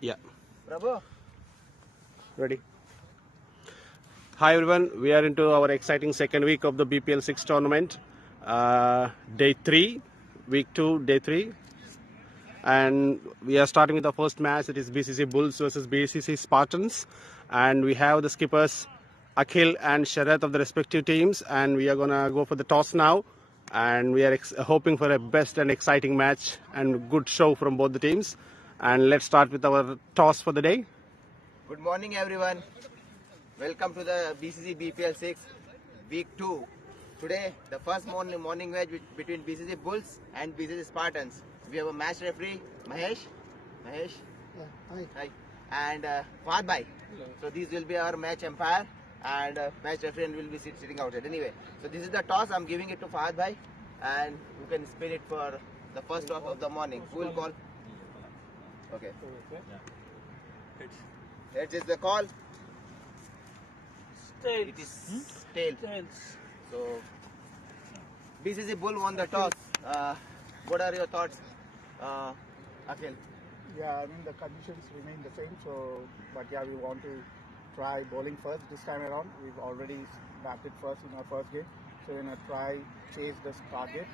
Yeah. Bravo. Ready? Hi everyone, we are into our exciting second week of the BPL 6 tournament. Day 3, week 2, day 3. And we are starting with the first match. It is BCC Bulls versus BCC Spartans. And we have the skippers Akhil and Sharath of the respective teams. And we are going to go for the toss now. And we are hoping for a best and exciting match and good show from both the teams. And let's start with our toss for the day. Good morning, everyone. Welcome to the BCC BPL 6 week 2. Today, the first morning match between BCC Bulls and BCC Spartans. We have a match referee, Mahesh. Mahesh. Yeah, hi. Hi. And Fahad Bhai. So these will be our match umpire and match referee will be sitting outside. Anyway, so this is the toss. I'm giving it to Fahad Bhai, and you can spin it for the first toss of the morning. Who will call? Okay. Heads is the call. Tails. It is tails. So BCC Bull won the toss. What are your thoughts, Akhil? Yeah, I mean the conditions remain the same. So, but yeah, we want to try bowling first this time around. We've already batted first in our first game, so we're gonna try chase this target,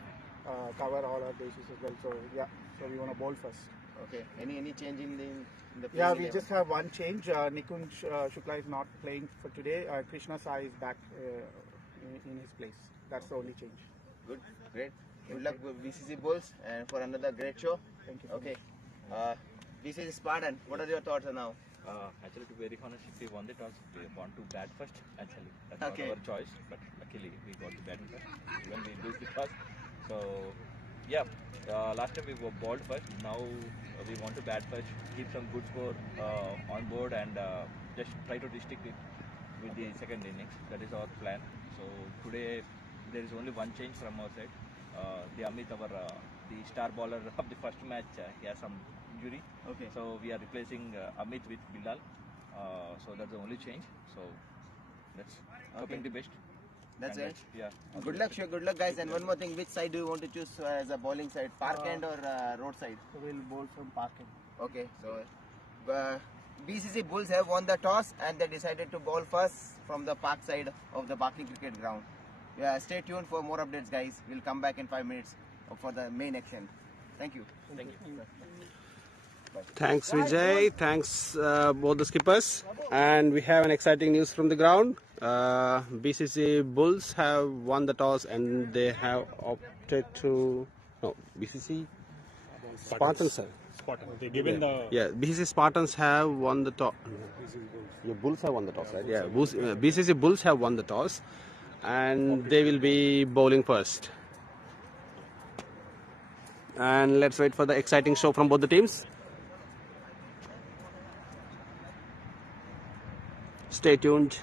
cover all our bases as well. So yeah, so we want to bowl first. Okay. Any change in the Yeah, playing we 11? just have one change. Nikunj Shukla is not playing for today. Krishna Sai is back in his place. That's the only change. Good, great. Good luck with BCC Bulls and for another great show. Thank you. Okay. BCC Spartan, what are your thoughts now? Actually, to be very honest, if we won the toss, we want to bat first. Actually, that's Okay. not our choice. But luckily, we got to bat first when we lose the toss. So, yeah, last time we were bowled first. Now we want to bat first, keep some good score on board, and just try to restrict it with the second innings. That is our plan. So today there is only one change from our side. The Amit, the star bowler of the first match, he has some injury. Okay. So we are replacing Amit with Bilal. So that's the only change. So that's hoping the best. That's And it. Yeah. Good luck, sure. Good luck, guys. And one more thing, which side do you want to choose as a bowling side? Park end or road side? So we'll bowl from parking. Okay, so BCC Bulls have won the toss and they decided to bowl first from the park side of the Barking Cricket Ground. Yeah, stay tuned for more updates, guys. We'll come back in 5 minutes for the main action. Thank you. Thank you. Thanks Vijay, thanks both the skippers, and we have an exciting news from the ground. BCC Bulls have won the toss and they have opted to BCC Spartans. They given the Yeah, BCC Spartans have won the toss. Yeah, Bulls have won the toss, right? Yeah, BCC Bulls have won the toss, and they will be bowling first. And let's wait for the exciting show from both the teams. Stay tuned.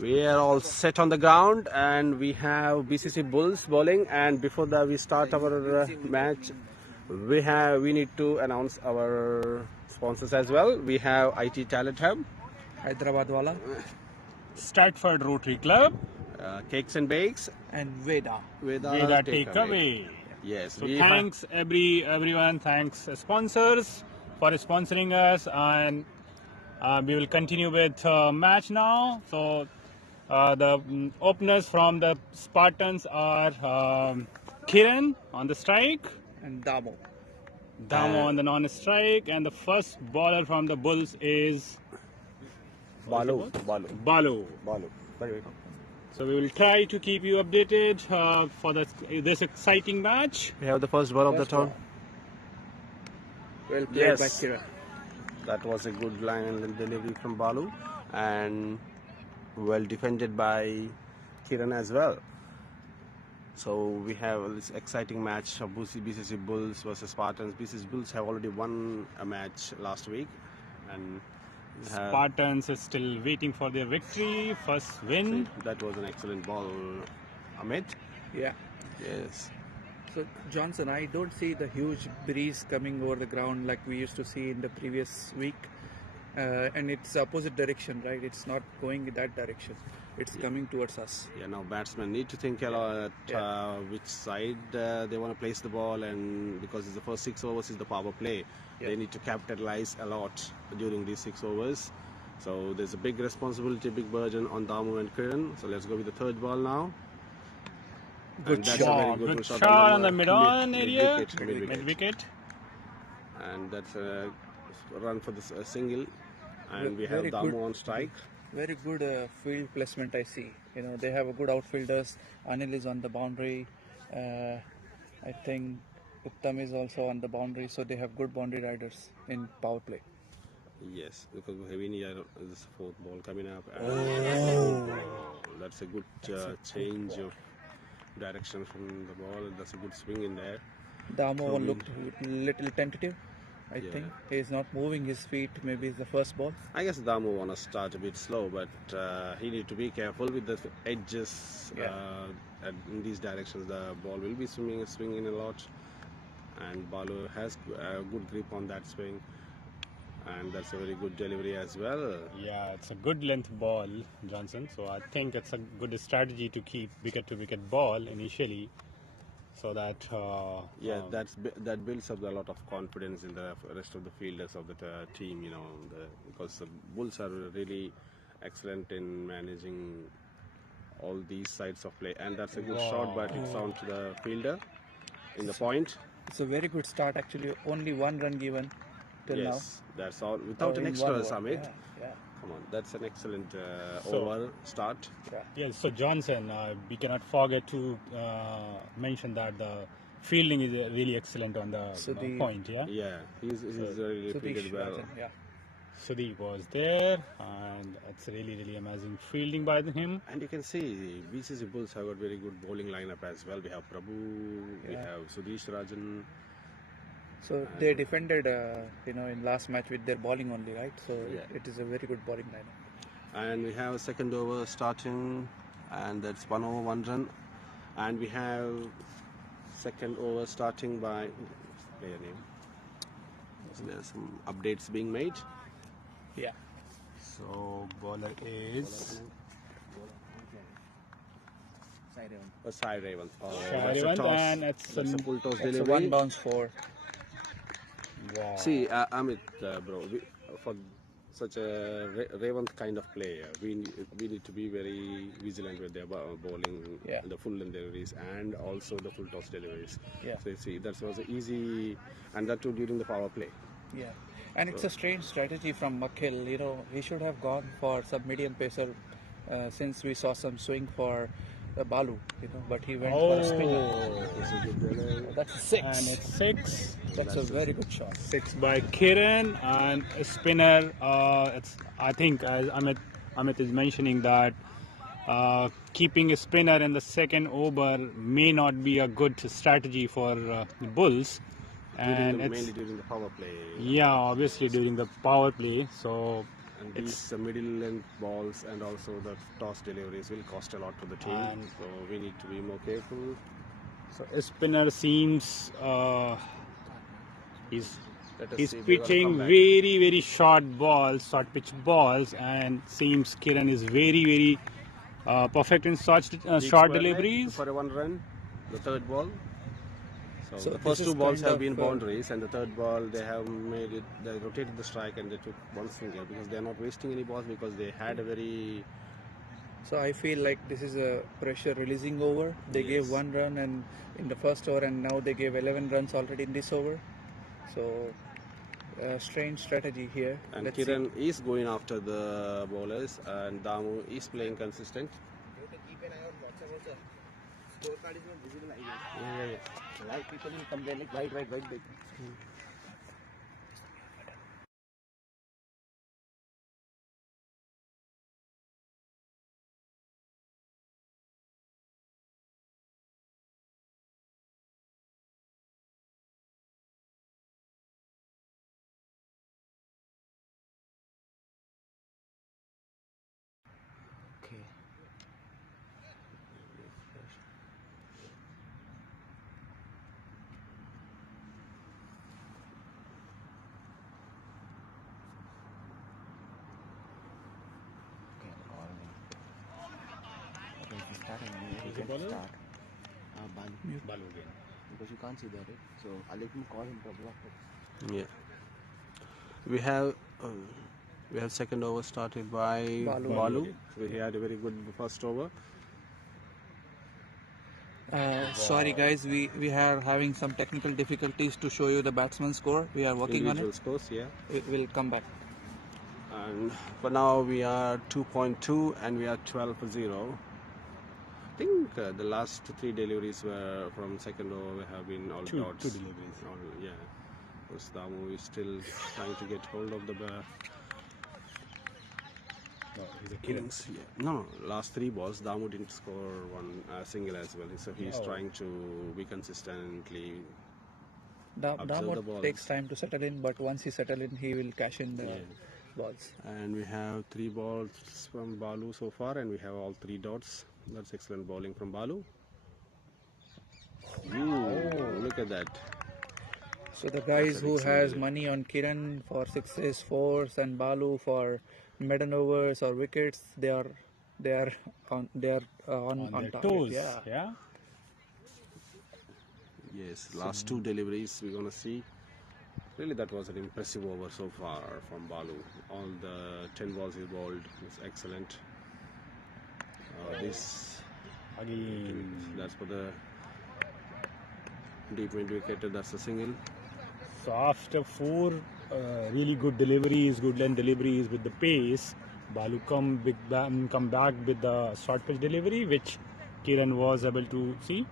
We are all set on the ground, and we have BCC Bulls bowling. And before that, we start our match. We need to announce our sponsors as well. We have IT Talent Hub, Hyderabad Wala, Stratford Rotary Club, Cakes and Bakes, and Veda. Veda Takeaway. Yes, So we thanks everyone. Thanks sponsors for sponsoring us, and we will continue with match now. So the openers from the Spartans are Kiran on the strike, And Damo. Damo on the non-strike, and the first bowler from the Bulls is Balu. Balu. Very good. So we will try to keep you updated for this exciting match. We have the first ball of the turn. Well played Yes. by Kiran. That was a good line and delivery from Balu, and well defended by Kiran as well. So we have this exciting match of BCC Bulls versus Spartans. BCC Bulls have already won a match last week, and Spartans is still waiting for their victory, first win. that was an excellent ball, Amit. Yeah. Yes. So Johnson, I don't see the huge breeze coming over the ground like we used to see in the previous week. And it's opposite direction, right? It's not going in that direction. It's coming towards us. Yeah, now batsmen need to think a lot which side they want to place the ball, and because it's the first 6 overs is the power play, they need to capitalize a lot during these 6 overs. So there's a big responsibility, big burden on Damu and Kiran. So let's go with the third ball now. Good And that's a shot. very Good shot shot on the mid-on mid- area. mid-wicket. Mid-wicket. And that's a run for the single. And we have Very Damu good. on strike. Very good field placement I see. You know, they have a good outfielders. Anil is on the boundary. I think Uttam is also on the boundary. So they have good boundary riders in power play. Yes, because we have India is the fourth ball coming up. And that's a good change of direction from the ball. That's a good swing in there. Damo looked little tentative. I think he is not moving his feet. Maybe it's the first ball. I guess Damu want to start a bit slow, but he need to be careful with the edges. In these directions, the ball will be swinging a lot, and Balu has a good grip on that swing, and that's a very good delivery as well. Yeah, it's a good length ball, Johnson. So I think it's a good strategy to keep wicket-to-wicket ball initially, so that that builds up a lot of confidence in the rest of the fielders of the team. You know, because the Bulls are really excellent in managing all these sides of play, and that's a good shot, but it's on to the fielder in the point. It's a very good start actually. Only 1 run given till now. Yes, that's all without an in extra, 1 over. Samit. Yeah. Come on, that's an excellent over start. yes. So Johnson, we cannot forget to mention that the fielding is really excellent on the point. Yeah. Yeah, he's really fielded well. Rajan, yeah. Sudeep was there, and it's really amazing fielding by him. And you can see BCC Bulls have got very good bowling lineup as well. We have Prabhu, we have Sudesh Rajan. So they defended, in last match with their bowling only, right? So Yeah. it is a very good bowling lineup. And we have a second over starting, and that's 1 over 1 run. And we have second over starting by player name. So there are some updates being made. Yeah. So bowler is Sai Revan. Sai Revan, and it's That's a full toss It's a delivery. 1 bounce for. wow. See, Amit, bro, for such a Revan kind of player, we need to be very vigilant with their bowling, the full length deliveries, and also the full toss deliveries. Yeah. So you see, that was easy, and that too during the power play. Yeah. And it's a strange strategy from Makhil. You know, he should have gone for some medium pacer since we saw some swing for Balu, but he went for a spinner. That's a 6. And it's 6. That's a very good shot. 6 by Kiran, and a spinner. I think as Amit is mentioning that keeping a spinner in the second over may not be a good strategy for the Bulls. And Mainly during the power play. yeah, obviously during the power play. So And these middle length balls and also the toss deliveries will cost a lot to the team. And So we need to be more careful. so spinner seems he's Let us he's see if they're gonna pitching come back. very short balls, short pitch balls, and seems Kiran is very perfect in such Deep short square leg deliveries. for a 1 run. The third ball. So So the this first is 2 balls kind have of, been boundaries, and the third ball they have made it. They rotated the strike and they took 1 single because they are not wasting any balls because they had a very So I feel like this is a pressure releasing over. They gave Yes. 1 run and in the first over, and now they gave 11 runs already in this over. So strange strategy here. and Let's Kiran is going after the bowlers, and Damu is playing consistent. You have to keep an eye on WhatsApp also. Scorecard is not visible. Yeah. Like people will complain like white. Okay. Okay, call me. Okay, if you start and you can bowler? start. Balu. Balu again. Because you can't see that, right? So I'll let him call him to block it. Yeah. We have second over started by Balu. Balu. He had a very good first over. Sorry guys, we are having some technical difficulties to show you the batsman score. We are working on Individual it. scores, yeah. We'll come back. And for now we are 2.2 and we are 12 for 0. I think the last 3 deliveries were from second over have been all Two dots. deliveries. All, yeah. Because Damu is still trying to get hold of the No, he's a Kiran. innings. Yeah. No, last 3 balls Damu didn't score one single as well. So he's Oh. trying to be consistently observe the Damot balls. takes time to settle in, but once he settles in, he will cash in the Yeah. balls. And we have 3 balls from Balu so far, and we have all 3 dots. That's excellent bowling from Balu. Ooh, look at that. So the guys That's an who excellent has delivery. money on Kiran for sixes, fours, and Balu for maiden overs or wickets, they are on On their target. toes. Yeah. Yes, last 2 deliveries we're gonna see. Really, that was an impressive over so far from Balu. All the 10 balls he bowled was excellent. This Again. that's for the deep mid wicket. That's a single. So after 4 really good deliveries, good length deliveries with the pace, Balu come back with the short pitch delivery, which Kiran was able to see.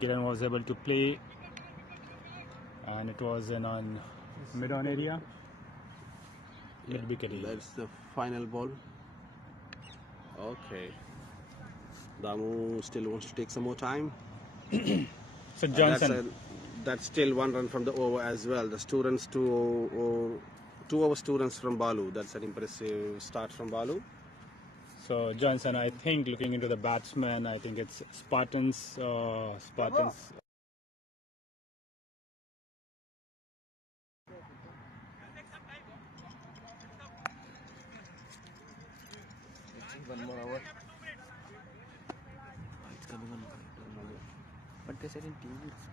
Kiran was able to play, and it was in on mid-on area. Mid wicket area. That's the final ball. Okay. Damu still wants to take some more time. So Johnson. That's still 1 run from the over as well. That's 2 runs, 2 overs, 2 runs from Balu. That's an impressive start from Balu. So Johnson, I think looking into the batsman, I think it's Spartans. Spartans. Let's see, 1 more hour. It's coming on. But they said in TV it's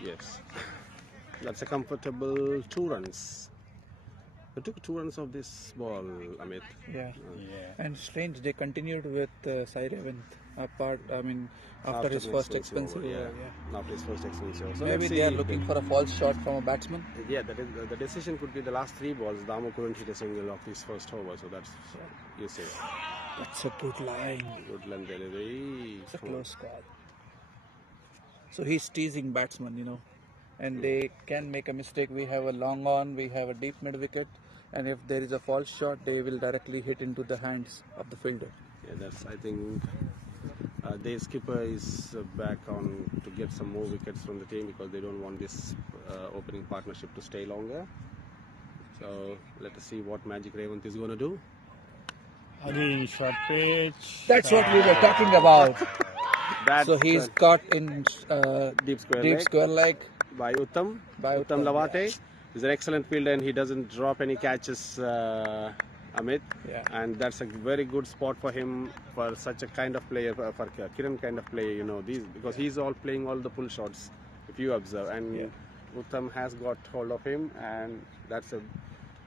Yes. That's a comfortable 2 runs. They took 2 runs of this ball, Amit. Yeah. Yeah. And strange, they continued with Sai Revanth after his the first expensive expensive over, over. Yeah. After his first expensive over. So Maybe let's they are see looking for a false shot from a batsman. Yeah, that is, the decision could be the last 3 balls. Damo couldn't hit a single of his first over, so that's you say. That's a good line. Good line delivery. It's a Come on. close call. So he's teasing batsmen, and they can make a mistake. We have a long on, we have a deep mid wicket, and if there is a false shot, they will directly hit into the hands of the fielder. Yeah, that's, I think, their skipper is back on to get some more wickets from the team because they don't want this opening partnership to stay longer. So let us see what magic Revanth is going to do. Again, short pitch. That's what we were talking about. That's So he's caught in deep square deep leg square leg. by Uttam. By Uttam Uttam, Lavate. He's an excellent fielder and he doesn't drop any catches, Amit. Yeah. And that's a very good spot for him for such a kind of player, for Kiran kind of player, these because he's all playing all the pull shots, if you observe. And Uttam has got hold of him, and that's a.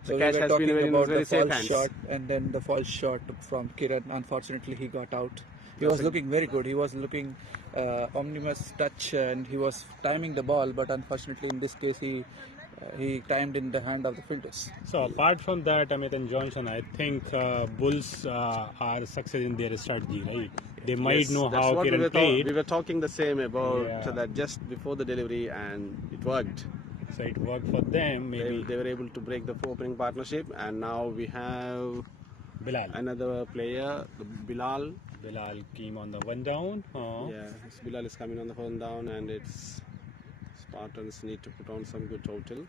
So The we catch were has talking been in about very the safe false hands. shot, and then the false shot from Kiran. Unfortunately, he got out. He was looking very good. He was looking omnibus touch, and he was timing the ball. But unfortunately, in this case, he timed in the hand of the fielders. So apart from that, Amit and Johnson, I think Bulls are success in their strategy, right? They might know that's how what Kiran played. we were talking the same about Yeah. that just before the delivery, and it worked. So it worked for them, maybe. They were able to break the opening partnership, and now we have Bilal. another player, Bilal. Bilal came on the 1 down. Yeah, Bilal is coming on the phone down, and it's Spartans need to put on some good total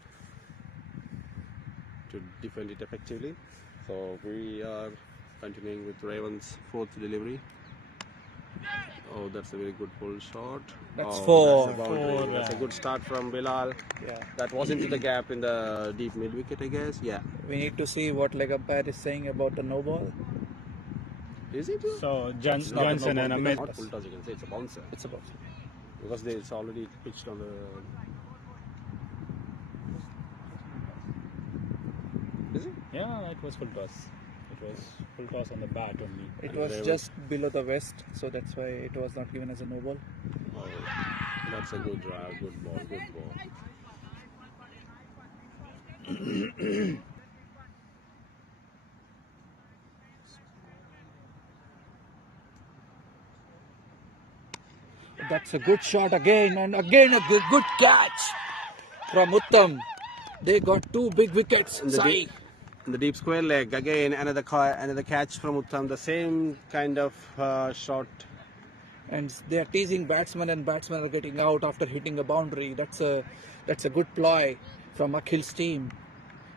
to defend it effectively. So we are continuing with Raven's 4th delivery. Oh, that's a very good pull shot. That's Oh, four. That's a boundary. Four, That's a good start from Bilal. Yeah. That was into the gap in the deep mid wicket, I guess. Yeah. We need to see what leg umpire is saying about the no ball. Is it? So It's not a Johnson no and ball, Amit. not full toss, you can say it's a bouncer. It's about. Because it's already pitched on the. Is it? Yeah, it was full toss. It was full toss on the bat only. It And was they just below the west, so that's why it was not given as a no ball. Oh, that's a good drive, good ball, good ball. That's a good shot again, and again a good catch from Uttam. They got 2 big wickets. In the, Sai. deep, in the deep square leg, again another catch from Uttam, the same kind of shot. And they are teasing batsmen, and batsmen are getting out after hitting a boundary. That's a good ploy from Akhil's team.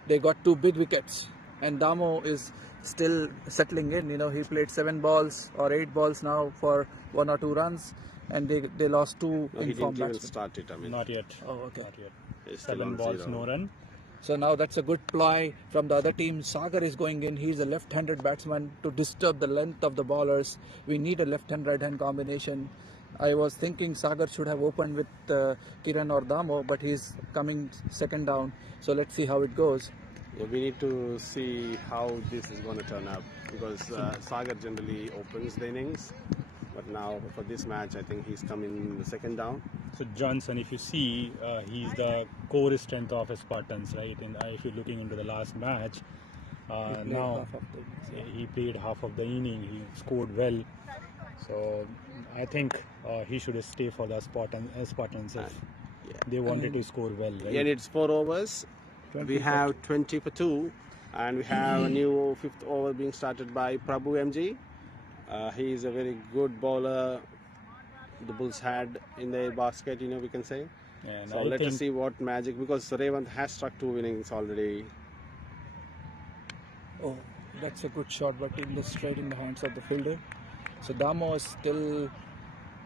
They got 2 big wickets, and Damo is still settling in. He played 7 balls or 8 balls now for 1 or 2 runs, and they lost 2 No, he informed didn't even batsmen. start it. I mean, Not yet. Oh, okay. Not yet. he's still 7 on balls, 0. no run. So now that's a good ploy from the other team. Sagar is going in. He's a left-handed batsman to disturb the length of the bowlers. We need a left-hand, right-hand combination. I was thinking Sagar should have opened with Kiran or Damo, but he's coming second down. So let's see how it goes. Yeah, we need to see how this is going to turn out because Sagar generally opens the innings. But now for this match, I think he's coming the second down. So Johnson, if you see, he's the core strength of Spartans, right? And if you're looking into the last match, He played now half of the innings, yeah. he played half of the inning. He scored well. So I think he should stay for the Spartans if they wanted to score well, right? And it's 4 overs. 20 We have 20 for 2, and we have a new 5th over being started by Prabhu MG. He is a very good bowler. The Bulls had in their basket, we can say. And So I let think us see what magic, because Revanth has struck 2 innings already. Oh, that's a good shot, but straight in the hands of the fielder. So Damo still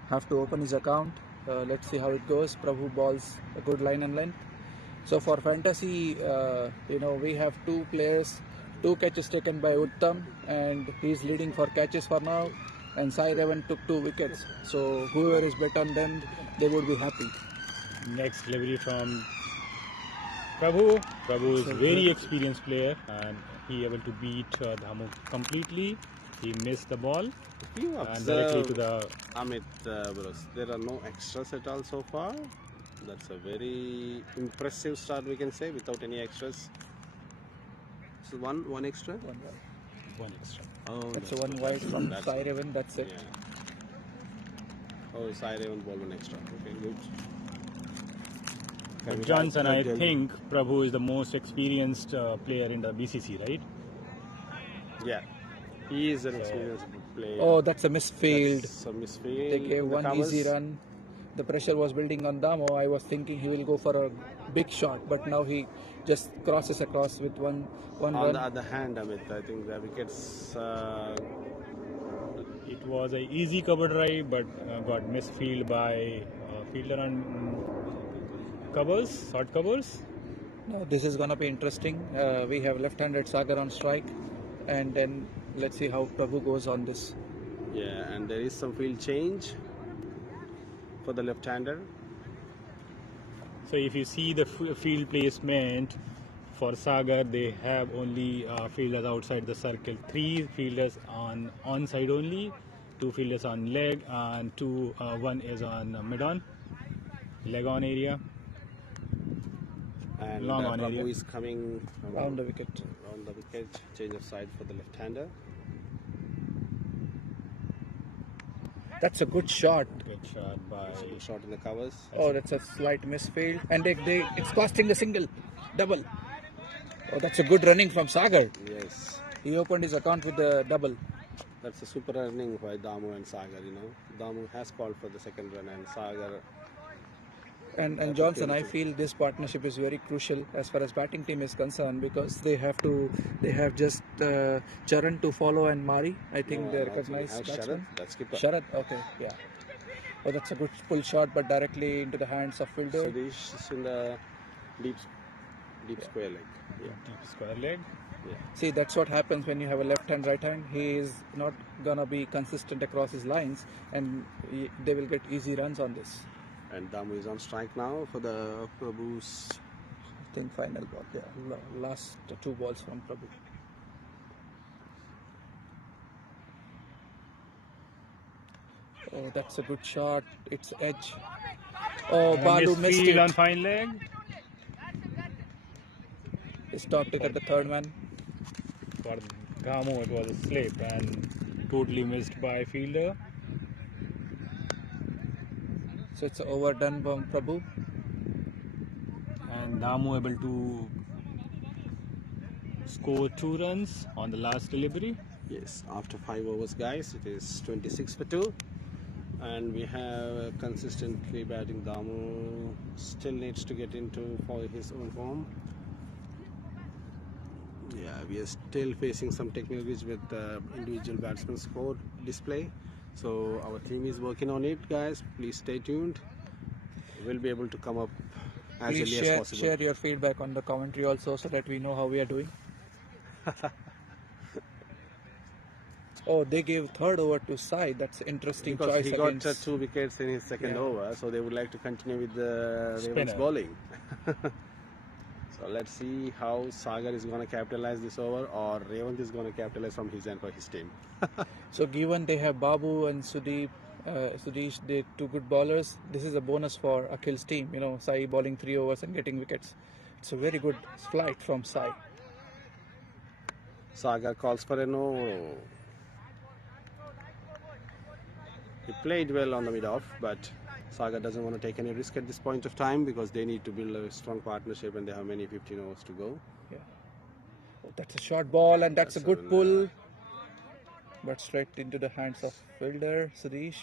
have to open his account. Let's see how it goes. Prabhu balls a good line and length. So for fantasy, we have 2 players, 2 catches taken by Uttam, and he's leading for catches for now. And Sai Revan took 2 wickets. So whoever is bet on them, they would be happy. next delivery from Prabhu is very experienced player and he able to beat Dhamu completely. He missed the ball You and directly to observe, the Amit, bros, there are no extras at all so far. That's a very impressive start, we can say, without any extras. So one extra. one extra. Oh, That's a good, one wide good, from that's Sai good. Raven, that's it. Yeah. Oh, side even ball one extra. Okay, good. But Can we Johnson, I have- think Prabhu is the most experienced player in the BCC, right? Yeah, he is an experienced player. Oh, that's a misfield. That's a misfield. They gave in the one covers. easy run. The pressure was building on Damo. I was thinking he will go for a big shot, but now he just crosses across with one On run. the other hand, Amit, I think the wickets. It was a easy cover drive, but got misfield by fielder on covers, short covers. Now this is gonna be interesting. We have left-handed Sagar on strike, and then let's see how Prabhu goes on this. Yeah, and there is some field change for the left-hander. So if you see the field placement for Sagar, they have only fielders outside the circle. 3 fielders on onside only, 2 fielders on leg, and one is on mid-on, leg on area. And Long on Prabhu area. is coming Round the wicket. round the wicket, change of side for the left-hander. That's a good shot. Good shot by. Good shot in the covers. Oh, that's a slight misfield, and it's costing the single, double. Oh, that's a good running from Sagar. Yes, He opened his account with the double. that's a super running by Damu and Sagar. You know, Damu has called for the second run, and Sagar. And Johnson, I feel this partnership is very crucial as far as batting team is concerned because they have just Charan to follow and Mari. I think they recognize Have batsman. Sharad, that's keeper. Sharad, okay, yeah. Oh, that's a good pull shot, but directly into the hands of fielder. Suresh is in the deep square leg. Yeah. Deep square leg. See, that's what happens when you have a left hand, right hand. He is not gonna be consistent across his lines, and they will get easy runs on this. And Damu is on strike now for the Prabhu's. I think final ball, yeah, last 2 balls from Prabhu. Oh, that's a good shot. It's edge. Oh, And a Balu missed misfield on it. fine leg. He stopped it at the third man. For Dhamu, it was a slip and totally missed by fielder. So it's overdone from Prabhu. And Dhamu able to score 2 runs on the last delivery. Yes, after 5 overs, guys, it is 26 for 2. And we have consistently batting Damu. Still needs to get into for his own form. Yeah, we are still facing some technical glitch with individual batsman score display. So our team is working on it, guys. Please stay tuned. We'll be able to come up as Please early as possible. share your feedback on the commentary also so that we know how we are doing. Oh, they gave third over to Sai. That's an interesting Because choice he got against. 2 wickets in his second Yeah. over, so they would like to continue with the Ravens Spinner. bowling. So let's see how Sagar is going to capitalize this over, or Ravens is going to capitalize from his end for his team. So given they have Babu and Sudeep, Sudesh, they 2 good bowlers. This is a bonus for Akhil's team. You know, Sai bowling 3 overs and getting wickets. It's a very good flight from Sai. Sagar calls for a no. He played well on the mid-off, but Sagar doesn't want to take any risk at this point of time because they need to build a strong partnership and they have many 15 overs to go. Yeah. Oh, that's a short ball and that's a good pull. But straight into the hands of fielder Sudesh.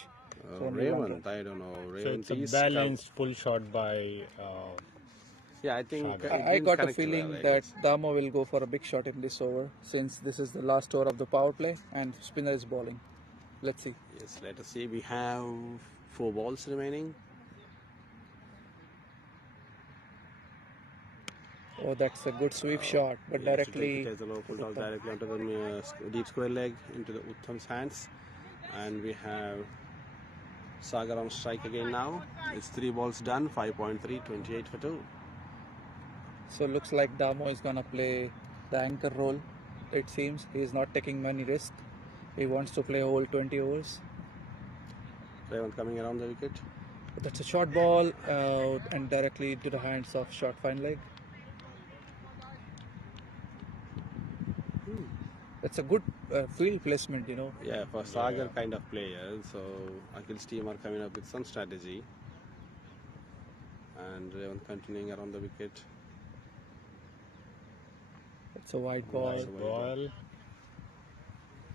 So only one Ravens, I don't know. So Ravens it's is a balanced pull shot by. yeah, I think Sagar. it I didn't got a connect feeling well, I that guess. Damo will go for a big shot in this over since this is the last over of the power play and spinner is bowling. Let's see. Yes, let us see. We have 4 balls remaining. Oh, that's a good sweep shot, but We have to take directly. it as a low full toss directly onto the deep square leg into the Uttam's hands. And we have Sagar on strike again now. It's 3 balls done, 5.3, 28 for 2. So looks like Damo is gonna play the anchor role. It seems he is not taking many risks. He wants to play whole 20 overs. Revan coming around the wicket. But that's a short ball and directly into the hands of short fine leg. That's a good field placement, you know. Yeah, for Sagar kind of player. So Akhil's team are coming up with some strategy. And Revan continuing around the wicket. It's a wide ball. Nice ball.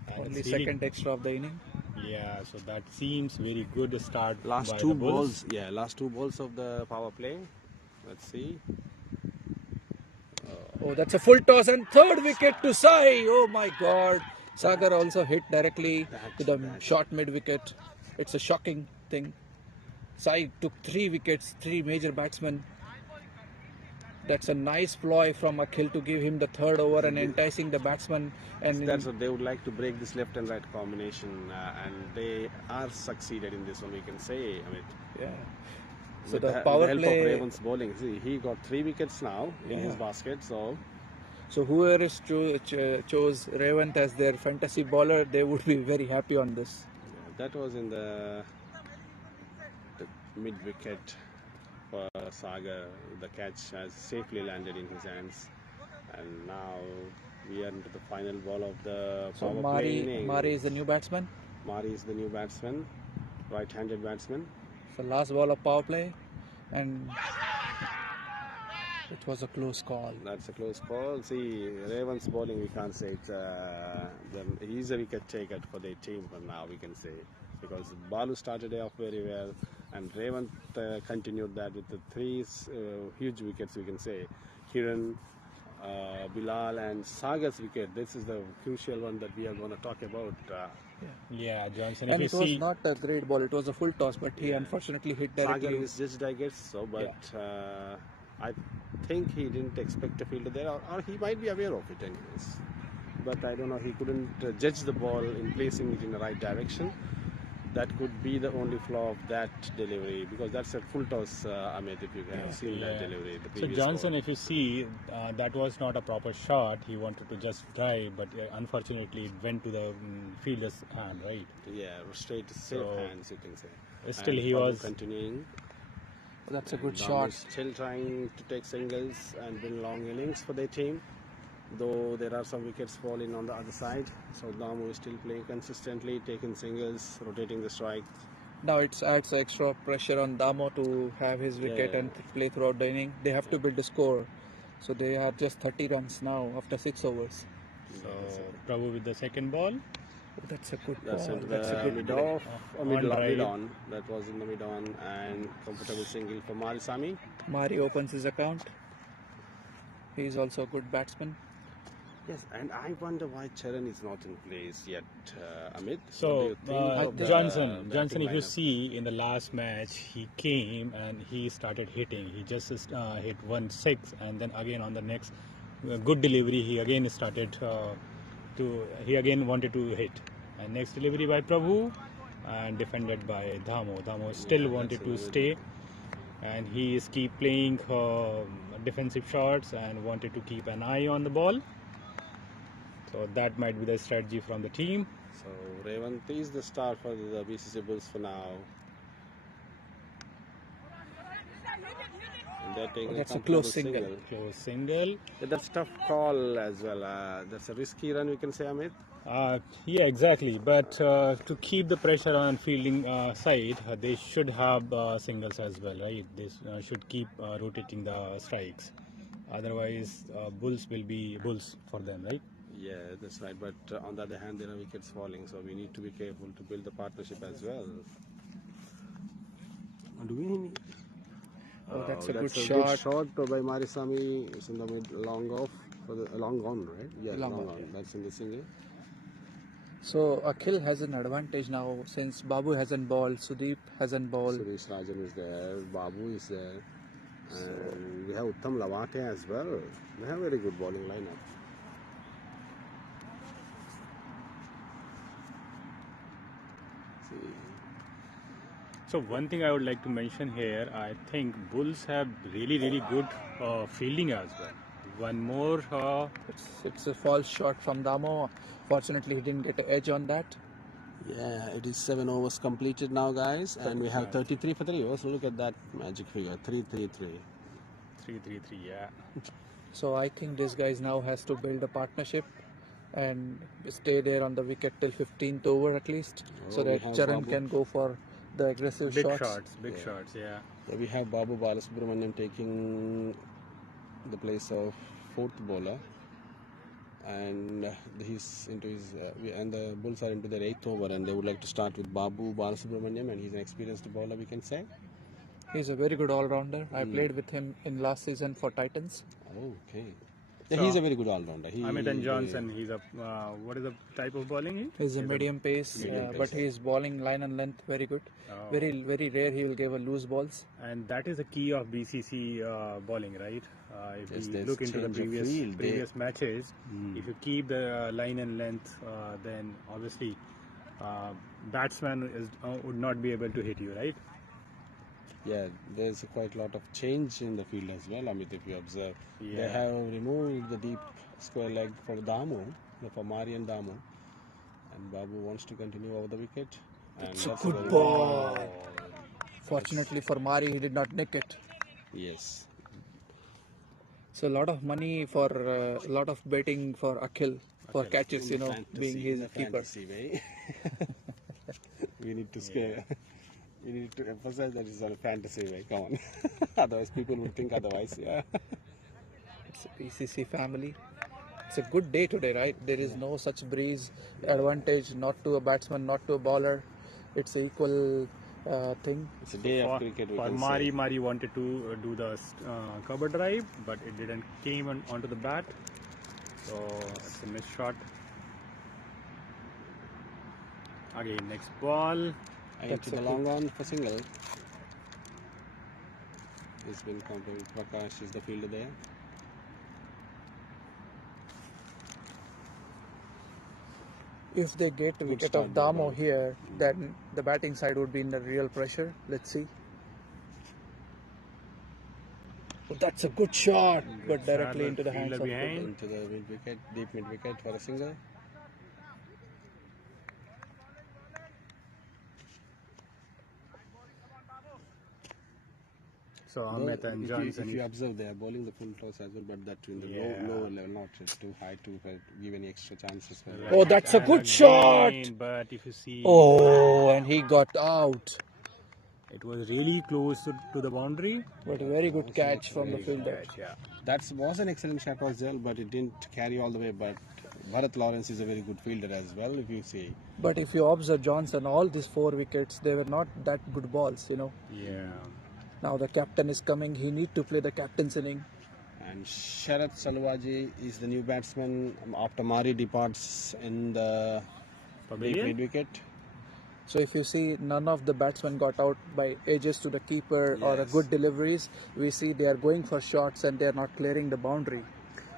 And Only it's really- second extra of the inning. Yeah, so that seems very good start. Last by two the Bulls. balls. Yeah, last two balls of the power play. Let's see. Oh, that's a full toss and third wicket to Sai. Oh my God. Sagar also hit directly to the short mid wicket. It's a shocking thing. Sai took 3 wickets, 3 major batsmen. That's a nice ploy from Akhil to give him the third over and enticing the batsman. And That's what they would like to break this left and right combination, and they are succeeded in this one. We can say, Amit. yeah. So With the with power help play. of Raven's bowling. See, he got 3 wickets now in his basket. So whoever is chose Revant as their fantasy bowler, they would be very happy on this. That was in the mid wicket for Sagar. The catch has safely landed in his hands, and now we are into the final ball of the So power play innings. Mari is the new batsman. Mari is the new batsman, right-handed batsman. So last ball of power play, and it was a close call. That's a close call. See, Raven's bowling, we can't say it's he's a wicket taker for their team for now, we can say. Because Balu started off very well, and Raven continued that with the 3 huge wickets, we can say. Kiran, Bilal and Sagar's wicket. This is the crucial one that we are going to talk about. Yeah, Johnson. And If it you was see, not a great ball. It was a full toss, but he unfortunately hit Sagar directly. is judged, I guess so, but I think he didn't expect a fielder there, or he might be aware of it anyways. But I don't know, he couldn't judge the ball in placing it in the right direction. That could be the only flaw of that delivery, because that's a full toss, Amit, if you have seen that delivery. The so previous Johnson, ball. if you see, that was not a proper shot. He wanted to just drive, but unfortunately, it went to the fielder's hand, right? Yeah, straight safe So, hands, you can say. still And he Babu was- continuing. That's a good Damu shot. is still trying to take singles and bring long innings for their team, though there are some wickets falling on the other side. So Damu is still playing consistently, taking singles, rotating the strike. Now it adds extra pressure on Damo to have his wicket and play throughout the inning. They have to build a score. So they are just 30 runs now after 6 overs. So Prabhu with the second ball. Oh, that's a good That's ball. into That's a the good mid play. off, On mid drive. on. That was in the mid on, and comfortable single for Marisami. Mari opens his account. He is also a good batsman. Yes, and I wonder why Charan is not in place yet, Amit. So What do you think of the Johnson, batting if you lineup? see in the last match, he came and he started hitting. He just hit 1-6, and then again on the next good delivery, he again started he again wanted to hit. And next delivery by Prabhu and defended by Dhamo. Dhamo still wanted to that's stay, and he is keep playing defensive shots and wanted to keep an eye on the ball. So that might be the strategy from the team. So Revant is the star for the BCC Bulls for now. And they're taking That's a comfortable close single. Close single. Yeah, that's tough call as well. That's a risky run, we can say, Amit. Yeah, exactly. But to keep the pressure on fielding side, they should have singles as well, right? They should keep rotating the strikes. Otherwise, Bulls will be Bulls for them, right? Yeah, that's right. But on the other hand, there are wickets falling, so we need to be careful to build the partnership as well. Do we need? Oh, that's a good That's a shot. good shot by Marisami. It's in the mid, long off for the long on, right? Yeah, Long long on, on. That's in the single. So Akhil has an advantage now since Babu hasn't bowled, Sudeep hasn't bowled. Suresh Rajan is there, Babu is there, and we have Uttam Lawate as well. They have very good bowling lineup. See, So one thing I would like to mention here, I think Bulls have really good fielding as well. One more. It's a false shot from Damo. Fortunately, he didn't get an edge on that. Yeah, it is 7 overs completed now, guys, and we have 33 for 3 overs. Look at that magic figure, 3-3-3. 3-3-3, yeah. So I think this guy now has to build a partnership and stay there on the wicket till 15th over at least, so Oh, we that have Charan Babu. can go for the aggressive Big shots. shots, big shots, yeah. So we have Babu Balasubramanian taking the place of 4th bowler, and he's into his and the Bulls are into their 8th over, and they would like to start with Babu Balasubramanian, and he's an experienced bowler, we can say. He's a very good all-rounder. I played with him in last season for Titans. Oh, okay. Yeah, he's a very good all-rounder. Amit and Johnson, he's a what is the type of bowling? He's a medium pace, but he's bowling line and length very good. Very rare he will give a loose balls. And that is the key of BCC bowling, right? If Yes, we there's look into the change of field. previous matches, if you keep the line and length, then obviously batsman would not be able to hit you, right? Yeah, there's quite a lot of change in the field as well, Amit, if you observe. They Yeah. have removed the deep square leg for Damu, for Mari and Damu. And Babu wants to continue over the wicket. And It's a that's good very ball. Fortunately for Mari, he did not nick it. Yes. So a lot of money for a lot of betting for Akhil for catches, In the being fantasy- in his the keeper. fantasy way. We need to scare. We need to emphasize that it's a fantasy way. Come on. Otherwise, people would think otherwise. Yeah. It's a PCC family. It's a good day today, right? There is no such breeze advantage, not to a batsman, not to a bowler. It's an equal thing. It's a day of cricket. We For can Mari, say. Mari wanted to do the cover drive, but it didn't came onto the bat. So it's a missed shot. Again, next ball. Into the long on for single. It's been counted. Prakash is the fielder there. If they get a wicket start of by Damo Babu. here, then the batting side would be in the real pressure. Let's see. Oh, that's a good shot, but directly but into the hands fielder of behind. Into the mid wicket, deep mid wicket for a single. So Amit and Johnson. If you observe, they are bowling the full toss as well, but that in the low level, not too high to give any extra chances. For Oh, that's a And good again, shot. But if you see, Oh, and he got out. it was really close to the boundary. But a very good catch from the fielder. Yeah. That was an excellent shot as well, but it didn't carry all the way. But Bharat Lawrence is a very good fielder as well, if you see. But if you observe Johnson, all these 4 wickets, they were not that good balls, Yeah. Now the captain is coming. He need to play the captain's inning. And Sharath Salwaji is the new batsman after Mari departs in the Pavilion? mid wicket. So if you see, none of the batsmen got out by edges to the keeper or a good deliveries. We see they are going for shots and they are not clearing the boundary.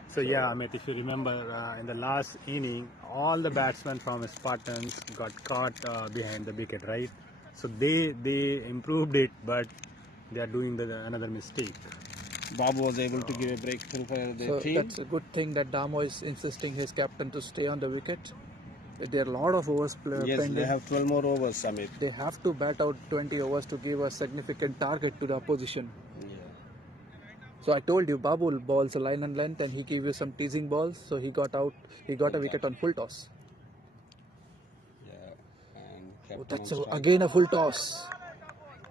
So yeah, Amit, if you remember in the last inning, all the batsmen from Spartans got caught behind the wicket, right? So they improved it, but they are doing another mistake. Babu was able to give a breakthrough for the So team. that's a good thing that Damo is insisting his captain to stay on the wicket. There are a lot of overs Yes, pending. they have 12 more overs, Amit. They have to bat out 20 overs to give a significant target to the opposition. So I told you, Babu balls a line and length and he gave you some teasing balls. So he got out. He got a wicket on full toss. Yeah, and Oh, captain that's on strike. again a full toss.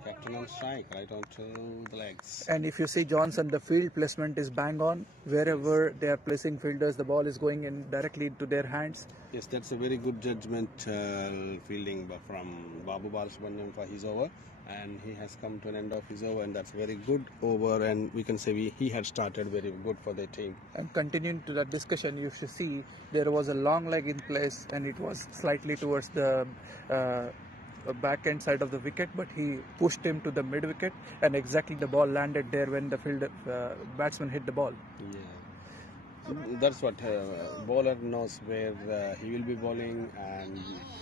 Captain on strike, right onto the legs. And if you see Johnson, the field placement is bang on. Wherever they are placing fielders, the ball is going in directly into their hands. Yes, that's a very good judgment fielding from Babu Balasubramanian for his over, and he has come to an end of his over, and that's a very good over, and we can say he had started very good for the team. And continuing to that discussion, you should see there was a long leg in place and it was slightly towards the back end side of the wicket, but he pushed him to the mid wicket and exactly the ball landed there when the batsman hit the ball. Yeah. That's what bowler knows where he will be bowling, and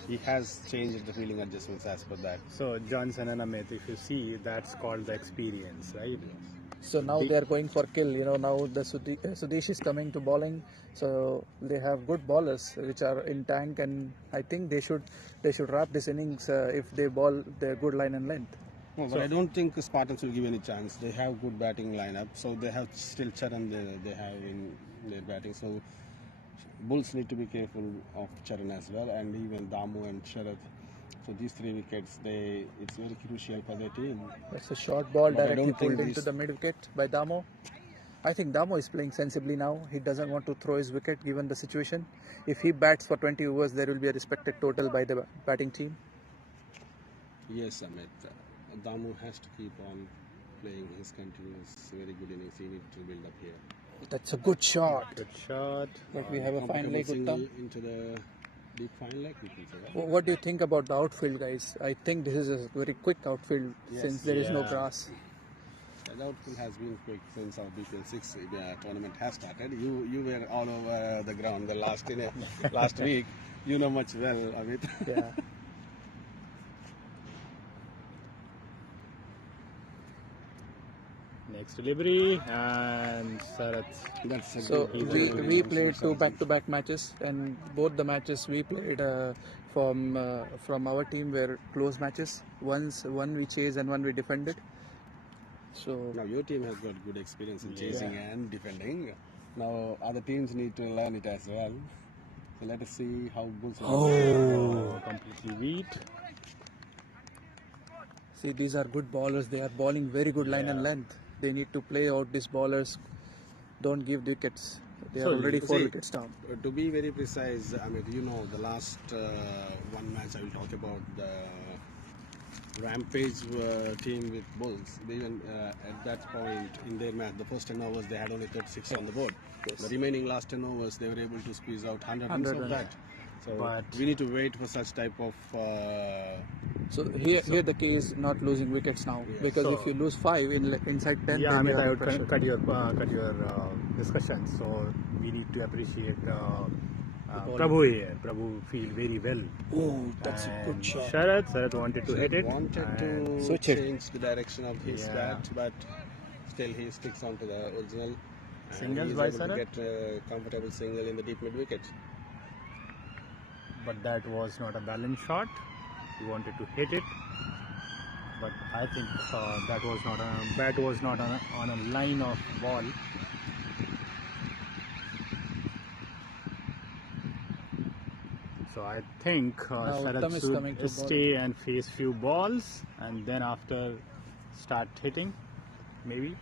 he has changed the fielding adjustments as per that. So Johnson and Amit, if you see, that's called the experience, right? So now they are going for kill. Now the Sudesh is coming to bowling. So they have good bowlers which are in tank, and I think they should wrap this innings if they bowl their good line and length. No, but I don't think Spartans will give any chance. They have good batting lineup, so they have still Charan they have in their batting. So Bulls need to be careful of Charan as well, and even Damu and Sharath. So these 3 wickets, it's very crucial for their team. That's a short ball But I directly don't think pulled into this- the mid wicket by Damo. I think Damo is playing sensibly now. He doesn't want to throw his wicket given the situation. If he bats for 20 overs, there will be a respected total by the batting team. Yes, Amit. Damu has to keep on playing his continuous, very good innings. He needs to build up here. That's a good shot. Good shot. Like we have a fine Comfortable leg with single them. into the deep fine leg, we can say that. What do you think about the outfield, guys? I think this is a very quick outfield since there is no yeah. grass. The outfield has been quick since our BPL 6 tournament has started. You were all over the ground the last week. You know much well, Amit. Yeah. Next delivery and Sarath. That's a So good we played 2 back-to-back matches, and both the matches we played from our team were close matches. One we chased and one we defended. So Now your team has got good experience in chasing and defending. Now other teams need to learn it as well. So let us see how Bulls will Completely beat. see, these are good bowlers. They are bowling very good line and length. They need to play out these bowlers. Don't give wickets. They are So, already 4 see, wickets down. To be very precise, I mean, the last one match I will talk about the Rampage team with Bulls. They even at that point in their match, the first 10 overs they had only 36 on the board. The remaining last 10 overs they were able to squeeze out 100 runs 100 of runs. that. So But- we need to wait for such type of. So here the key is not losing wickets now, because if you lose 5 inside 10, Yeah, then Amit, you are I under would pressure. cut your discussion. So we need to appreciate bowling. Prabhu here. Prabhu feel very well. Oh, that's a good And shot. Sharath wanted to hit it. Wanted and to Switch it. change the direction of his Yeah. bat, but still he sticks on to the original. And Singles he is by able to Sarath? get a comfortable single in the deep mid wicket. But that was not a balanced shot. He wanted to hit it, but I think that was not on a line of ball. So I think Now Sharath Uttam is coming to should stay and face few balls, and then after start hitting, maybe.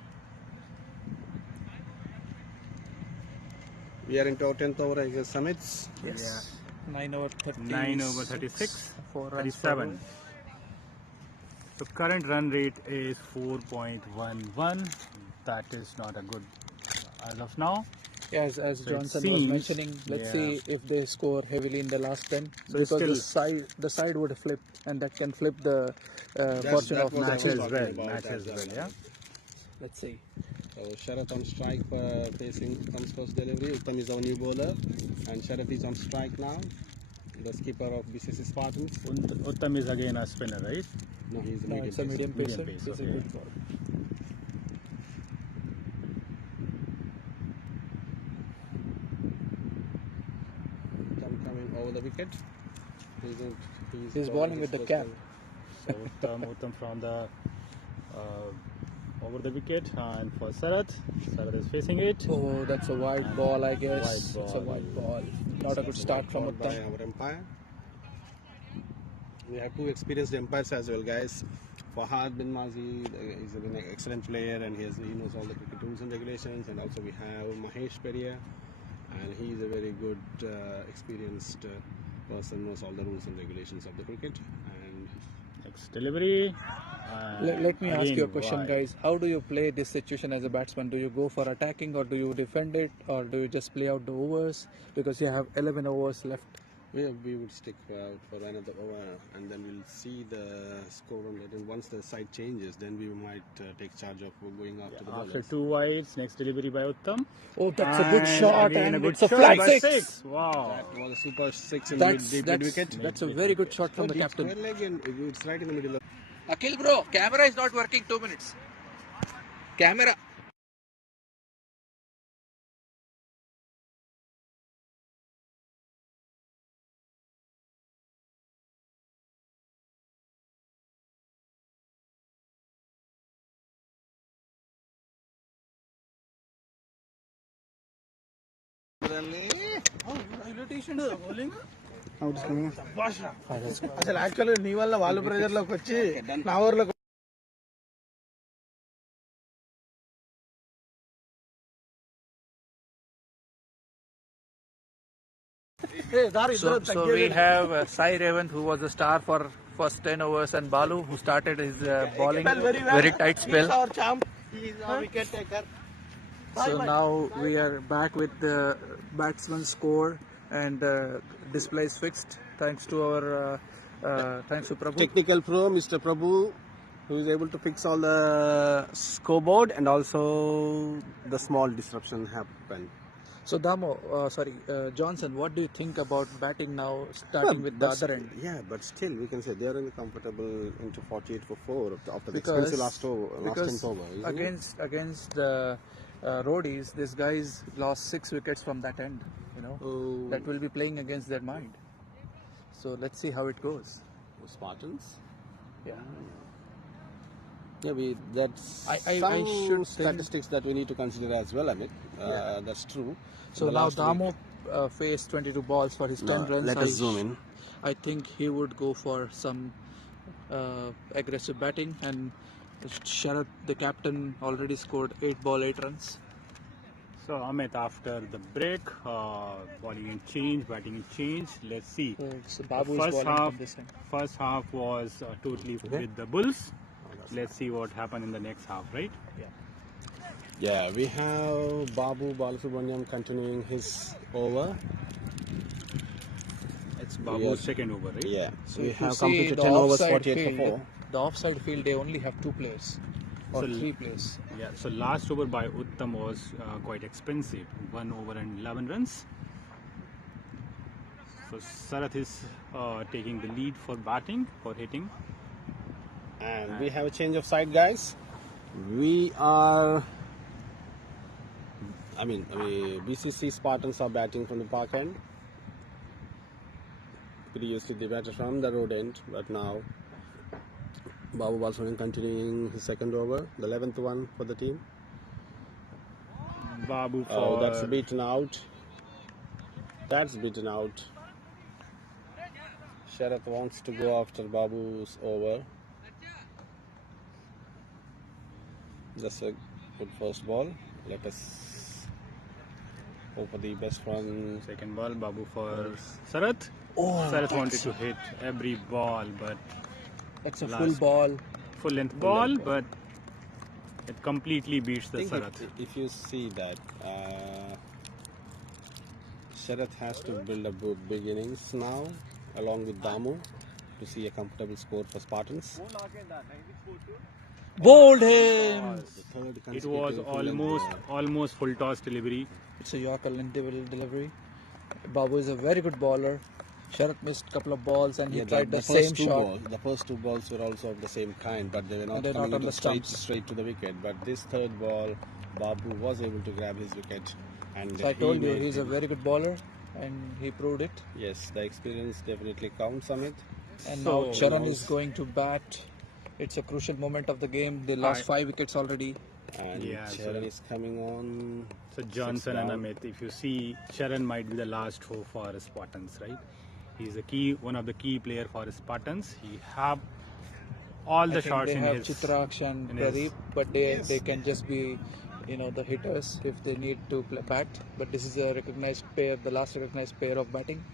We are into our 10th over against Summits. Yes. 9 over 30. 9 over 36, 4 runs 37. So current run rate is 4.11. That is not a good as of now. As So it Johnson was seems- mentioning, let's yeah. see if they score heavily in the last 10. So it's Because the side would flip, and that can flip the fortune that of was I Match was as talking well, about match as as well, yeah. Let's see. So Sharath on strike facing Uttam's first delivery. Uttam is our new bowler, and Sharath is on strike now. The skipper of BCC Spartans. Uttam is again a spinner, right? No, he's a No, medium it's a pacer. medium pacer. pace, It's a okay. good ball. Uttam coming over the wicket. He's bowling with the his cap. first So Uttam from the over the wicket, and for Sharath is facing it. Oh, that's a wide ball, I guess. Wide It's a ball. wide ball. Not a good That's start white from ball by Uttam. our umpire. We have 2 experienced umpires as well, guys. Fahad bin Mazi is an excellent player, and he knows all the cricket rules and regulations. And also we have Mahesh Peria, and he is a very good, experienced person, knows all the rules and regulations of the cricket. And Next delivery. Let me ask again you a question, wide. guys. How do you play this situation as a batsman? Do you go for attacking, or do you defend it, or do you just play out the overs? Because you have 11 overs left. We would stick for another over, and then we'll see the score on it. And once the side changes, then we might take charge of going after the After bowlers. 2 wides, next delivery by Uttam. Oh, that's a good shot, Again, and a good it's a shot flat by six. Wow. That was a super six in That's the mid wicket. that's a very good shot from the Deep captain. square leg, and it's right in the middle of. Akhil bro, camera is not working. 2 minutes. Camera. అసలు యాక్చువల్గా నీ వల్ల వాళ్ళు ప్రెజర్లోకి వచ్చి నా ఊర్లో So we have Sai Revant, who was a star for first 10 overs, and Balu, who started his bowling very tight spell. our champ. He is our wicket taker. So now we are back with the batsman score, and display is fixed thanks to our thanks to Prabhu. Technical pro, Mr. Prabhu, who is able to fix all the scoreboard, and also the small disruption happened. So Johnson, what do you think about batting now, starting with the other end? Yeah, but still we can say they are in a comfortable into 48 for 4 after the Because- expensive last 10th over. isn't it? Against the roadies, these guys lost 6 wickets from that end. You know, Oh. that will be playing against their mind. So let's see how it goes. Spartans. Yeah. Yeah, that's I some should think- statistics that we need to consider as well, Amit. That's true. So The now last Damo faced 22 balls for his 10 runs. Let us zoom in. I think he would go for some aggressive batting, and Sharath, the captain, already scored 8 ball 8 runs. So Amit, after the break, bowling and change, batting and change. Let's see. So Babu is First bowling half, from this end. first half was totally with the Bulls. Let's see what happened in the next half, right? Yeah, we have Babu Balasubramaniam continuing his over. It's Babu's Yeah. second over, right? Yeah, So we if you have see completed the 10 overs, offside 48 for field, 4. the offside field, they only have 2 players or So 3 players. Yeah. So last over by Uttam was quite expensive, 1 over and 11 runs. So Sarath is taking the lead for batting, for hitting. And we have a change of side, guys. We are, BCC Spartans are batting from the park end. Previously they batted from the road end, but now Babu Balasubramaniam continuing his second over, the 11th one for the team. Babu for Oh, that's beaten out. That's beaten out. Sharath wants to go after Babu's over. That's a good first ball. Let us hope for the best from. second ball. Babu for Sarath. Oh, Sarath wanted to hit every ball, but That's a Last- full ball. full length ball, but it completely beats the Sarath. If you see that, Sharath has to build a good beginnings now, along with Damu, to see a comfortable score for Spartans. Bowled him! The third It was consecutive full length, almost full toss delivery. It's a Yorker delivery. Babu is a very good bowler. Sharath missed a couple of balls, and he tried the same shot. The first 2 balls were also of the same kind, but they were not They're coming not on into the stumps. straight to the wicket. But this third ball, Babu was able to grab his wicket, and So I told you, made he's a it. very good bowler, and he proved it. Yes, the experience definitely counts on it. And So- now Charan is going to bat. It's a crucial moment of the game. They lost 5 wickets already. And Yeah, so- Charan is coming on. So Johnson and down. Amit, if you see, Charan might be the last hope for Spartans, right? He's one of the key player for Spartans. He have all I the think shots they in have his. Chitraksh and in his- Pradeep, but they can just be, the hitters if they need to bat. But this is a recognized pair, the last recognized pair of batting.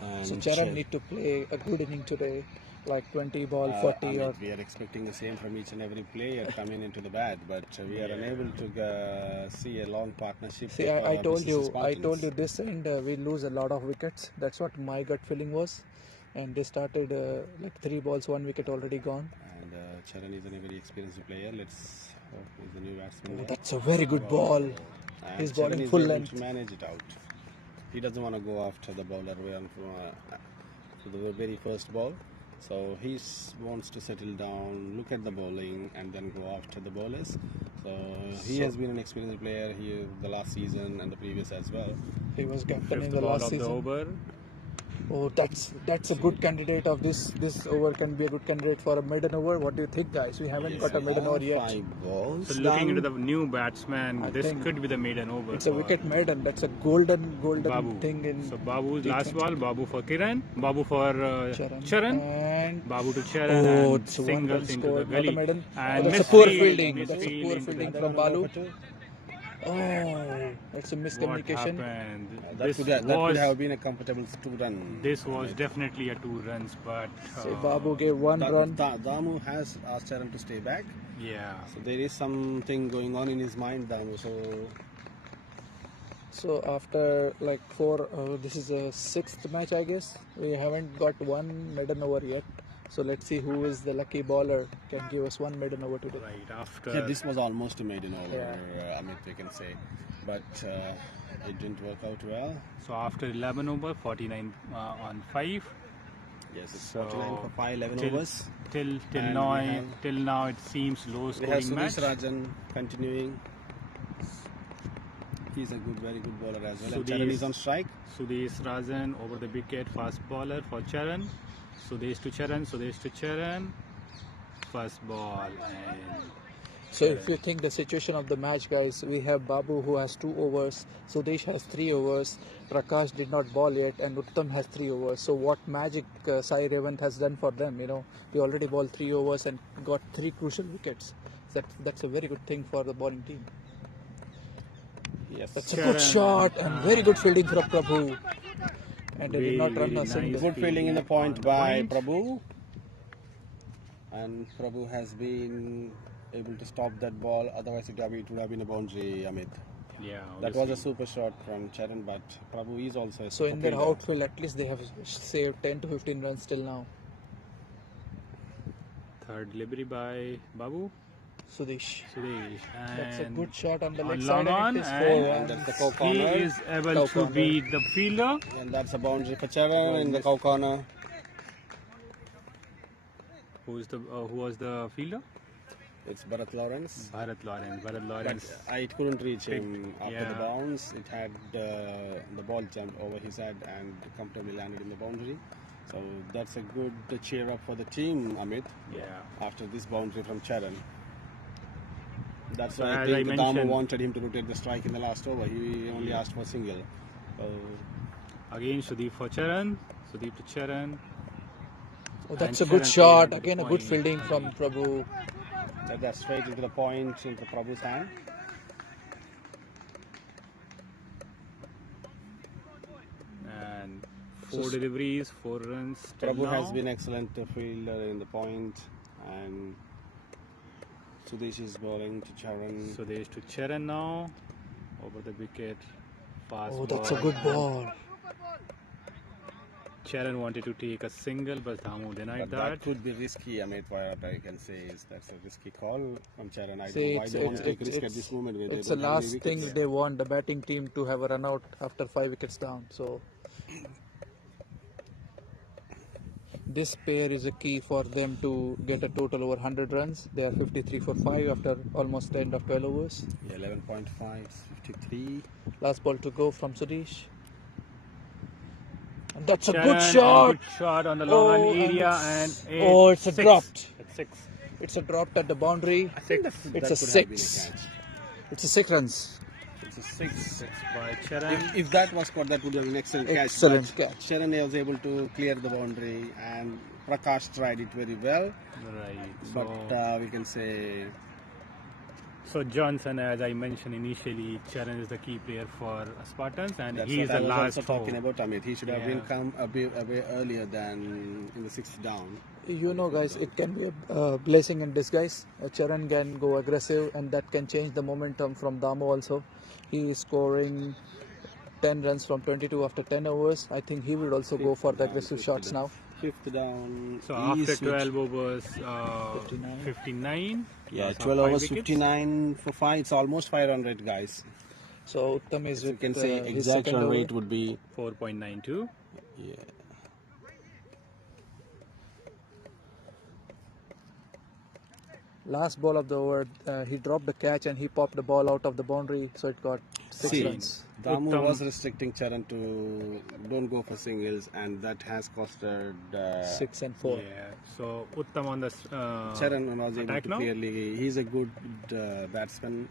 And So Charan need to play a good inning today like 20 ball, I 40 mean, or we are expecting the same from each and every player coming into the bat, but we are unable to see a long partnership. see, with, I told BCC you, Spartans. this end we lose a lot of wickets. That's what my gut feeling was, and they started like 3 balls, 1 wicket already gone. And Charan is a very experienced player. Let's hope he's the new batsman. there. That's a very good ball. And He's Charan bowling is full able length. to manage it out. He doesn't want to go after the bowler for the very first ball. So he wants to settle down, look at the bowling, and then go after the bowlers. So he has been an experienced player here the last season and the previous as well. He was captaining Fifth the ball last of the season. over. Oh, that's a good candidate of this. This over can be a good candidate for a maiden over. What do you think, guys? We haven't got a maiden over yet. 5 balls. So looking into down. the new batsman, I this think could be the maiden over. It's a for wicket maiden. That's a golden Babu. thing in. So Babu's last T20. ball, Babu for Kiran, Babu for Charan, And Babu to Charan, oh, and it's one singles run into scored. the Not a gully. maiden. And That's a poor misfield, fielding. misfield That's a poor into fielding the- from Balu. Oh, it's a What miscommunication. happened? That could have been a comfortable 2-run. This was definitely a 2 runs, but So Babu gave 1 run. Damu has asked Charan to stay back. yeah. So there is something going on in his mind, Damu. So after like 4, this is a 6th match, I guess. We haven't got 1 maiden over yet. So let's see who is the lucky bowler can give us 1 maiden over today. Right after. Yeah, this was almost a maiden over, Amit, we can say. But it didn't work out well. So after 11 over, 49 on 5. Yes, it's So 49 for 5, 11 till- overs. Till And now, we have- till now it seems low We have scoring match. Sudesh Rajan continuing. He's a very good bowler as well. And Charan is on strike. Sudesh Rajan over the wicket, fast bowler for Charan. Sudesh to Charan, Sudesh to Charan. First ball and So if you think the situation of the match, guys, we have Babu who has 2 overs, Sudesh has 3 overs, Prakash did not bowl yet, and Uttam has 3 overs. So what magic Sai Revant has done for them, we already bowled 3 overs and got 3 crucial wickets. That's a very good thing for the bowling team. Yes. That's a good shot and very good fielding from Prabhu. And they did not run Very a nice. single. Good fielding in the point On the by point. Prabhu. And Prabhu has been able to stop that ball. Otherwise, it would have been a boundary, Amit. yeah. That was a obviously. super shot from Charan, but Prabhu is also a So in super their fielder. outfield, at least they have saved 10 to 15 runs till now. Third delivery by Babu. Sudesh. Sudesh. That's a And good shot on the leg long side, on, and it is and 4 And runs. that's the cow he corner. is able Cow to corner. beat the fielder. And that's a boundary for Charan in the cow corner. Who was the fielder? It's Bharat Lawrence. Bharat Lawrence. Bharat But Lawrence. it couldn't reach him after the Yeah. bounce. It had the ball jumped over his head and comfortably landed in the boundary. So that's a good cheer up for the team, Amit, Yeah. after this boundary from Charan. That's So why I as think I the Damu mentioned- wanted him to rotate the strike in the last over. He only asked for a single. So Again, Sudeep for Charan. Sudeep to Charan. Oh, that's And a good Charan shot. cleared Again, the a good point. fielding from Prabhu. that's straight into the point into Prabhu's hand. And 4 deliveries, 4 runs. Till Prabhu now. has been excellent fielder in the point, and Sudesh is bowling to Charan. Sudesh to Charan now. Over the wicket. Fast Oh, that's a ball. good ball. Charan wanted to take a single, but Damu denied But that. that could be risky, Amit. What I can say is that's a risky call from Charan. I See, don't want to take a risk at this moment. When it's they the don't have any last thing wickets. they want the batting team to have a run out after 5 wickets down. So this pair is a key for them to get a total over 100 runs. They are 53 for 5 after almost the end of 12 overs. Yeah, 11.5, 53. Last ball to go from Sudesh. And that's a Charan, good and shot. good shot on the long run Oh, and area, it's- and oh, it's a six. dropped. It's 6. It's a dropped at the boundary. I think It's a could have been a 6. catch. It's a 6 runs. It's a 6. By Charan. If that was caught, that would have been an excellent catch. Excellent But catch. Charan was able to clear the boundary, and Prakash tried it very well. Right. But So we can say So Johnson, as I mentioned initially, Charan is the key player for Spartans, and That's he is what I the was last also talking hope. about. Amit, he should have Yeah. been come a bit earlier than in the sixth down. You know, guys, it can be a blessing in disguise. Charan can go aggressive, and that can change the momentum from Damo also. He is scoring 10 runs from 22 after 10 overs. I think he would also go for the aggressive shots now. Fifth down. So he after switched. 12 overs, 59. 59. Yeah, loss of 12 5 overs, wickets. 59 for 5. It's almost 500, guys. So Uttam is So you with can say his exact second run over. rate would be 4.92. yeah. Last ball of the over, he dropped the catch and he popped the ball out of the boundary, so it got 6 See, runs. Damu Uttam. was restricting Charan to don't go for singles, and that has costed 6 and 4. Yeah. So Uttam on the Charan was able attack to now. clearly. He's a good batsman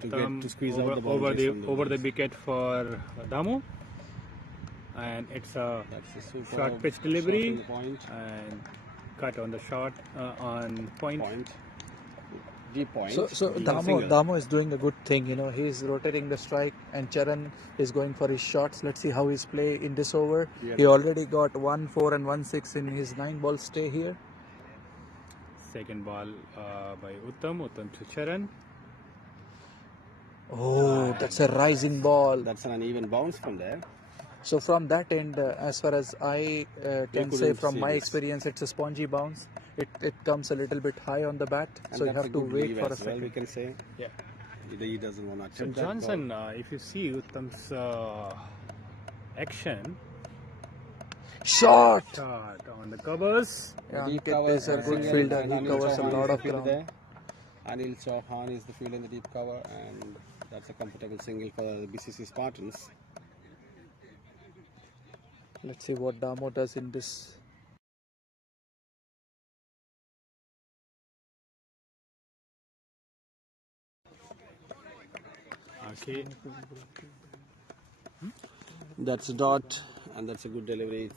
to Uttam get to squeeze over, out the over boundaries the from over the balls. wicket for Damu, and it's a That's a super short pitch shot delivery in the point. and cut on the shot on point. Deep point. So Deep Damo, single. Damo is doing a good thing, you know. He's rotating the strike and Charan is going for his shots. Let's see how he's play in this over. Yeah. He already got 1-4 and 1-6 in his 9-ball stay here. Second ball by Uttam to Charan. Oh, that's a rising ball. That's an uneven bounce from there. So from that end, as far as I can say couldn't from see my this. experience, it's a spongy bounce. It comes a little bit high on the bat, And so you that's a have to good wait leave for a as well, we second. can say. Yeah. He doesn't want to So attempt that Johnson, if you see Uttam's action, Shot! shot on the covers. Yeah, Deep Ankit cover is a and good single, fielder. and He Anil covers a Chauhan lot is of the fielder ground. there. Anil Chauhan is the fielder in the deep cover, and that's a comfortable single for the BCC Spartans. Let's see what Damo does in this. Okay. That's a dot, and that's a good delivery.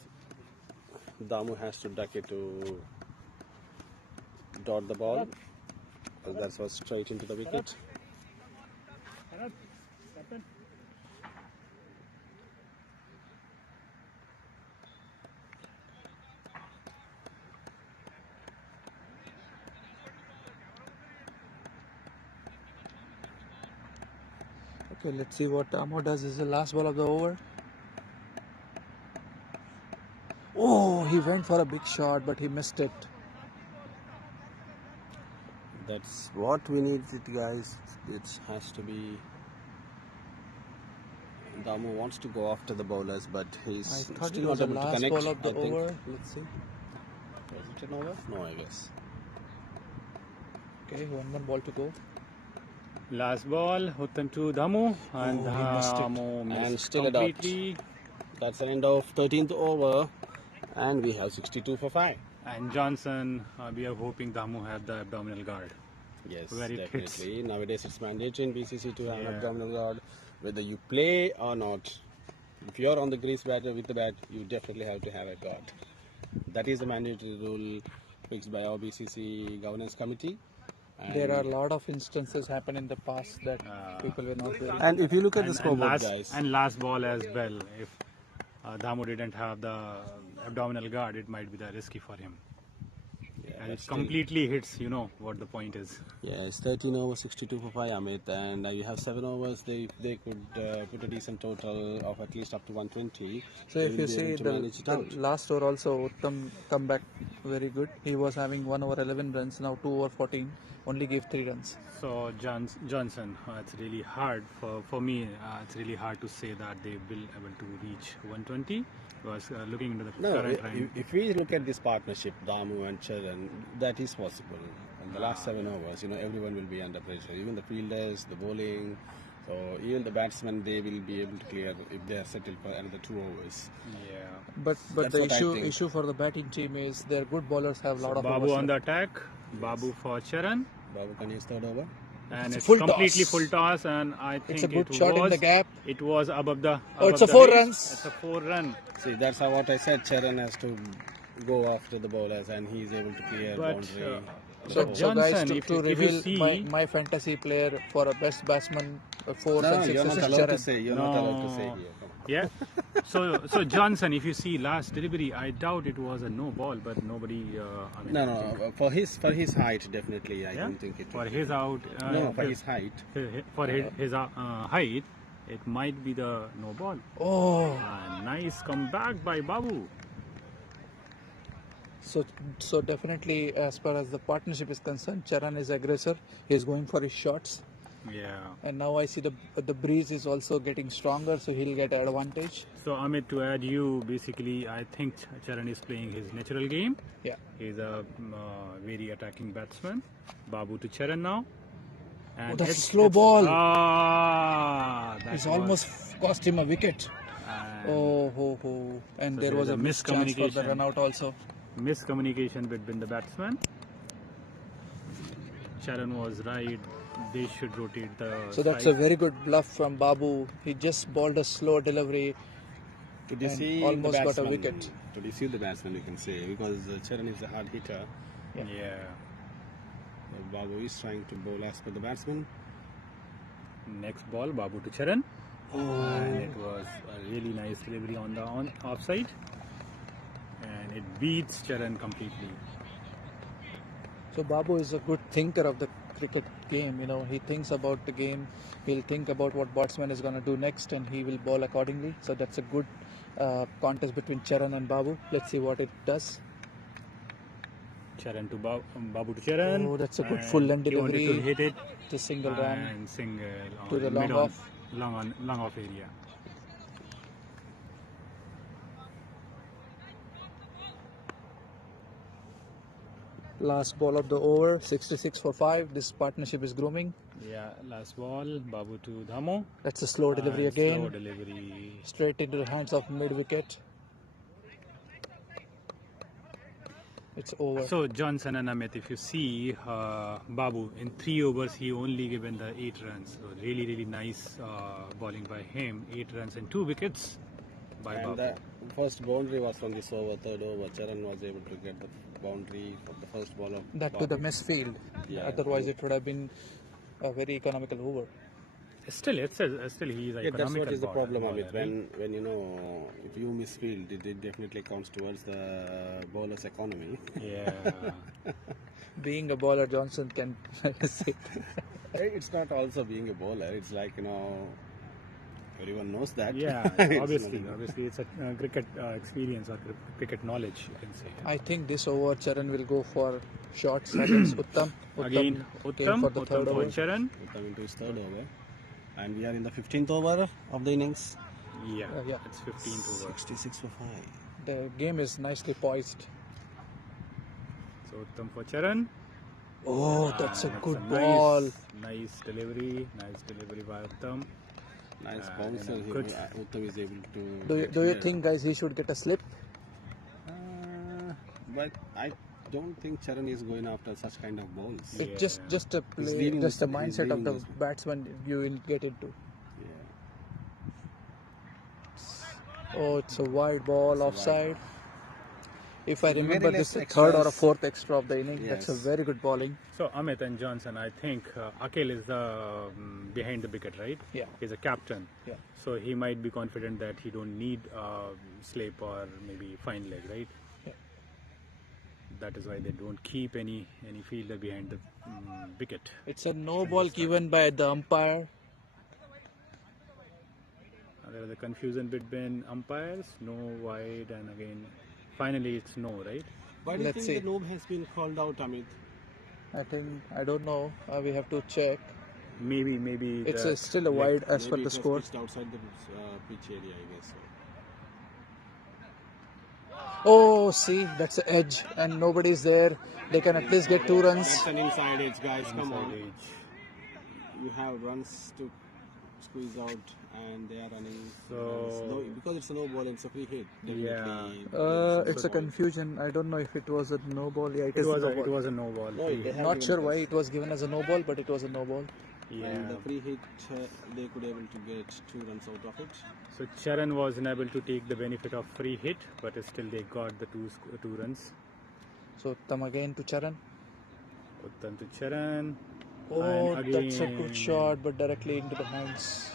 Damu has to duck it to dot the ball. Well, that was straight into the wicket. Okay, let's see what Damo does. This is the last ball of the over. Oh, he went for a big shot, but he missed it. That's what we need, guys. It has to be. Damu wants to go after the bowlers, but he's I thought it still was not the able to last connect. ball of the I think. over. Let's see. Was it an over? No, I guess. Okay, one more ball to go. Last ball, Uttam to Damu, and Oh, he missed it. Damu missed And still a dot. completely. That's the end of 13th over, and we have 62 for 5. And Johnson, we are hoping Damu have the abdominal guard. Yes, Where it hits. definitely. Nowadays it's mandatory in BCC to have an Yeah. abdominal guard, whether you play or not. If you're on the grease batter with the bat, you definitely have to have a guard. That is the mandatory rule fixed by our BCC governance committee. There are a lot of instances happen in the past that people were not very. And if you look at the And scoreboard, guys, last ball as well. If Damu didn't have the abdominal guard, it might be the risky for him. yeah, And but it still- completely hits, you know what the point is. yeah, it's 13 overs, 62 for 5, Amit, and you have 7 overs. They could put a decent total of at least up to 120. So They if will you be see able to the manage it out. last over also, Uttam come back very good. He was having 1 over 11 runs, now 2 over 14, only gave 3 runs. So Johnson, it's really hard for me. It's really hard to say that they will able to reach 120. Because looking into the No, current trend, if we look at this partnership, Damu and Charan, that is possible. In the last 7 overs, everyone will be under pressure. Even the fielders, the bowling, so even the batsmen, they will be able to clear if they are settled for another 2 overs. yeah. But That's the what I think. issue for the batting team is their good bowlers have a lot of Babu overs on the left. attack, Babu for Charan, Babu, can you third over? and It's a it's full completely toss. full toss, and I think It's a good it shot was, in the gap. It was above the. Oh, it's above a the 4 waist. runs. It's a 4-run. See, that's how what I said. Charan has to go after the bowlers, and he is able to clear But boundary. So, But so guys, Johnson, to if you reveal see, my fantasy player for a best batsman, 4th and 6th you're is not allowed to Charan. say. You're not allowed to say no, here. Come on. yeah. So Johnson, if you see last delivery, I doubt it was a no ball, but nobody. I mean, No, for his height, definitely, I yeah, don't think it. for his out. No, for his height. For his height, it might be the no ball. Oh, Nice comeback by Babu. so definitely, as far as the partnership is concerned, Charan is aggressor. He's going for his shots, Yeah. and now I see the breeze is also getting stronger, so he'll get advantage. So Amit, to add you, basically, I think Charan is playing his natural game. Yeah. He's a very attacking batsman. Babu to Charan now. Oh, the slow ball. That It's was- almost cost him a wicket. and Oh. And So there was there's a a missed chance for the miscommunication. run out also. miscommunication between the batsmen. Charan was right. They should rotate the. So that's a side. very good bluff from Babu. He just bowled a slow delivery. To And deceive almost the got a batsman, wicket. To deceive the batsman, you can say, because Charan is a hard hitter. Yeah. Babu is trying to bowl as per the batsman. Next ball, Babu to Charan. And it was a really nice delivery on the offside. And it beats Charan completely. So Babu is a good thinker of the cricket game. You know, he thinks about the game. He'll think about what batsman is going to do next, and he will bowl accordingly. So that's a good contest between Charan and Babu. Let's see what it does. Charan to Babu to Charan. Oh, that's a good And full length he wanted delivery. to hit it. The single run. And single To the on long mid on, off. long off area. Last ball of the over, 66 for 5. This partnership is grooming. Yeah, last ball, Babu to Dhamo. That's a slow delivery And again. Slow delivery. Straight into the hands of mid wicket. It's over. So Johnson and Amit, if you see Babu in 3 overs, he only given the 8 runs. So really nice bowling by him. 8 runs and 2 wickets by And Babu. the first boundary was from this over, third over. Charan was able to get the boundary for the first ball of That to the miss field. Yeah. Otherwise, it would have been a very economical over. Still, he is a Yeah, that's economical what is the bowler, problem, bowler, Amit. When you know, if you misfield, it definitely counts towards the bowler's economy. right? Yeah. Being a bowler, Johnson can say. It's not also being a bowler. It's like, everyone knows that. Yeah, It's obviously not- it's a cricket experience or cricket knowledge, you can say. I think this over, Charan will go for shots against Uttam. Again, came Uttam for the third for over. Charan. Uttam into his third over. And we are in the 15th over of the innings. Yeah, Yeah. it's 15th over. 66 for 5. The game is nicely poised. So Uttam for Charan. Oh, that's a And good it's ball. Nice delivery by Uttam. Nice And bouncer. good. Uttam is able to. Do get you here. think, guys, he should get a slip? But I don't think Charan is going after such kind of balls. It just a He's play, leaving just a this- he's mindset of leaving the this. batsman you will get into. Yeah. Oh, it's a wide ball offside. If I Very remember, less this is the third or a extras. fourth extra of the inning. That's a Yes. very good bowling. So Amit and Johnson, I think Akhil is the behind the wicket, right? Yeah. He's a captain. Yeah. So he might be confident that he don't need slip or maybe fine leg, right? Yeah. That is why they don't keep any fielder behind the wicket. It's a no ball given by the umpire. There is a confusion between umpires, no wide, and again, finally it's no, right? Why do you Let's think see. the Noob has been called out, Amit? I don't know. We have to check. Maybe It's the, still a wide as per Maybe the it was score. pitched outside the pitch area, I guess. Oh, see, that's the edge, and nobody's there. They can at least get 2 runs. That's an inside edge, guys. Come inside on. edge. You have runs to squeeze out, and they are running. So- because it's a no ball, it's a free hit. Yeah. Definitely, It's a confusion. I don't know if it was a no ball. Yeah, It was no a, ball. it was a no ball. No, free they hit. have Not given sure this. why it was given as a no ball, but it was a no ball. Yeah. And the free hit, they could able to get 2 runs out of it. So Charan was unable to take the benefit of free hit, but still they got the two runs. So, Tam again to Charan. Uttam to Charan. Oh, And that's a again good shot, but directly into the hands.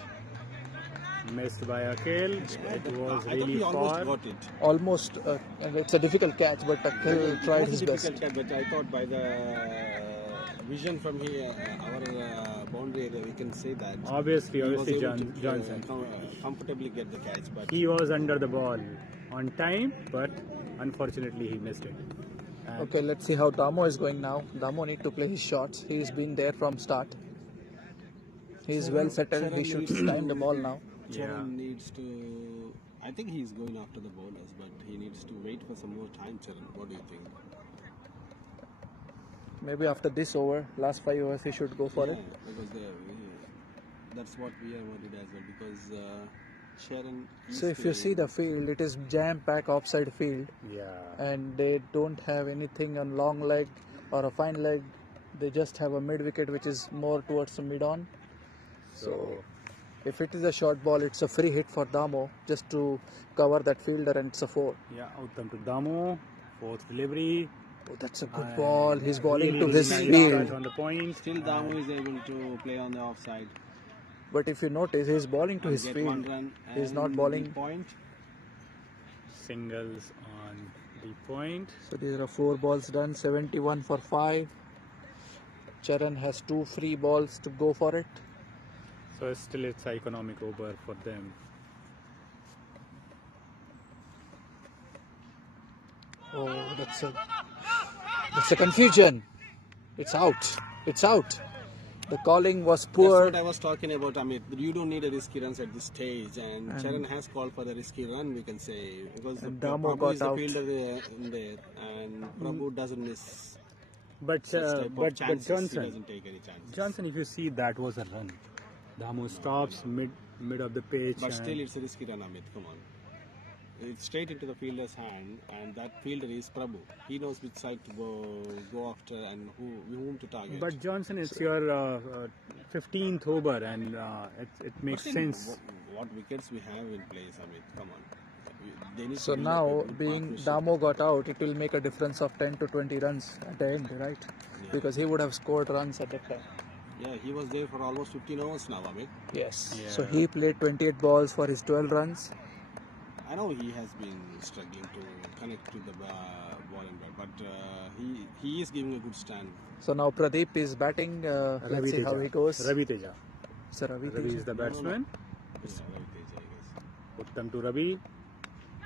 missed by Akhil. It was I thought really he almost far. got it. Almost, and it's a difficult catch, but Akhil tried it was his a best. difficult catch, but I thought by the vision from here, our boundary area, we can say that Obviously, he was able Johnson. to comfortably get the catch. But He was under the ball on time, but unfortunately he missed it. And Okay, let's see how Damo is going now. Damo need to play his shots. He's been there from start. He's well settled. He should time the ball now. Charan needs to. I think he's going after the bowlers, but he needs to wait for some more time. Charan, what do you think? Maybe after this over, last 5 overs, he should go for it. Because that's what we are worried as well. Because Charan. So if you see the field, it is jam-packed offside field, yeah, and they don't have anything on long leg or a fine leg. They just have a mid-wicket which is more towards the mid-on. So if it is a short ball, it's a free hit for Damo just to cover that fielder, and it's a 4. yeah, Uttam to Damo, fourth delivery. Oh, that's a good ball. He's bowling Really, to his nice field. touch on the point. Still, Damu is able to play on the offside. But if you notice, he's bowling to his Get field. one run. He's not and bowling. the point. Singles on the point. So these are 4 balls done, 71 for 5. Charan has 2 free balls to go for it. So still it's an economic over for them. Oh, that's a confusion. It's out. It's out. The calling was That's poor. what I was talking about, Amit. You don't need a risky runs at this stage, and Charan has called for the risky run, we can say, because And the Damo Prabhu got is the out. fielder in there, and Prabhu doesn't miss But such type of but chances. He Johnson, doesn't take any chances. Johnson, if you see that was a run. Damo stops mid of the pitch. But and still, it's a risky run, Amit. Come on. It's straight into the fielder's hand, and that fielder is Prabhu. He knows which side to go after and whom to target. But Johnson, it's your 15th over, and it makes But still, sense. What wickets we have in place, Amit? Come on. They need So to build up a now, good being partnership. Damo got out, it will make a difference of 10 to 20 runs at the end, right? Because he would have scored runs at that time. Yeah, he was there for almost 15 overs now, Amit. Yes. Yeah. So he played 28 balls for his 12 runs. I know he has been struggling to connect to the ball and bat, but he is giving a good stand. So now Pradeep is batting. Let's see how he goes. Ravi Teja. So Ravi Ravi is the batsman. Yeah, Ravi Teja, I guess. Uttam to Ravi.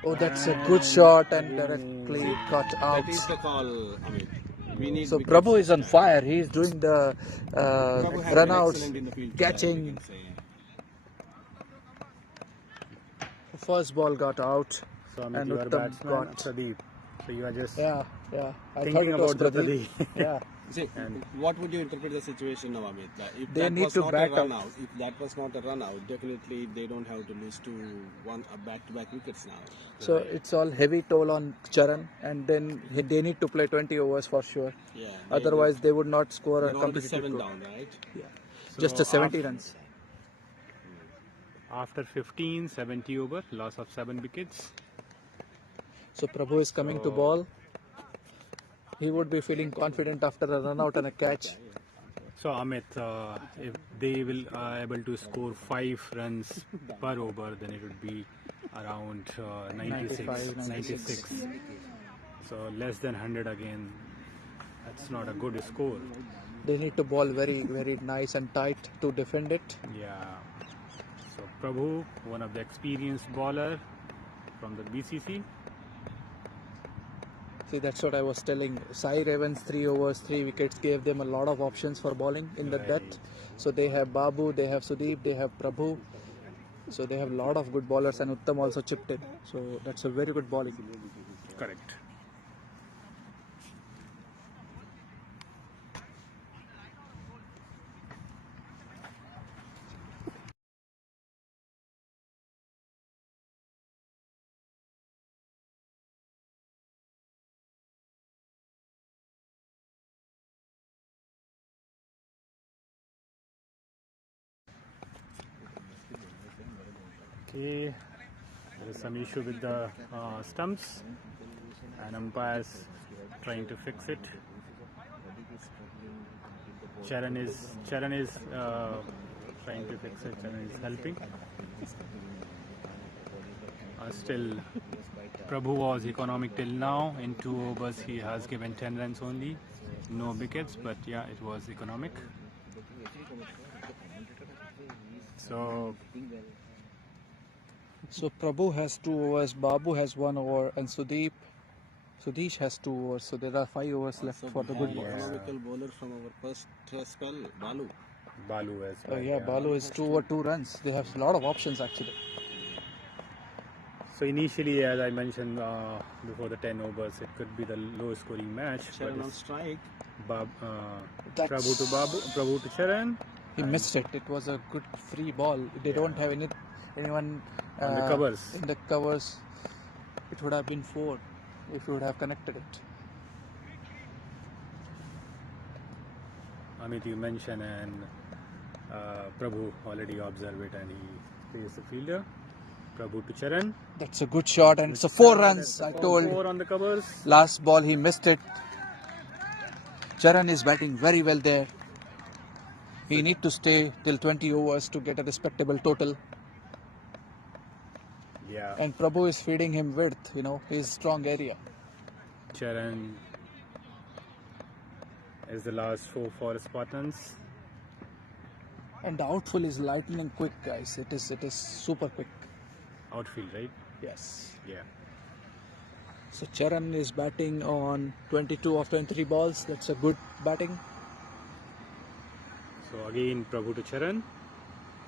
Oh, that's a good shot and directly cut out. That is the call, Amit. We need So wickets. Prabhu is on fire. He is doing the Prabhu has been runouts, excellent in the field today, we catching. can say. First ball got out, So and Amit, you are Uttam batsman, got. Pradeep. So you are just Yeah. I thinking thought it was about the Pradeep. Yeah. See, what would you interpret the situation now, Amit? If They that need was to not bat a run out. out, if that was not a run out, definitely they don't have to lose to back-to-back wickets now. So it's all heavy toll on Charan, and then they need to play 20 overs for sure. Yeah, Otherwise, they would not score a they're already competitive 7 score. down, right? Just a 70 runs. after 15, 70 over, loss of 7 wickets. So Prabhu is coming to ball. He would be feeling confident after a run out and a catch. So Amit, if they will able to score 5 runs per over, then it would be around 96, 95, 96. So less than 100 again. That's not a good score. They need to ball very, very nice and tight to defend it. Yeah. So Prabhu, one of the experienced bowler from the BCC. See, that's what I was telling. Sai Ravens 3 overs, 3 wickets gave them a lot of options for bowling in the death. So they have Babu, they have Sudeep, they have Prabhu. So they have a lot of good bowlers, and Uttam also chipped in. So that's a very good bowling. Correct. Okay, there is some issue with the stumps, and umpires trying to fix it. Charan is trying to fix it. Charan is helping. Still, Prabhu was economic till now. In 2 overs, he has given 10 runs only. No wickets, but yeah, it was economic. So Prabhu has 2 overs, Babu has 1 over, and Sudesh has 2 overs. So there are 5 overs left for the good bowlers. Economical bowler from our first spell, Balu. Balu as Oh well. yeah, Balu is 2 over 2 runs. They have a lot of options actually. So initially, as I mentioned before the 10 overs, it could be the low scoring match. Charan But on it's strike. Prabhu to Charan. He missed it. It was a good free ball. They don't have anyone On the covers. In the covers, it would have been 4 if you would have connected it. Amit, you mentioned, and Prabhu already observed it, and he plays the fielder. Prabhu to Charan. That's a good shot, and it's a 4 runs. I told 4 on the covers. last ball he missed it. Charan is batting very well there. He need to stay till 20 overs to get a respectable total. Yeah. And Prabhu is feeding him width, his strong area. Charan is the last 4 for Spartans. And the outfield is lightning quick, guys. It is super quick. Outfield, right? Yes. Yeah. So Charan is batting on 22 of 23 balls. That's a good batting. So again, Prabhu to Charan.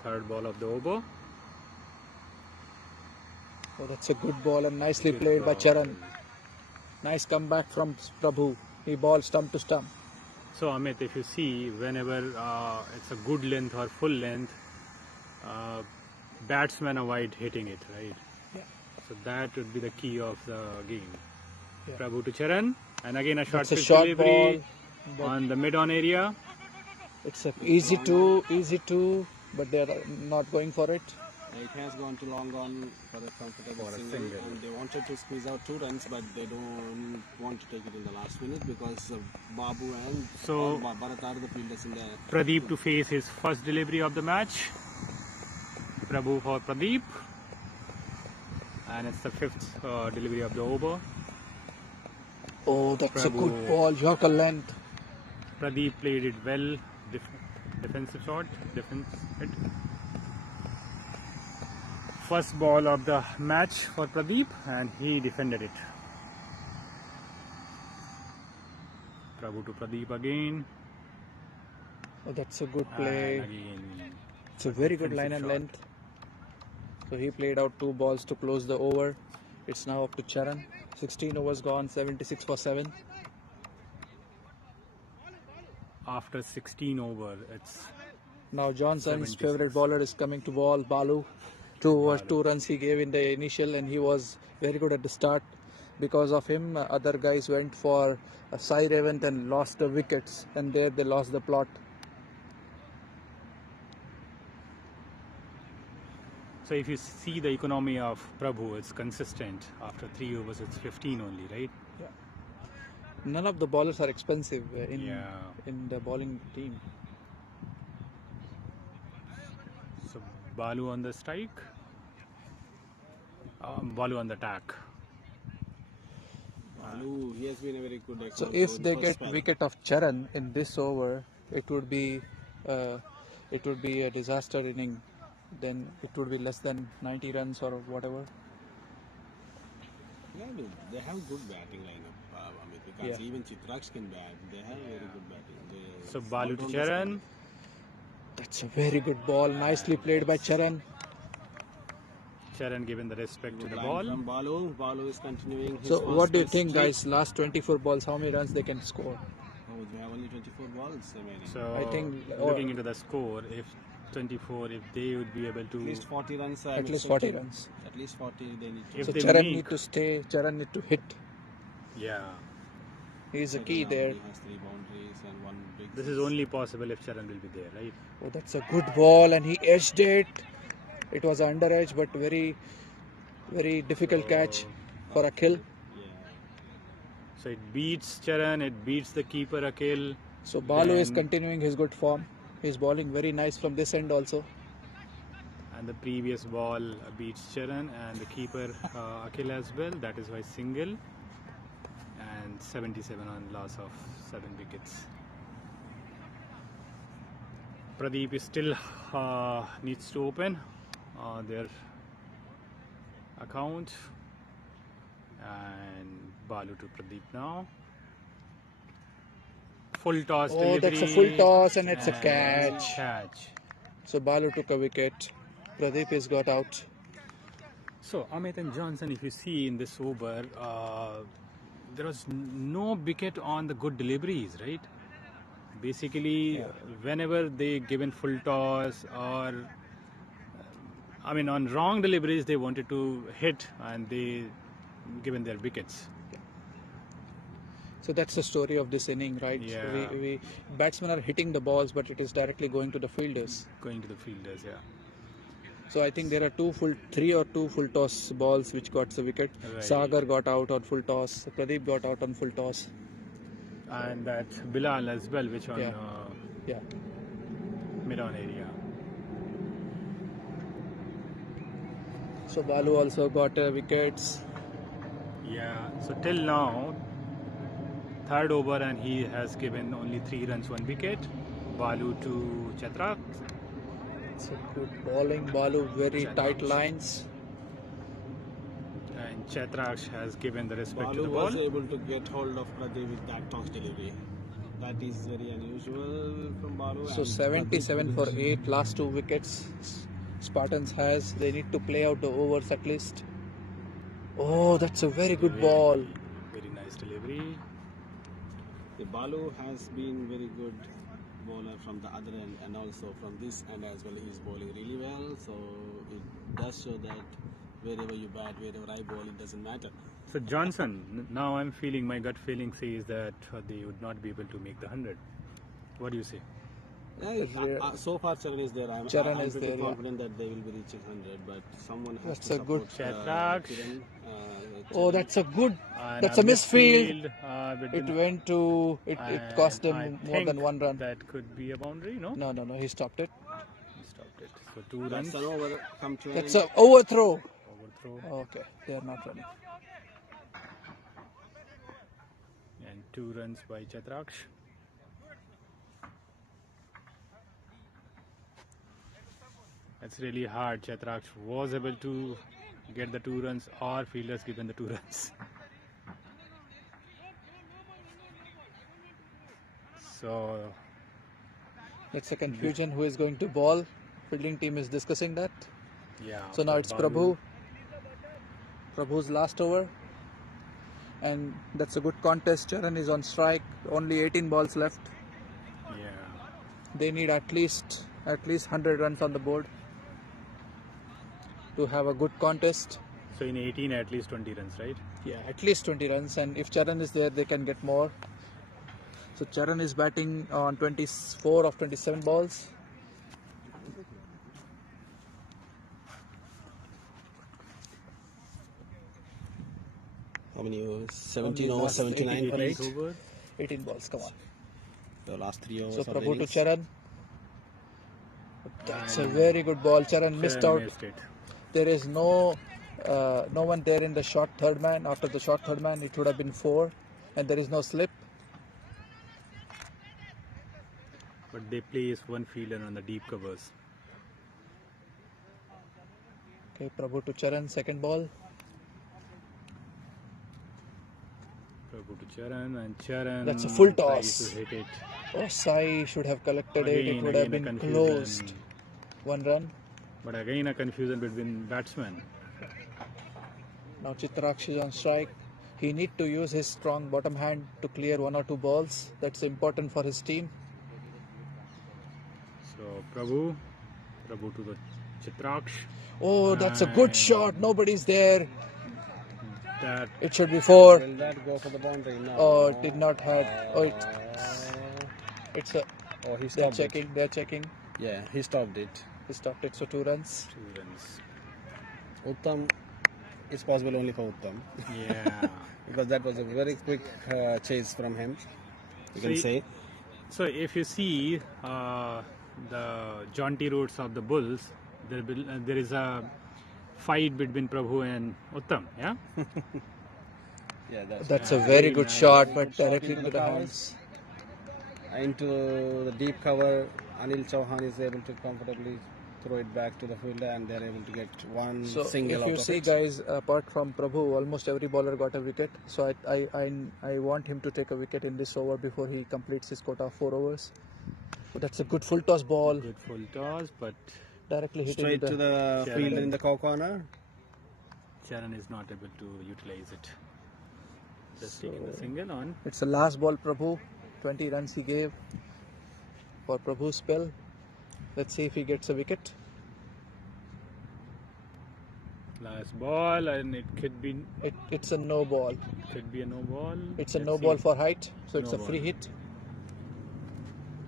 3rd ball of the over. Oh, that's a good ball and nicely Good played by ball. Charan. Nice comeback from Prabhu. He balled stump to stump. So Amit, if you see, whenever it's a good length or full length, batsmen avoid hitting it, right? Yeah. So that would be the key of the game. Yeah. Prabhu to Charan, and again a short That's a pitch short delivery ball. on the mid-on area. It's easy to, but they are not going for it. It has gone to long on for a comfortable For a single, single. and they wanted to squeeze out 2 runs, but they don't want to take it in the last minute because Babu and So- Bharat are the fielders in the. Pradeep to face his first delivery of the match. Prabhu for Pradeep, and it's the 5th delivery of the over. Oh, that's a Prabhu. good ball. Yorker length. Pradeep played it well. Defensive shot, defense hit. First ball of the match for Pradeep, and he defended it. Prabhu to Pradeep again. Oh, that's a good play. And again, It's a very good line defensive and shot. length. So he played out 2 balls to close the over. It's now up to Charan. 16 overs gone, 76 for 7. After 16 over, it's Now Johnson's 76. favorite bowler is coming to ball, Balu. 2 overs, 2 runs he gave in the initial, and he was very good at the start. Because of him, other guys went for a side event and lost the wickets, and there they lost the plot. so if you see the economy of Prabhu, it's consistent. After 3 overs, it's 15 only, right? None of the bowlers are expensive Yeah. in the bowling team. So Balu on the strike, Balu on the attack. Balu, he has been a very good. So example if in they first get spell. wicket of Charan in this over, it would be a disaster inning. Then it would be less than 90 runs or whatever. Yeah, they have good batting lineup. Amit, because Yeah. even Chitraksh can bat. They have very good batting. They So Balu to all-rounders Charan. That's a very good ball. Nicely played by Charan. Charan given the respect to Good the line ball. from Balu. Balu is continuing his So what do you fast-paced think, streak. guys? Last 24 balls, how many runs they can score? Oh, they have only 24 balls remaining. So I think- looking into the score, if 24, if they would be able to, At least 40 runs. At least 40 runs. At least 40 they need to. If So they Charan make- need to stay. Charan need to hit. yeah, He is a Second key round, there. He has 3 boundaries and 1 big. this is only possible if Charan will be there, right? Oh, that's a good ball, and he edged it. It was under edge, but very, very difficult catch for Akhil. Yeah. So it beats Charan, it beats the keeper Akhil. So Balu is Then- continuing his good form. He's bowling very nice from this end also. And the previous ball beats Charan and the keeper Akhil as well. That is why single. And 77 on loss of 7 wickets. Pradeep is still needs to open their account. And Balu to Pradeep now. Full toss Oh, delivery. that's a full toss and it's a And catch. So Balu took a wicket. Pradeep is got out. So Amit and Johnson, if you see in this over, there was no wicket on the good deliveries, right? Basically, whenever they given full toss or on wrong deliveries, they wanted to hit and they given their wickets. So that's the story of this inning, right? Yeah. We batsmen are hitting the balls, but it is directly going to the fielders. Going to the fielders, yeah. So I think there are three or two full toss balls which got the wicket. Right. Sagar got out on full toss. Pradeep got out on full toss. And that Bilal as well, which on Yeah. mid-on area. So Balu also got wickets. Yeah, so till now, third over and he has given only 3 runs, 1 wicket. Balu to Chhatrak. So good bowling. Balu very tight lines. And Chhatrak has given the respect to Balu the was ball. able to get hold of Pradeep with that toss delivery. That is very unusual from Balu. So and 77 Pradeep for couldn't- 8, last 2 wickets. Spartans has. They need to play out the overs at least. Oh, that's a very good ball. Very nice delivery. The Balu has been very good bowler from the other end and also from this end as well. He is bowling really well. So it does show that wherever you bat, wherever I bowl, it doesn't matter. So Johnson, now I'm feeling, my gut feeling says that they would not be able to make the 100. What do you say? So far Charan is there. I'm Charan I'm is pretty there, yeah. confident that they will be reaching 100, but someone has That's to a good support Chhatrak. Kiran, Oh, that's a good. And That's a misfield. Between- It went to. It cost and I them more than think 1 run. That could be a boundary, no? No, he stopped it. He stopped it. So 2 runs. That's an over come to an That's end. a overthrow. Overthrow. Okay, they are not running. And 2 runs by Chhatraksh. That's really hard. Chhatraksh was able to get the 2 runs or fielders given the 2 runs. So It's a confusion. Who is going to ball? Fielding team is discussing that. yeah. So now it's Prabhu. Prabhu's last over. And that's a good contest. Charan is on strike. Only 18 balls left. Yeah. They need at least 100 runs on the board to have a good contest. So in 18 at least 20 runs, right? Yeah, at least 20 runs. And if Charan is there, they can get more. So Charan is batting on 24 of 27 balls. How many overs? 17 Only over last 79 for 8. Over. 18 balls, come on. The last 3 overs. So of Prabhu to innings. Charan. That's a very good ball. Charan missed out. Missed it. There is no one there in the short third man. After the short third man, it would have been 4, and there is no slip. But they place one fielder on the deep covers. Okay, Prabhu to Charan, second ball. Prabhu to Charan, and Charan That's a full tries toss. to hit it. Oh, Sai should have collected it. It Again- would have again a been confusion. closed. 1 run. But again a confusion between batsmen. Now Chitraksh is on strike. He need to use his strong bottom hand to clear 1 or 2 balls. That's important for his team. So Prabhu to the Chitraksh. Oh, that's a good shot. Nobody's there. That It should be 4. Will that go for the boundary? No. Oh, it did not have. Oh, it's a. Oh, he They're stopped it. checking. They're checking. Yeah, he stopped it. He stopped it. So 2 runs. 2 runs. Uttam, it's possible only for Uttam. Yeah. Because that was a very quick chase from him, you can See- say. So if you see the jaunty roots of the bulls, there is a fight between Prabhu and Uttam. Yeah. Yeah, That's a very good shot, but directly into the hands. into the deep cover. Anil Chauhan is able to comfortably throw it back to the fielder, and they're able to get one So single if out you of see, it. guys, apart from Prabhu, almost every bowler got a wicket. So I want him to take a wicket in this over before he completes his quota of 4 overs. So that's a good full toss ball, Good full toss, but directly hitting Straight to the Charan. fielder in the corner. Charan is not able to utilize it. Just taking the single on. It's the last ball, Prabhu. 20 runs he gave for Prabhu's spell. Let's see if he gets a wicket. Last ball, and it could be It's a no ball. a no ball. It's a Let's no see. ball for height, so it's No a free ball. hit.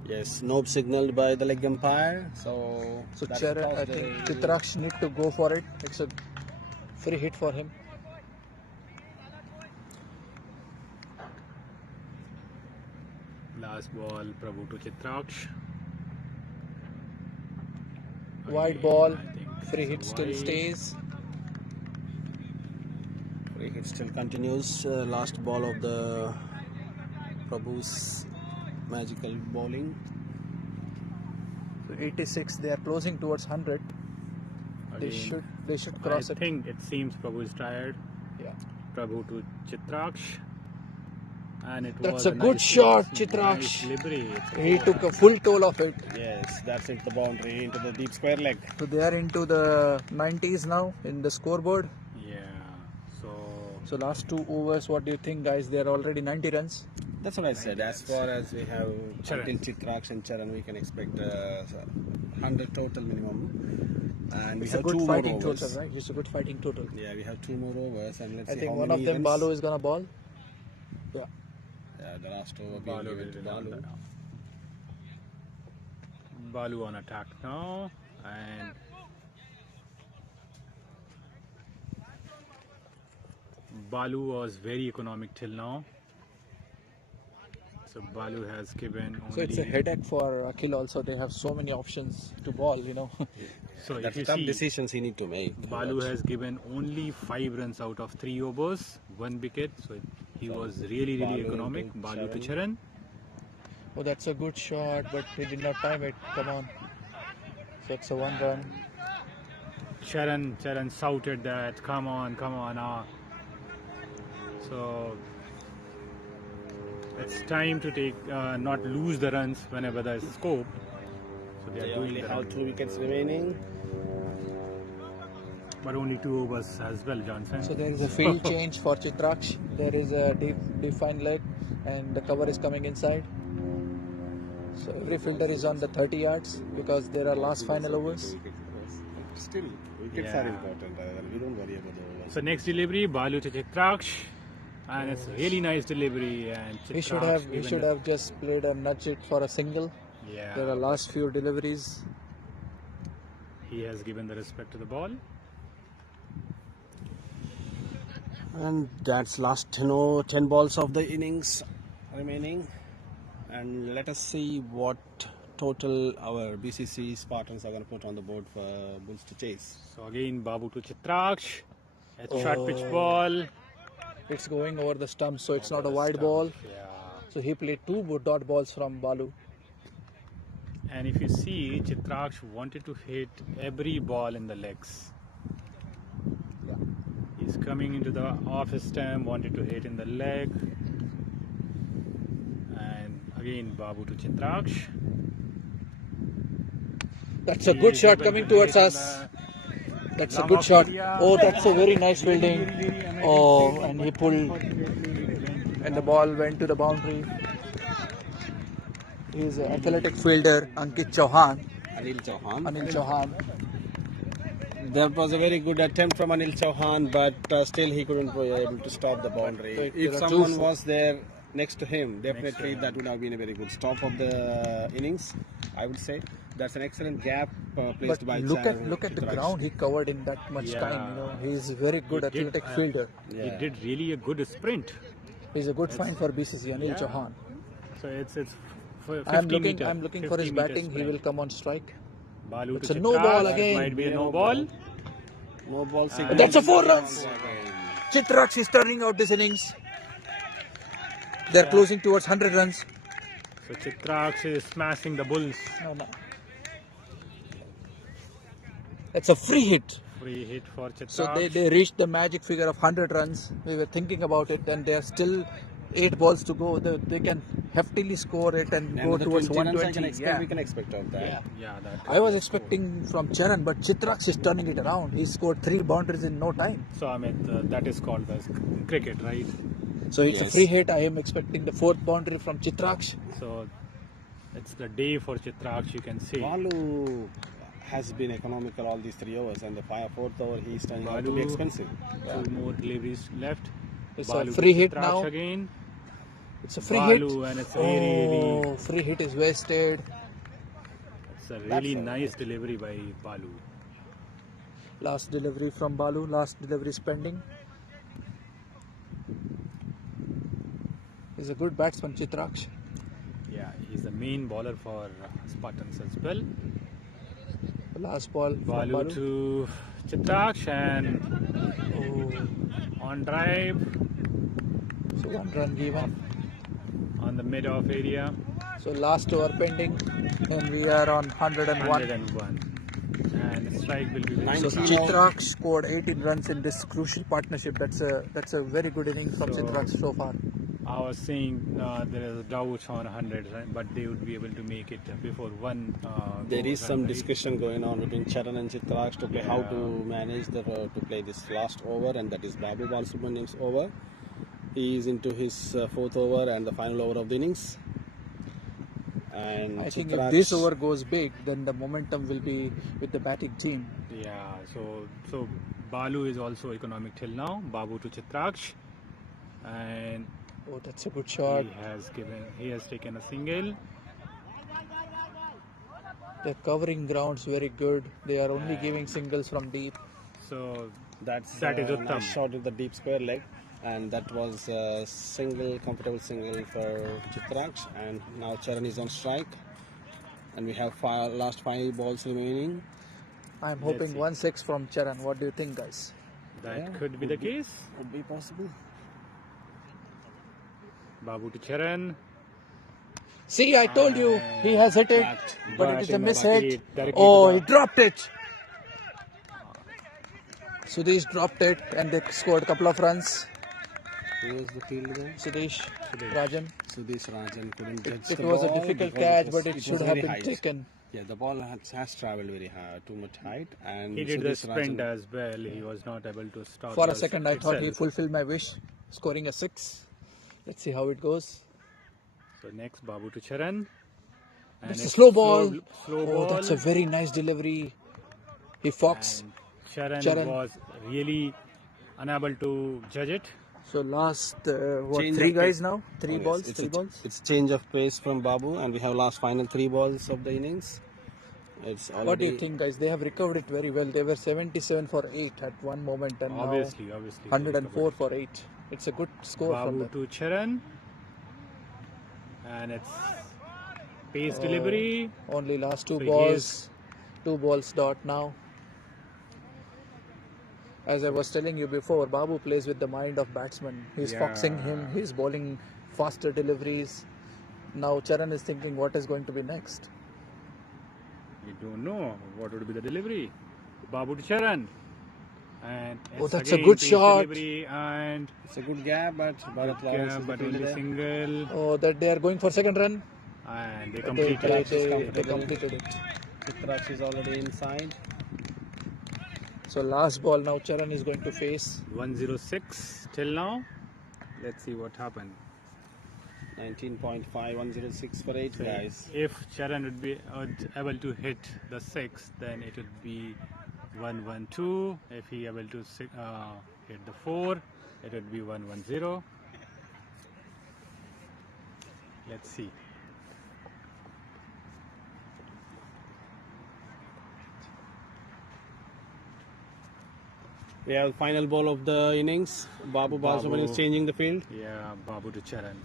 Yes, nope signaled by the leg umpire. So, So that's Charan, toss I they- think Chitraksh need to go for it. It's a free hit for him. Last ball, Prabhu to Chitraksh. Wide Again, ball, I think free it's a hit still wide. stays. Free hit still continues. Last ball of the Prabhu's magical bowling. So 86, they are closing towards 100. Again, They should cross I it. think it seems Prabhu is tired. Yeah. Prabhu to Chitraksh. And it That's was a good nice, shot, nice Chitraksh. delivery. It's a He four. took a full toll of it. Yes, that's into the boundary, into the deep square leg. So they are into the 90s now in the scoreboard. Yeah. So last 2 overs, what do you think, guys? They are already 90 runs. That's what I said. As far as we have Charan. until Chitraksh and Charan, we can expect 100 total minimum. And we It's a have good 2 more fighting overs. total, right? It's a good fighting total. Yeah, we have 2 more overs, and let's I see think how one many of them, runs. Balu, is gonna ball. Yeah. Yeah, the last over being Balu given will to be on Balu. Balu on attack now, and Balu was very economic till now. So Balu has given only. So it's a headache for Akhil also. They have so many options to ball, So That's if you tough see, decisions he need to make. Balu But has given only 5 runs out of 3 overs, 1 wicket. So he was really Balu economic. to Balu to Charan. Charan. Oh, that's a good shot, but he did not time it. Come on. So it's a 1 run. Charan shouted that, come on. So it's time to take, not lose the runs whenever there is scope. So they are they doing only that, have 2 wickets remaining. but only 2 overs as well, Johnson. So there is a field change for Chitraksh. There is a defined leg, and the cover is coming inside. So every fielder is on the 30 yards because there are last final overs. Still, wickets Yeah. are important. We don't worry about the overs. So next delivery, Balu to Chitraksh, and it's a really nice delivery. And He should Chitraksh have given just played a nudge it for a single. Yeah, There are last few deliveries. he has given the respect to the ball. And that's last 10 balls of the innings remaining. And let us see what total our BCC Spartans are going to put on the board for Bulls to chase. So again, Babu to Chitraksh. It's a short pitch ball. It's going over the stump, so it's not a Over the wide stump, ball. Yeah. So he played 2 dot balls from Balu. And if you see, Chitraksh wanted to hit every ball in the legs. Yeah. He's coming into the off stump, wanted to hit in the leg. And again, Babu to Chitraksh. That's a He good is shot able coming to towards hit in us. the That's a long good off shot. area. Oh, that's a very nice fielding. Very amazing Oh, fielding. and he pulled, and the ball went to the boundary. He is an athletic fielder, Ankit Chauhan. Anil Chauhan. Anil Chauhan. That was a very good attempt from Anil Chauhan, but still he couldn't be able to stop the boundary. But If there are someone two- was there next to him, definitely that would have been a very good stop of the innings, I would say. That's an excellent gap placed But by look Charan at the Chitraksh. ground he covered in that much Yeah. time. He is a very good He did, athletic fielder. He Yeah. did really a good sprint. He's a good find for BCC, Anil Yeah. Chauhan. So it's 50 meter. I'm looking for 50 his meter batting. He sprint. will come on strike. Balu It's to a no Chitraj. ball It again. might be a no ball. No ball signal. That's a 4 runs. Chitraj is turning out this innings. They're closing towards 100 runs. So Chitraj is smashing the Bulls. No. It's a free hit. Free hit for Chitraj. So they reached the magic figure of 100 runs. We were thinking about it, and there are still 8 balls to go. They can heftily score it and go the towards 20 runs I 120. we can expect of that. Yeah, that. I was expecting from Charan, but Chitraj is turning it around. He scored 3 boundaries in no time. So Amit, that is called the cricket, right? So it's a Yes. free hit. I am expecting the 4th boundary from Chitraj. So it's the day for Chitraj, you can see. Balu has been economical all these 3 overs, and the 4th over he is turning out to be Balu. expensive. 2 more deliveries left. It's Balu a to free hit Chitraj now. again. It's a free Balu, hit. and it's really Free hit is wasted. it's a really nice delivery by Balu. Last delivery from Balu. Last delivery is pending. He's a good batsman, Chitraj. Yeah, he's the main bowler for Spartans as well. The last ball from Balu Balu. to Chitraj and on drive So 1 run given. on the mid off area. So last over pending, and we are on 101. 101. And strike will be with So Chitraj. Chitraj scored 18 runs in this crucial partnership. That's a very good inning from So- Chitraj so far. I was saying there is a doubt on 100, right? But they would be able to make it before one. There goal is run, some right? discussion going on between Charan and Chitraj to play how to manage to play this last over, and that is Babu Balsubramanian's over. He is into his 4th over and the final over of the innings. And I think if Chitraj- this over goes big, then the momentum will be with the batting team. Yeah, so Balu is also economic till now. Babu to Chitraj, and Oh, that's a good shot. he has taken a single. The covering grounds very good. They are only giving singles from deep. So that is a Uttam. nice shot with the deep square leg, and that was a comfortable single for Chitraj. And now Charan is on strike, and we have last 5 balls remaining. I'm hoping 1-6 from Charan. What do you think, guys? That could be the case. Would be possible. Babu to Charan. See, I told you he has hit it, but it is a miss hit. directly Oh, to he dropped it. Sudesh dropped it, and they scored a couple of runs. Who was the fielder? Sudesh Rajan. Sudesh Rajan couldn't catch It the was a ball difficult because catch, was- but it was should have very been high. taken. Yeah, the ball has travelled very high, too much height, and He did the Sudesh sprint Rajan- as well. He was not able to stop. For a the second, I thought he itself. fulfilled my wish, scoring a 6. Let's see how it goes. So next, Babu to Charan. And It's a it's slow ball. Slow Oh, ball. that's a very nice delivery. He fox. And Charan was really unable to judge it. So last, Change 3 of guys pace. now? 3 Oh, yes, balls? it's 3 a- balls? It's change of pace from Babu, and we have last final 3 balls of the innings. It's already. What do you think, guys? They have recovered it very well. They were 77 for 8 at one moment, and Obviously. now 104 for 8. It's a good score from Babu them. to Charan. And it's pace delivery. Only last 2 So he balls. 2 balls dot now. As I was telling you before, Babu plays with the mind of batsman. He's foxing him. He's bowling faster deliveries. Now Charan is thinking what is going to be next. We don't know what would be the delivery. Babu to Charan. And Oh, it's that's a again good pace shot. Delivery and It's a good gap, but Bharat Lawrence is the but fielder only there. single. Oh, that they are going for second run. And they They completed. completed it. Chitraj is already inside. So last ball now Charan is going to face. 106 till now. Let's see what happened. 19.5, 106 for 8 guys. If Charan would be able to hit the 6, then it would be 112. If he able to hit the 4, it would be 110. Let's see. We have final ball of the innings. Babu Balsubramanian is changing the field. Yeah, Babu to Charan.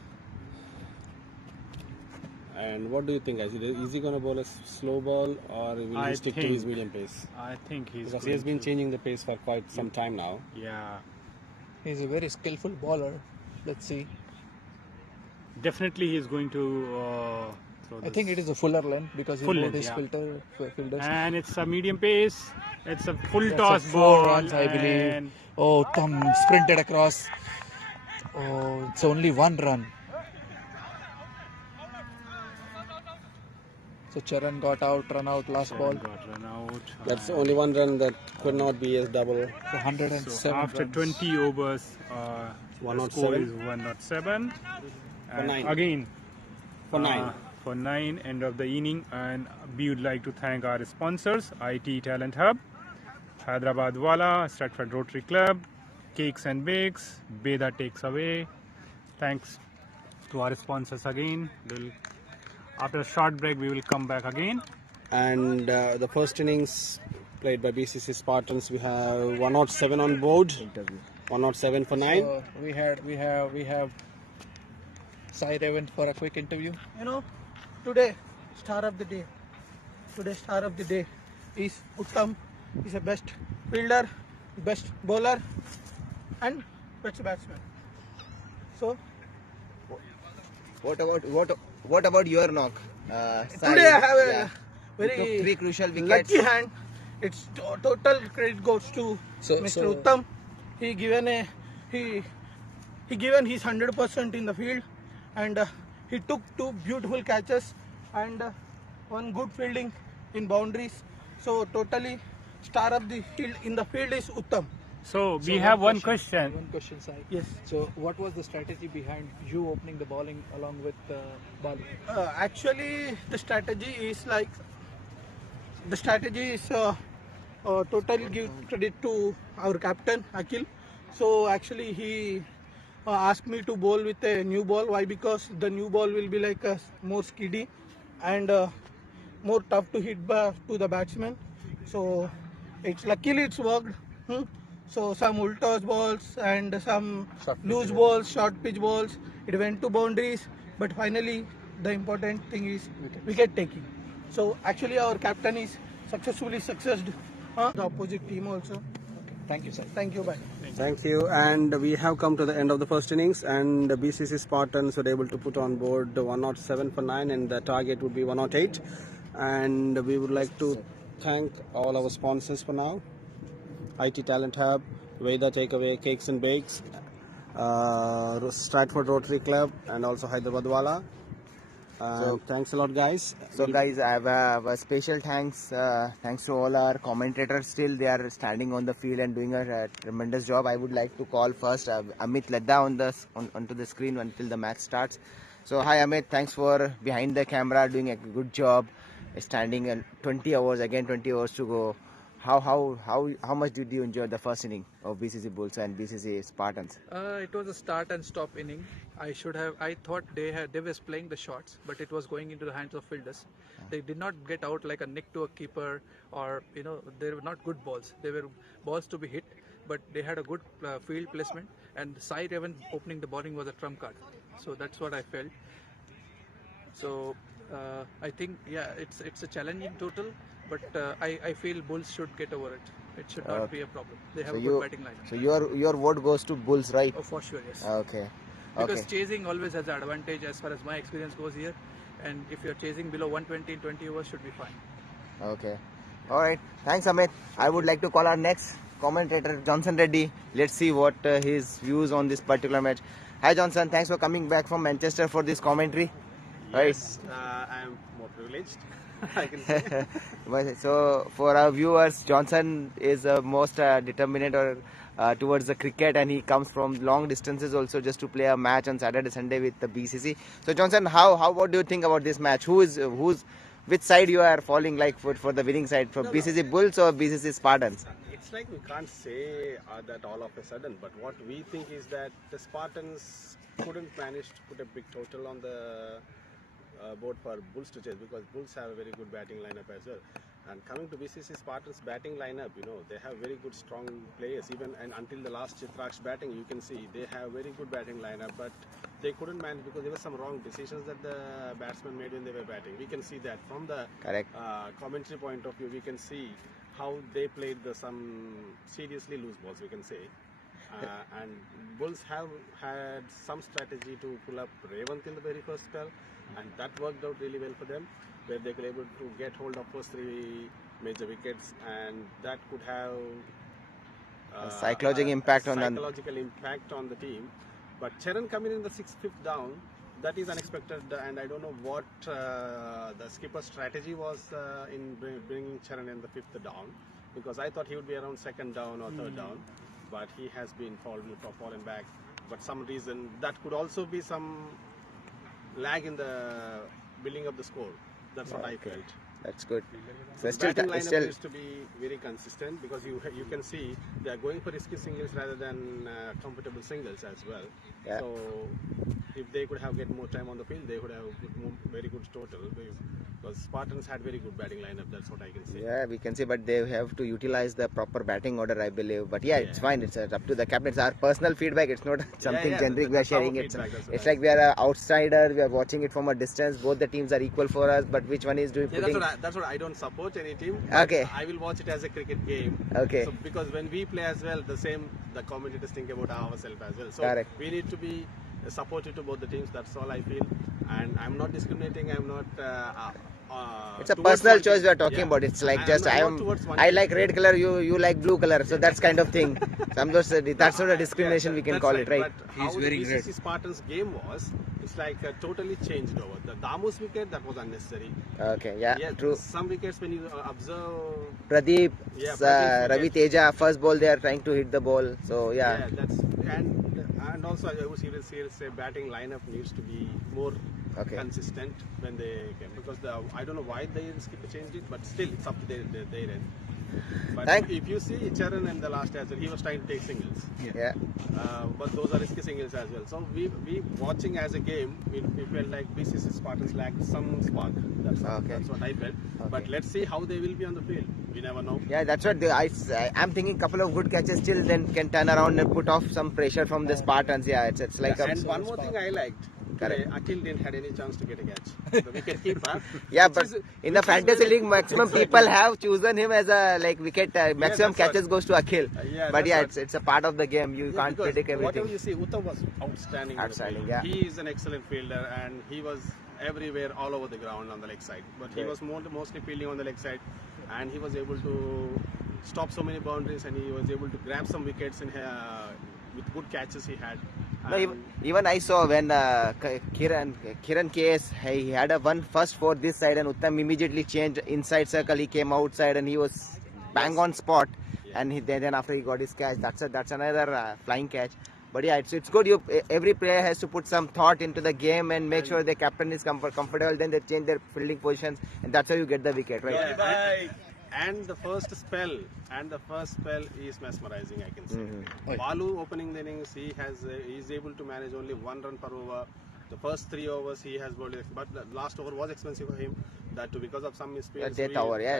And what do you think, guys? Is he going to bowl a slow ball or will he stick to his medium pace? I think he's Because he has been changing the pace for quite some time now. Yeah, He's a very skillful bowler. Let's see. definitely he's going to throw I think it is a fuller length because he Full moved length, his fielders. and it's a medium pace. It's a full That's toss a 4 ball. runs, I believe. and Oh, Thumb sprinted across. Oh, it's only 1 run. So Charan got out, run out last ball. got run out. That's only 1 run that could not be a double. So 107 So after runs. 20 overs, the score is 107. And 9. again, For 9. For 9, end of the inning. And we would like to thank our sponsors, IT Talent Hub, Hyderabad Wala, Stratford Rotary Club, Cakes and Bakes, Beda Takes Away. Thanks to our sponsors again. After a short break, we will come back again. And the first innings played by BCC Spartans, we have 107 on board. 107 for 9. So we have Sai Revan for a quick interview. You know, today star of the day. Today star of the day is Uttam. He's a best fielder, best bowler, and best batsman. So What about your knock? today I have a You took very 3 crucial wickets. lucky hand. It's total credit goes to Mr. Uttam. He given his 100% in the field, and he took 2 beautiful catches and 1 good fielding in boundaries. So totally star of the field in the field is Uttam. So we have one question. One question, Sai. Yes. So what was the strategy behind you opening the bowling along with Balu? Actually, the strategy is totally give credit to our captain Akhil. So actually he asked me to bowl with a new ball. Why? Because the new ball will be like a more skiddy and more tough to hit to the batsman. So luckily it's worked. So some ultos balls and some loose balls, short pitch balls, it went to boundaries. But finally, the important thing is wicket taking. So actually, our captain is successfully succeeded. The opposite team also. Thank you, Sai. Thank you. Bye. Thank you. And we have come to the end of the first innings, and the BCC Spartans were able to put on board 107 for 9, and the target would be 108. And we would like to thank all our sponsors for now. IT Talent Hub, Veda Takeaway, Cakes and Bakes, Stratford Rotary Club, and also Hyderabad Wala. Thanks a lot, guys. So guys, I have a special thanks to all our commentators. Still they are standing on the field and doing a tremendous job. I would like to call first Amit Ladda onto the screen until the match starts. So hi Amit, thanks for behind the camera doing a good job, standing 20 hours to go. How much did you enjoy the first inning of BCC Bulls and BCC Spartans? It was a start and stop inning. I thought they were playing the shots, but it was going into the hands of fielders. They did not get out like a nick to a keeper, or they were not good balls. They were balls to be hit, but they had a good field placement. And Sai Revan opening the bowling was a trump card. So that's what I felt. So I think it's a challenging total. But I feel Bulls should get over it. It should not be a problem. They have a good batting line. So your vote goes to Bulls, right? Oh, for sure, yes. Okay. Because chasing always has an advantage as far as my experience goes here. And if you're chasing below 120 in 20 overs, should be fine. Okay. All right. Thanks, Amit. I would like to call our next commentator, Johnson Reddy. Let's see what his views on this particular match. Hi, Johnson. Thanks for coming back from Manchester for this commentary. Yes, I am more privileged. I can say. So for our viewers, Johnson is most determined towards the cricket, and he comes from long distances also just to play a match on Saturday, Sunday with the BCC. So Johnson, what do you think about this match? Which side you are falling like for the winning side, for BCC Bulls or BCC Spartans? It's like we can't say that all of a sudden, but what we think is that the Spartans couldn't manage to put a big total on the board for Bulls to chase, because Bulls have a very good batting lineup as well. And coming to BCC Spartans batting lineup, they have very good strong players. Even and until the last Chitrak's batting, you can see they have very good batting lineup, but they couldn't manage because there were some wrong decisions that the batsmen made when they were batting. We can see that from the commentary point of view. We can see how they played some seriously loose balls, we can say. And Bulls have had some strategy to pull up Revant in the very first spell, and that worked out really well for them, where they were able to get hold of first 3 major wickets, and that could have a psychological impact on the team. But Charan coming in the 5th down, that is unexpected, and I don't know what the skipper's strategy was in bringing Charan in the 5th down, because I thought he would be around 2nd down or 3rd down, but he has been fallen back. But some reason that could also be some lag in the building of the score. That's what I felt. That's good. So the batting lineup needs to be very consistent, because you can see they are going for risky singles rather than comfortable singles as well. Yeah. So if they could have get more time on the field, they would have very good total. Because Spartans had very good batting lineup. That's what I can say. Yeah, we can see, but they have to utilize the proper batting order, I believe. But yeah, it's fine. It's up to the captain. It's our personal feedback. It's not something generic we are sharing. It's like we are an outsider. We are watching it from a distance. Both the teams are equal for us, but which one is doing? That's what I don't support any team. Okay. I will watch it as a cricket game. Okay. So because when we play as well, the commentators think about ourselves as well. So correct. We need to be supportive to both the teams. That's all I feel. And I'm not discriminating. I'm not. It's a personal choice we are talking about. It's like I like red color, you like blue color, so that's kind of thing. That's not a discrimination, we can call it, right? But how the BCC Spartans game was, it's like totally changed over. The Damus wicket, that was unnecessary. Okay, yeah, true. Some wickets when you observe Pradeep, Ravi Teja, first ball they are trying to hit the ball, so yeah. And also I was here to say batting lineup needs to be more consistent when they came, because I don't know why they changed it, but still it's up to their end. But if you see Charan in the last as well, he was trying to take singles. Yeah. But those are risky singles as well. So we watching as a game, we felt like BCC Spartans lacked some spark. That's what I felt. Okay. But let's see how they will be on the field. We never know. Yeah, that's what I'm thinking. Couple of good catches still then can turn around and put off some pressure from the Spartans. Yeah, it's like. And one more thing I liked. Akhil didn't had any chance to get a catch. The wicket keeper. Yeah, but in the fantasy league, maximum people have chosen him as a wicket. Maximum catches goes to Akhil. But yeah, it's a part of the game. You can't predict everything. Whatever you see, Uttam was outstanding. Yeah. He is an excellent fielder, and he was everywhere, all over the ground on the leg side. But he was mostly fielding on the leg side, and he was able to stop so many boundaries, and he was able to grab some wickets with good catches he had. No, even I saw when Kiran KS, he had a first for this side, and Uttam immediately changed inside circle. He came outside and he was bang on spot, and then after he got his catch, that's another flying catch. But yeah, it's good. Every player has to put some thought into the game and make sure the captain is comfortable. Then they change their fielding positions, and that's how you get the wicket, right? Yeah, and the first spell is mesmerizing, I can say. Balu opening the innings, he is able to manage only 1 run per over. The first 3 overs he has bowled, but the last over was expensive for him. That too, because of some mistakes, that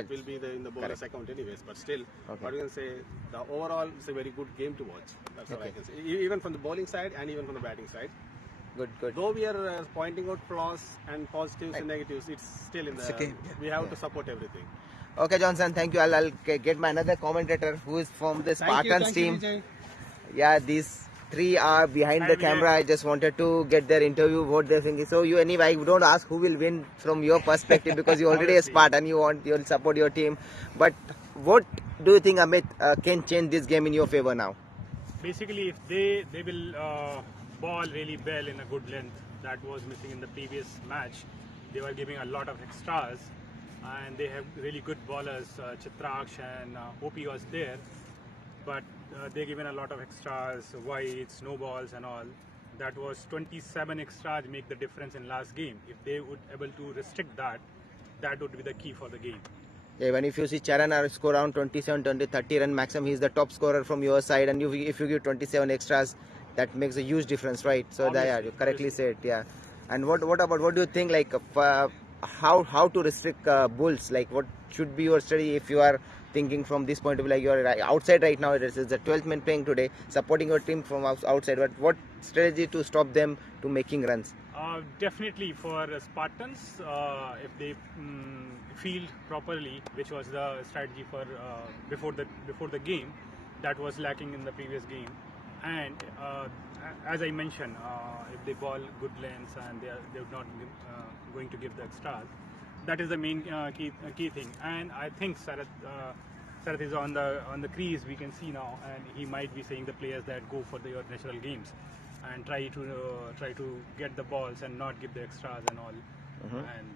will be in the bowler's account anyways. But still, what you can say, the overall is a very good game to watch. That's all I can say. Even from the bowling side and even from the batting side. Good. Though we are pointing out flaws and positives and negatives, it's still in the game. We have to support everything. Okay, Johnson, thank you. I'll get my another commentator who is from the Spartans team. Yeah, these 3 are behind the camera. I just wanted to get their interview, what they're thinking. So you anyway, I don't ask who will win from your perspective, because you're already a Spartan. You'll support your team. But what do you think, Amit, can change this game in your favor now? Basically, if they will ball really well in a good length, that was missing in the previous match. They were giving a lot of extras, and they have really good bowlers. Chitraksh and OP was there, but they given a lot of extras, wides, no balls and all. That was 27 extras make the difference in last game. If they would able to restrict that would be the key for the game. Even if you see Charan score around 27, 20, 30 run maximum, he is the top scorer from your side, and if you give 27 extras, that makes a huge difference, right? So you correctly said, yeah. And what do you think, like how to restrict Bulls? Like, what should be your strategy if you are thinking from this point of view? Like, you are outside right now. This is the 12th man playing today, supporting your team from outside. But what strategy to stop them to making runs? Definitely for Spartans, if they field properly, which was the strategy for before the game, that was lacking in the previous game. And as I mentioned, if they ball good lengths and they're not going to give the extras, that is the main key thing. And I think Sarath is on the crease. We can see now, and he might be saying the players that go for your natural games and try to get the balls and not give the extras and all. And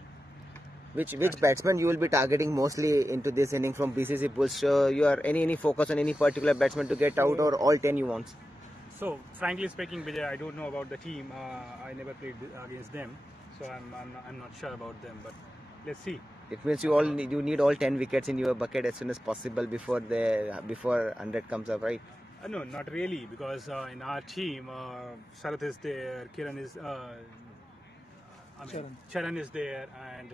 which batsman you will be targeting mostly into this inning from BCC Bulls? So you are any focus on any particular batsman to get out, or all 10 you want? So frankly speaking, Vijay, I don't know about the team. I never played against them, so I'm not sure about them. But let's see. It means you need all 10 wickets in your bucket as soon as possible before 100 comes up, right? No, not really, because in our team, Sharath is there, Kiran is, Charan is there, and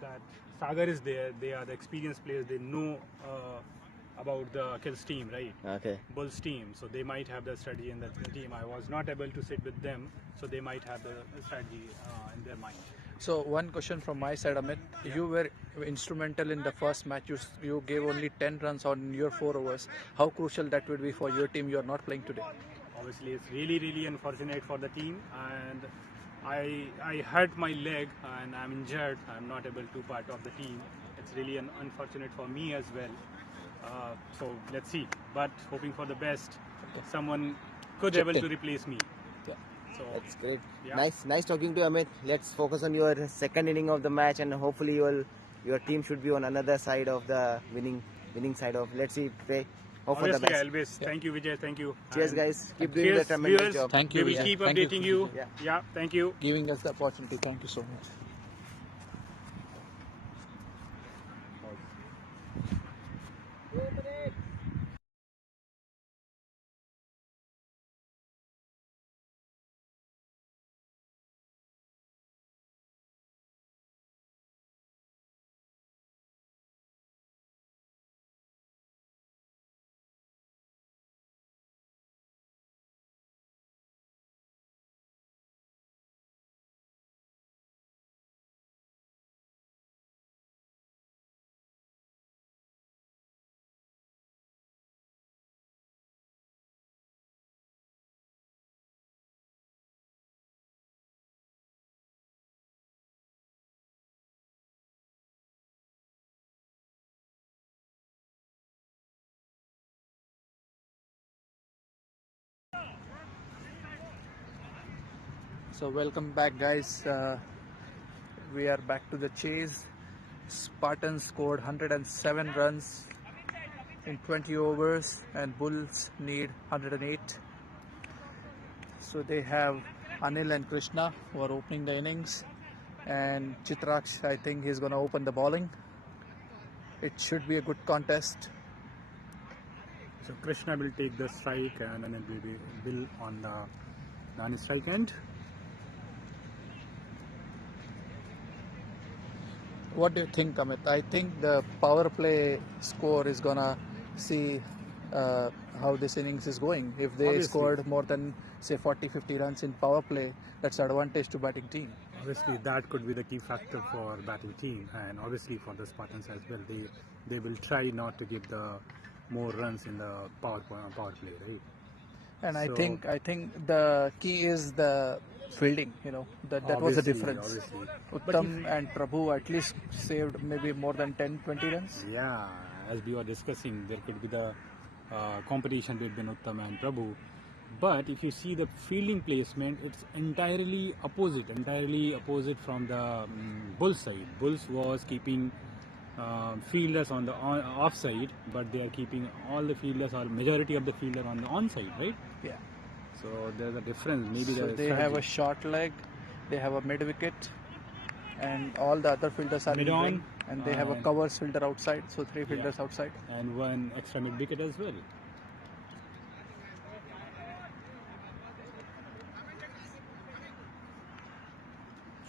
that Sagar is there. They are the experienced players. They know about the Kills team, right? Okay. Bulls team. So they might have the strategy in the team. I was not able to sit with them, so they might have the strategy in their mind. So one question from my side, Amit. You were instrumental in the first match. You gave only 10 runs on your 4 overs. How crucial that would be for your team? You are not playing today. Obviously, it's really unfortunate for the team, and I hurt my leg and I'm injured. I'm not able to part of the team. It's really unfortunate for me as well. So let's see. But hoping for the best. Someone could able to replace me. So, that's great. Yeah. Nice talking to you, Amit. Let's focus on your second inning of the match, and hopefully your team should be on another side of the winning side of. Let's see. Pray. Hope for the obviously, best. always. Thank you, Vijay. Thank you. Cheers, And guys. Keep doing cheers, the tremendous viewers. job. Thank you. We will Vijay. keep Thank you, updating you. Vijay. Yeah. Thank you. Giving us the opportunity. Thank you so much. So welcome back, guys. We are back to the chase. Spartans scored 107 runs in 20 overs and Bulls need 108. So they have Anil and Krishna who are opening the innings, and Chitraksh, I think he's going to open the bowling. It should be a good contest. So Krishna will take the strike, and then it will be Bill on the non-strike end. What do you think, Amit? I think the power play score is gonna see how this innings is going. If they Obviously. scored more than say 40-50 runs in power play, that's advantage to batting team. Obviously, that could be the key factor for batting team, and obviously for the Spartans as well. They will try not to give the more runs in the power play, right? And So- I think the key is the fielding. You know that was the Obviously, difference. obviously. But Uttam and Prabhu at least saved maybe more than 10-20 runs. Yeah, as we were discussing, there could be the competition between Uttam and Prabhu. But if you see the fielding placement, it's entirely opposite from the Bulls side. Bulls was keeping fielders on the off side, but they are keeping all the fielders or majority of the fielder on the on side, right? Yeah. So there's a difference. Maybe So they have a short leg, they have a mid wicket, and all the other fielders are Mid in on, ring, and they have a and- covers fielder outside, so 3 fielders outside. and one extra mid wicket as well.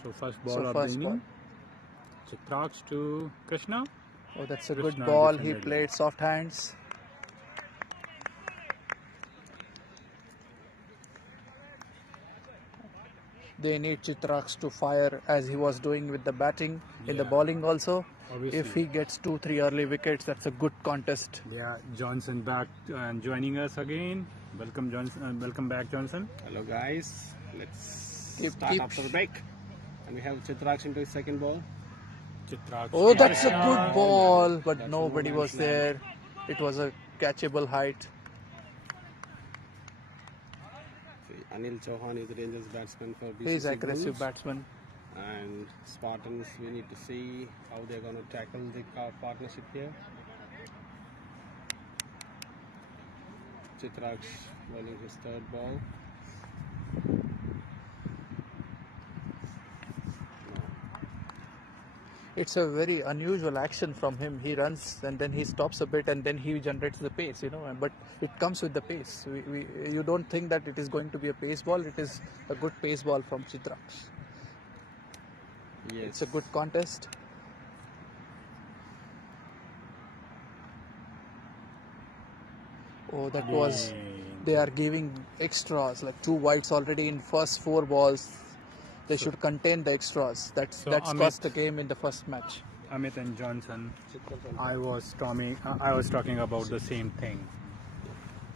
So first ball So of first the ball. inning. Chitraksh to Krishna. Oh, that's a Krishna good ball. He defended played well. soft hands. They need Chitraksh to fire as he was doing with the batting in the Yeah. bowling also. Obviously. If he gets 2-3 early wickets, that's a good contest. Yeah, Johnson back and joining us again. Welcome, Johnson. Welcome back, Johnson. Hello guys, let's Keep- start keep- after the break. And we have Chitraksh into his second ball. Chitraksh. Oh, that's a Krishna. good ball, but That's a nobody no-man's was land. there. It was a catchable height. See, Anil Chauhan is a dangerous batsman for BCC He's aggressive Bulls. batsman. And Spartans, we need to see how they're going to tackle the partnership here. Chitraksh bowling his third ball. It's a very unusual action from him. He runs and then he stops a bit and then he generates the pace, but it comes with the pace. You don't think that it is going to be a pace ball. It is a good pace ball from Chitraksh. Yes. It's a good contest. Oh, that was... They are giving extras, like 2 wides already in first 4 balls. They should contain the extras. That's Amit- cost the game in the first match. Amit and Johnson. I was talking about the same thing.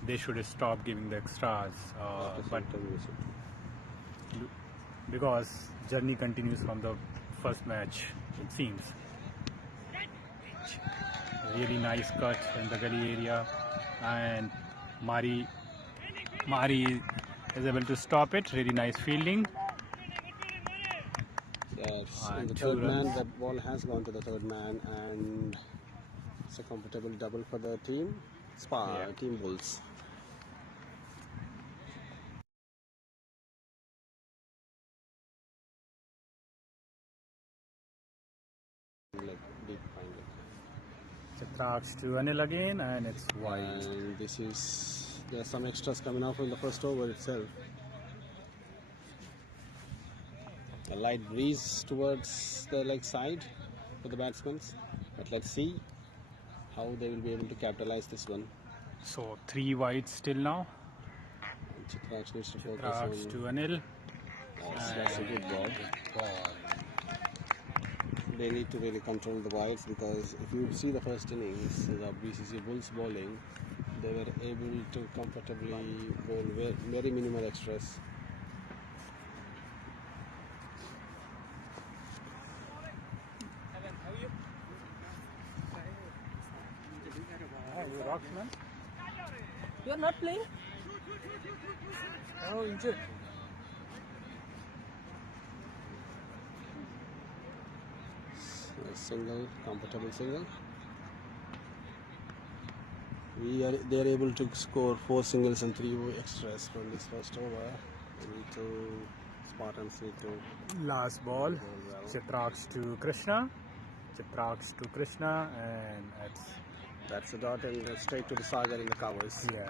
They should stop giving the extras, but because journey continues from the first match, it seems. Really nice cut in the gully area, and Mari is able to stop it. Really nice fielding. Yes, And the 2 third man, runs. the ball has gone to the third man, and it's a comfortable double for the team. Team Bulls. Like deep final. Chitraksh to Anil again, and it's wide. And there's some extras coming out from the first over itself. A light breeze towards the leg side for the batsmen, but let's see how they will be able to capitalize this one. So 3 wide still now. And Chitraksh needs to focus Chitraksh to on. Anil. That's a good ball. They need to really control the wides, because if you see the first innings, the BCC Bulls bowling, they were able to comfortably bowl very minimal extras. You're not playing? Oh, injured. A single, comfortable single. They're able to score 4 singles and 3 extras from this first over. Spartans need to. Last ball. well. Chitraksh to Krishna. Chitraksh to Krishna, and That's a dot, and straight to the Sagar in the covers. yeah.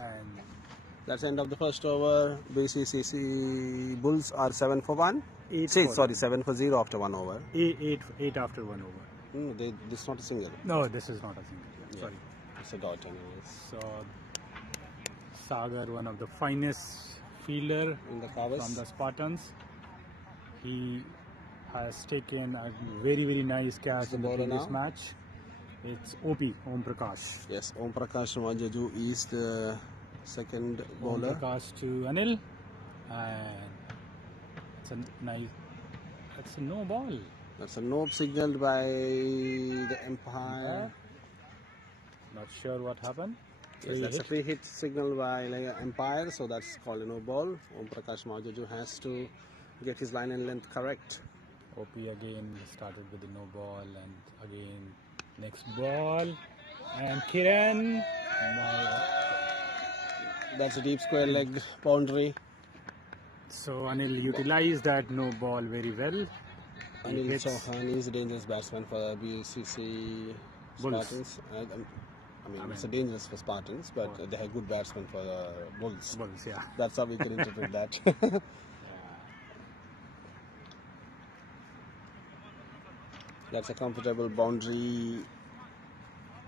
And That's the end of the first over. BCC Bulls are 7 for 1. 7 for 0 after 1 over. 8 after 1 over. This is not a single. No, this is not a single. Yeah, sorry. It's a dot anyways. So Sagar, one of the finest fielder In the covers. from the Spartans, he has taken a very nice catch the in the bowler previous now? match. It's Om Prakash. Yes, Om Prakash Majaju is the second Om bowler. Prakash to Anil, and it's a nice. That's a no ball. That's a no signaled by the umpire. Not sure what happened. Yes, that's a free hit signal by umpire, so that's called a no ball. Om Prakash Majaju has to get his line and length correct. OP again started with the no ball, and again next ball, and Kiran. No. That's a deep square leg boundary. So Anil utilized that no ball very well. Anil hits- Chauhan is a dangerous batsman for BCC Bulls. Spartans. I mean, it's a dangerous for Spartans, but they have good batsmen for Bulls. Bulls, yeah. That's how we can interpret that. That's a comfortable boundary,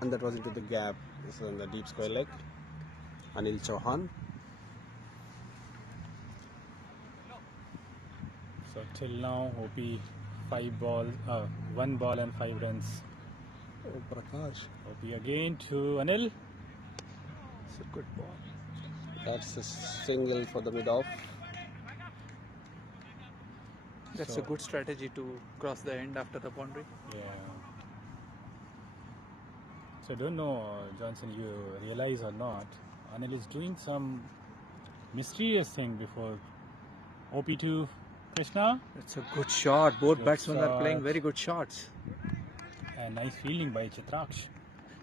and that was into the gap. This is on the deep square leg. Anil Chauhan. So till now, OP 1 ball and 5 runs. Oh, Prakash. OP again to Anil. It's a good ball. That's a single for the mid-off. That's So- a good strategy to cross the end after the boundary. Yeah. So I don't know, Johnson, you realize or not, Anil is doing some mysterious thing before OP to Krishna. It's a good shot. Both Good batsmen are playing shot. very good shots. And nice fielding by Chitraksh.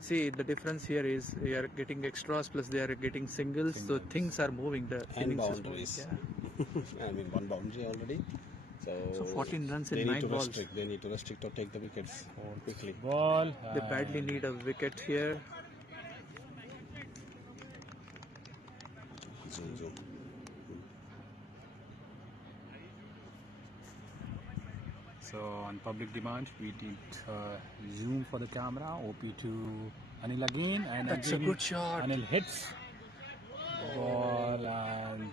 See, the difference here is they are getting extras plus they are getting singles. So Singles. things are moving. The And innings is moving. boundaries. Yeah. I mean, one boundary already. So 14 runs they in need 9 to balls. restrict. They need to restrict or take the wickets quickly. Ball. They badly need a wicket here. Zoom, zoom. So on public demand, we did zoom for the camera. OP to Anil again, and That's a again good shot. Anil hits ball, and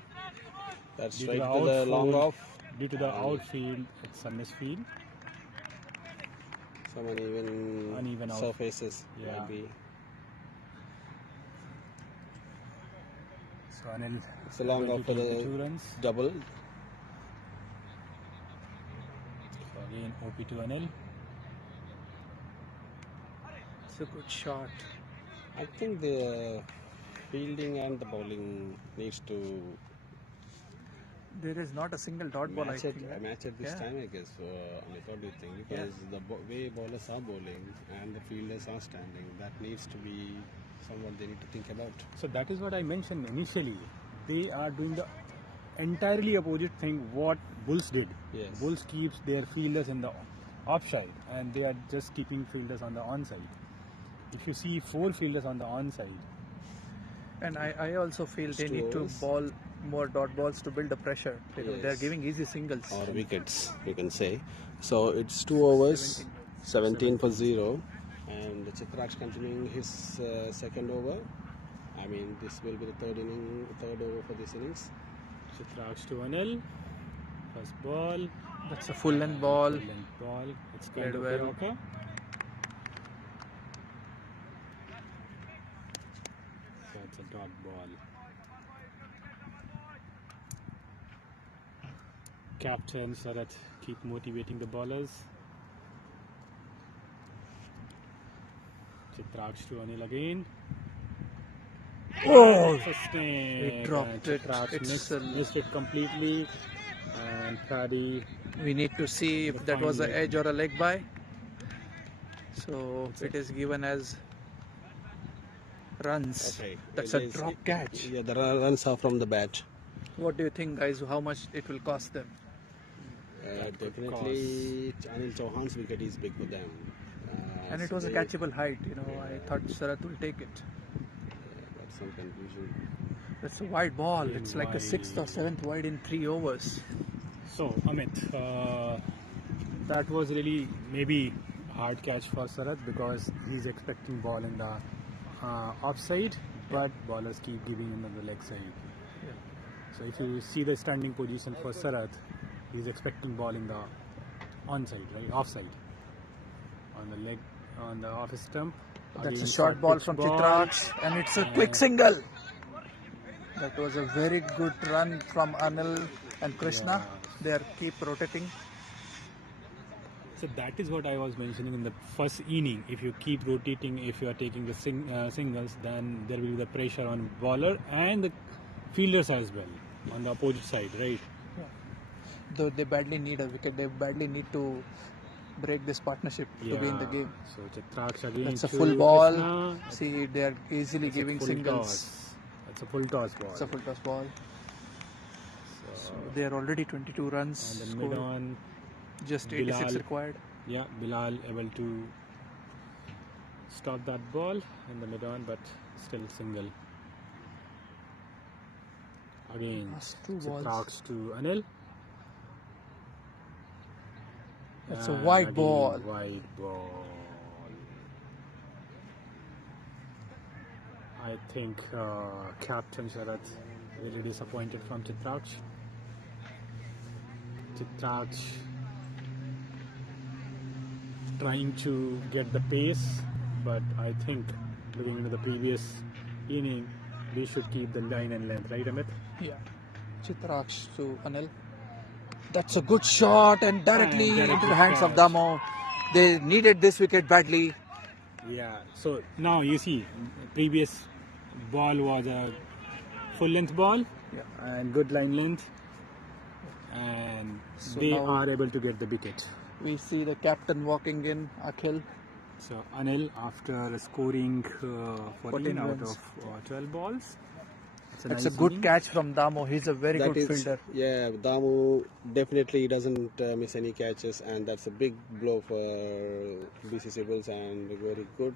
That's due straight to to the the long outfield- off. Due to the outfield, it's a misfield. Some uneven out. surfaces. Yeah. Might be. So Anil It's a long able off to for take the 2 runs. double. So again OP to Anil. It's a good shot. I think the fielding and the bowling needs to There is not a single dot ball, I match think. at this Yeah. time, I guess. Amit, what do you think? Because the way bowlers are bowling and the fielders are standing, that needs to be somewhat they need to think about. So that is what I mentioned initially. They are doing the entirely opposite thing what Bulls did. Yes. Bulls keeps their fielders in the offside, and they are just keeping fielders on the onside. If you see 4 fielders on the onside, And I also feel they Two need to overs. ball more dot balls to build the pressure. You know, they're Yes. giving easy singles. Or wickets, you can say. So it's 2 overs, 17 for 0. And Chitraksh continuing his second over. I mean, this will be the third over for this innings. Chitraksh to Anil. First ball. That's a full length ball. Length ball. It's Played kind of well. a yorker. So it's a dot ball. Captain Sarat keep motivating the bowlers. Chitraksh to Anil again. Oh! Sustained. He dropped And it. Chitraksh It's missed it completely. And Paddy. We need to see if that was an edge or a leg by. So it is given as runs. Okay. That's It a is- drop catch. Yeah, the runs are from the bat. What do you think, guys? How much it will cost them? Definitely, Anil Chauhan's wicket is big for them. And it was a catchable height. You know, I thought Sarat will take it. That's some confusion. That's a wide ball. It's like a Wide. 6th or 7th wide in 3 overs. So Amit, that was really maybe hard catch for Sarat because he's expecting ball in the offside, but bowlers keep giving him on the leg side. So if you see the standing position for Sarat, he's expecting ball in the onside, right, offside, on the leg, on the off stump. That's a Again, short ball pitch from ball. Chitraksh, and it's a quick single. That was a very good run from Anil and Krishna. They are keep rotating. So that is what I was mentioning in the first inning. If you keep rotating, if you are taking the singles, then there will be the pressure on bowler and the fielders as well on the opposite side, right? Though they badly need a wicket, they badly need to break this partnership to be in the game. So Chitraksh again. That's a to full ball. Krishna. See, they are easily That's a giving full singles. toss. That's a full toss ball. It's a full toss ball. So, They are already 22 runs and then scored. mid on. Just 86 Bilal. required. Yeah, Bilal able to stop that ball in the mid on, but still single. Again, Last 2 balls. Chitraksh to Anil. It's a And white again, ball. White ball. I think Captain Sharat really disappointed from Chitraksh. Chitraksh trying to get the pace, but I think looking into the previous inning, we should keep the line and length, right, Amit? Yeah. Chitraksh to Anil. That's a good shot and directly And into the hands of catch. Damo. They needed this wicket badly. Yeah, so now you see, previous ball was a full length ball and good line length, and So they now- are able to get the wicket. We see the captain walking in, Akhil. So Anil, after scoring 14 out runs. of 12 balls, it's It's nice a good inning. catch from Damo. He's a very That good is- fielder. Yeah, Damu definitely doesn't miss any catches, and that's a big blow for BCC Bulls and a very good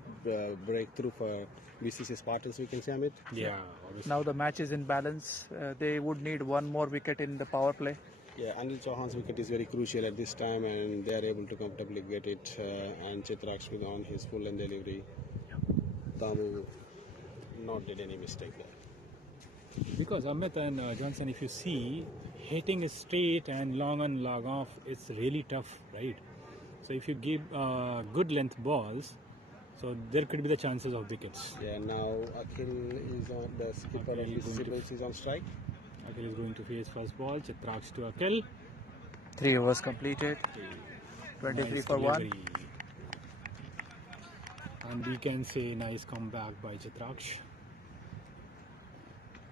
breakthrough for BCC Spartans, we can say, Amit. Yeah, obviously. Now the match is in balance. They would need one more wicket in the power play. Yeah, Anil Chauhan's wicket is very crucial at this time, and they are able to comfortably get it. And Chitraksh with on his full end delivery. Damu not did any mistake there. Because Amit and Johnson, if you see, hitting is straight and long on long off, it's really tough, right? So if you give good length balls, so there could be the chances of wickets. Yeah, now Akhil is on the skipper of Akhil is BCC going to- Bulls is on strike. Akhil is going to face first ball, Chitraksh to Akhil. 3 overs completed. 23 Nice for 1. delivery. And we can say nice comeback by Chitraksh.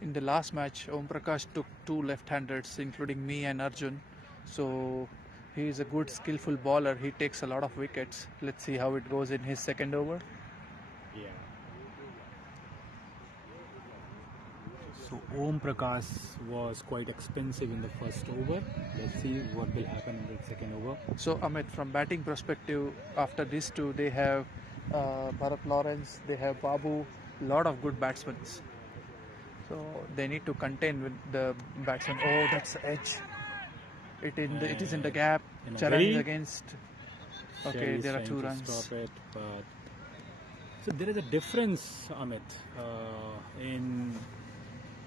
In the last match, Om Prakash took 2 left-handers, including me and Arjun. So he is a good, skillful bowler. He takes a lot of wickets. Let's see how it goes in his second over. Yeah. So Om Prakash was quite expensive in the first over. Let's see what will happen in the second over. So Amit, from batting perspective, after these two, they have Bharat Lawrence, they have Babu, lot of good batsmen. So they need to contain with the batsman. Oh, that's the edge. It is in the gap. In a Charan very- is against. Okay, Shell is there are trying 2 to runs. Stop it, but so there is a difference, Amit, in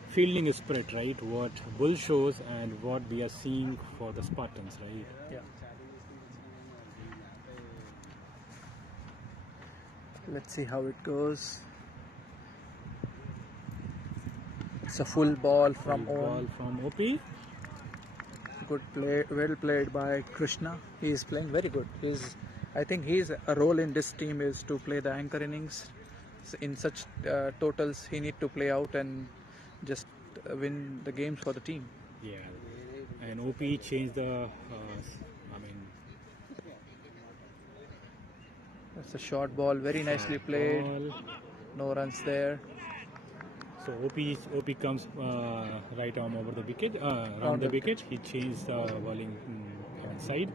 fielding spirit, right? What Bull shows and what we are seeing for the Spartans, right? Yeah. Let's see how it goes. It's a full ball from Ball Om. from OP. Good play, well played by Krishna. He is playing very good. I think his role in this team is to play the anchor innings. So in such totals, he need to play out and just win the games for the team. Yeah, and OP changed the. That's a short ball, very nicely played. Ball. No runs there. So OP comes right arm over the wicket, round the wicket. He changed the bowling side.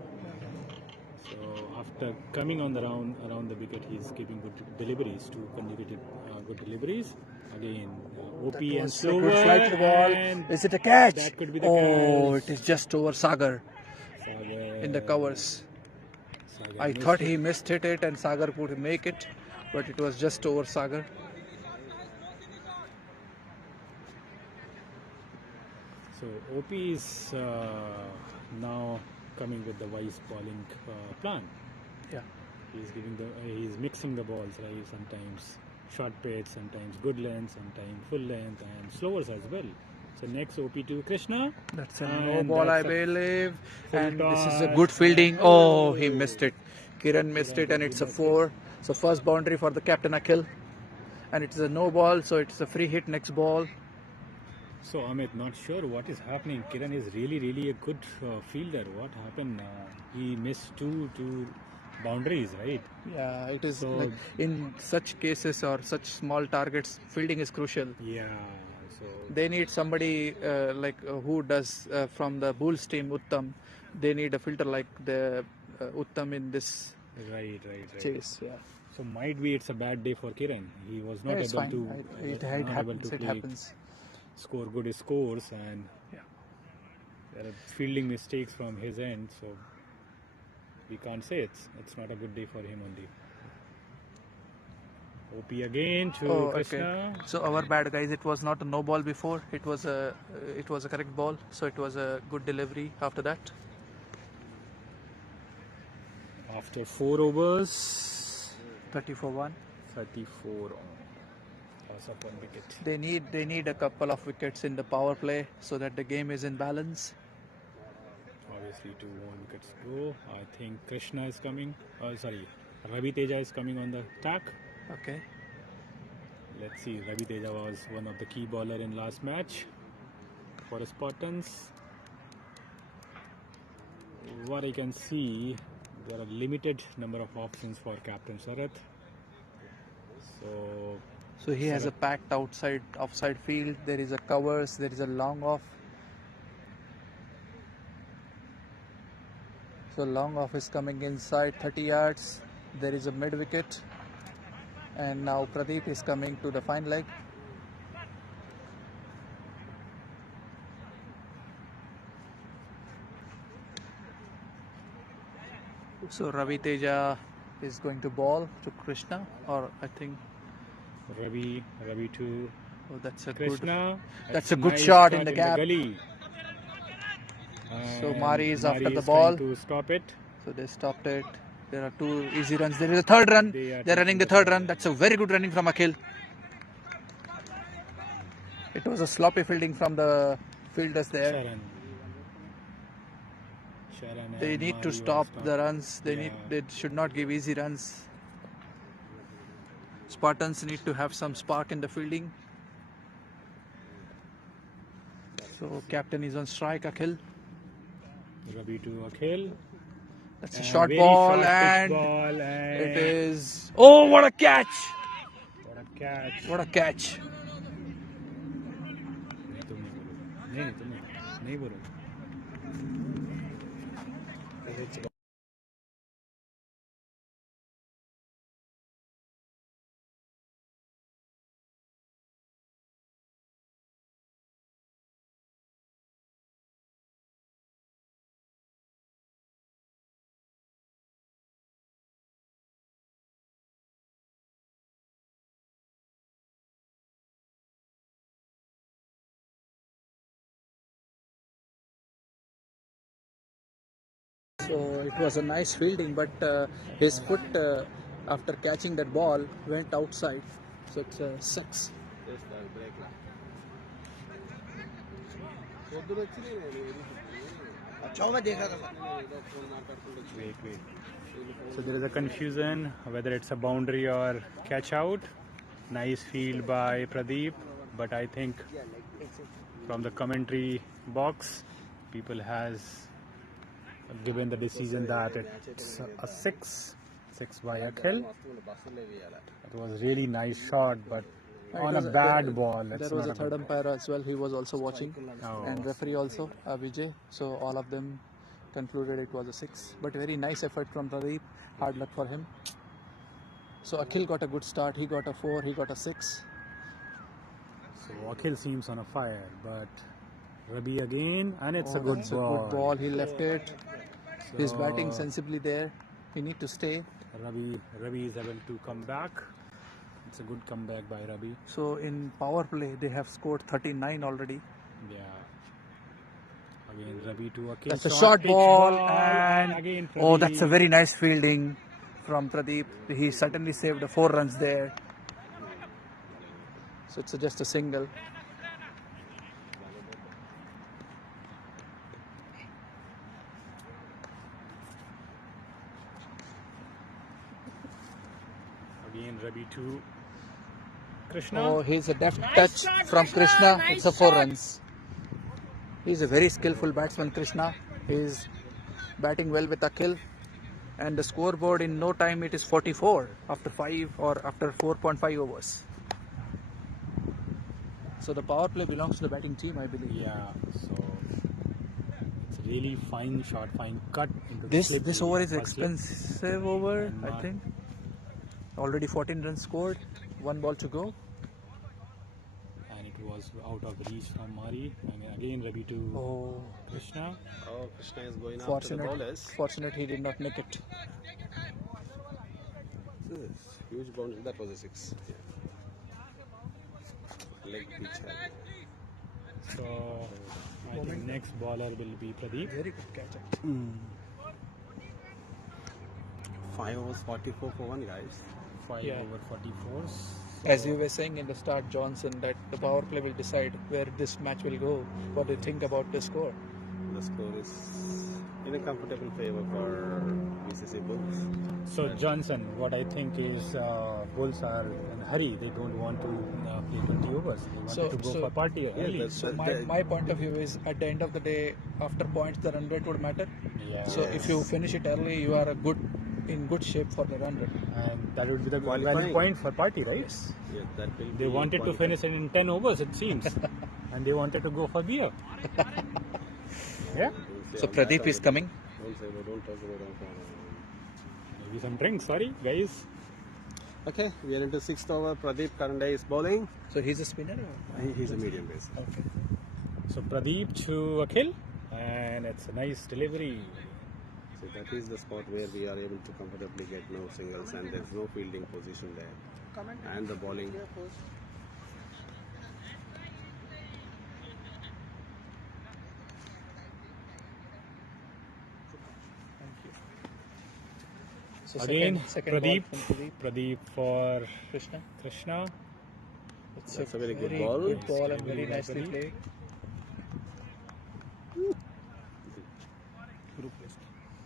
So after coming on the around the wicket, he's giving good deliveries, 2 consecutive good deliveries. Again, OP and Was a slower. good flight to the ball. And Is it a catch? that could be the Oh, catch. it is just over Sagar in the covers. Sagar I missed thought it. he missed it and Sagar could make it, but it was just over Sagar. So OP is now coming with the wise bowling plan. Yeah. He's mixing the balls, right? Sometimes short pitch, sometimes good length, sometimes full length, and slowers as well. So next OP to Krishna. That's a And no ball, I that's a believe. full And this is a toss. good fielding. Oh, he missed it. Kiran missed it, and it's a 4. So first boundary for the captain Akhil. And it is a no ball, so it's a free hit next ball. So Amit, not sure what is happening. Kiran is really a good fielder. What happened? He missed two boundaries, right? Yeah, it is So- like in such cases or such small targets, fielding is crucial. Yeah. So They need somebody who does from the Bulls team, Uttam. They need a filter like the Uttam in this right. chase. Yeah, So might be it's a bad day for Kiran. He was not yeah, it's able fine. to It not able happens. to It play, happens. score good scores, and Yeah. there are fielding mistakes from his end. So we can't say it's not a good day for him only. OP again to Oh, Krishna. okay. So our bad, guys. It was not a no ball before. It was a correct ball. So it was a good delivery after that. After 4 overs, 34-1. 34 loss of 1 wicket. They need a couple of wickets in the power play so that the game is in balance. Obviously 2 more wickets go. I think Krishna is coming. Ravi Teja is coming on the attack. Okay. Let's see. Ravi Teja was one of the key bowler in last match for the Spartans. What I can see, there are limited number of options for Captain Sarath. So he has a packed offside field. There is a covers. There is a long off. So long off is coming inside 30 yards. There is a mid wicket. And now Pradeep is coming to the fine leg. So Ravi Teja is going to ball to Krishna, or I think Ravi to that's a Krishna. That's a good nice shot in the gap. gully. So And Mari is after the trying ball. to stop it. So they stopped it. There are 2 easy runs. There is a third run. They're running the third run. That's a very good running from Akhil. It was a sloppy fielding from the fielders there. Sharan They and need to Mari stop was the runs. They should not give easy runs. Spartans need to have some spark in the fielding. So captain is on strike, Akhil. Ravi to Akhil. That's a And short very ball, short pitch and ball, it is. Oh, what a catch! What a catch. What a catch! नहीं बोलो So it was a nice fielding, but his foot after catching that ball went outside. So it's a 6. Wait. So there is a confusion whether it's a boundary or catch out. Nice field by Pradeep, but I think from the commentary box, people has given the decision that it's a 6 by Akhil. It was really nice shot, but on a bad ball. There was a third umpire as well. He was also watching, and referee also, Vijay. So all of them concluded it was a 6. But very nice effort from Pradeep. Hard luck for him. So Akhil got a good start. He got a 4. He got a 6. So Akhil seems on a fire, but Rabi again, and it's a good That's ball. a good ball. He left it. He's batting sensibly there. He need to stay. Ravi is able to come back. It's a good comeback by Ravi. So in power play, they have scored 39 already. Yeah. Again, Ravi to Akhil. That's a short ball, and again Pradeep. Oh, that's a very nice fielding from Pradeep. He certainly saved 4 runs there. So it's just a single. Again, Ravi to Krishna. Oh, he's a deft touch from Krishna. It's a 4 runs. He's a very skillful batsman, Krishna. He's batting well with Akhil. And the scoreboard in no time it is 44 after 5 or after 4.5 overs. So the power play belongs to the batting team, I believe. Yeah, so it's really fine shot, fine cut into This the slip. over is expensive over, I think. Already 14 runs scored, 1 ball to go. And it was was out of reach from Mari. And again Ravi to Oh, Krishna. Oh, Krishna is going after the fortunate. bowlers. Fortunate he did not make it. Yes, huge boundary. That was a 6. Yeah. Leg pitch. So I think next bowler will be Pradeep. Very good catch. 5 overs 44 for 1, guys. 5 Yeah. over 44s. As you were saying in the start, Johnson, that the power play will decide where this match will go. What do you think about the score? The score is in a comfortable favor for BCC Bulls. So Johnson, what I think is Bulls are in a hurry. They don't want to play 20 overs. They wanted to go for party early. that's- So my point of view is, at the end of the day, after points, the run rate would matter. Yeah. So if you finish it early, you are in good shape for the run rate. And that would be the valid Qualifying. point for party, right? Yes. Yeah, that will They be wanted to qualifying. finish it in 10 overs, it seems. And they wanted to go for beer. Yeah? Don't say So all Pradeep that is on coming. Don't talk about Maybe some drinks, sorry, guys. Okay, we are into 6th over. Pradeep Karande is bowling. So he's a spinner? Or? He's a medium base. Okay. So Pradeep to Akhil. And it's a nice delivery. So that is the spot where we are able to comfortably get no singles and there's no fielding position there. And the bowling. So Again, second Pradeep. ball from Pradeep. Pradeep for Krishna. Krishna. That's a very good ball. Good ball and Very very nice nicely Pradeep. played.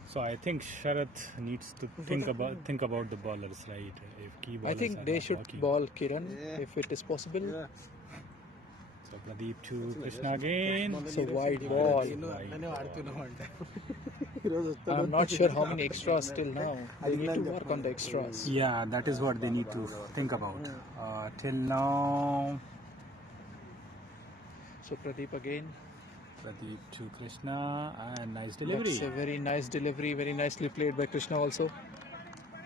So I think Sharath needs to think about the bowlers, right? If key I bowlers think are they not should working. ball Kiran Yeah. if it is possible. Yeah. So Pradeep to Krishna again. So wide ball. I'm not sure how many extras till now. They need to work on the extras. Yeah, that is what they need to think about. Till now, So Pradeep again. Pradeep to Krishna and nice delivery. That's a very nice delivery. Very nicely played by Krishna also.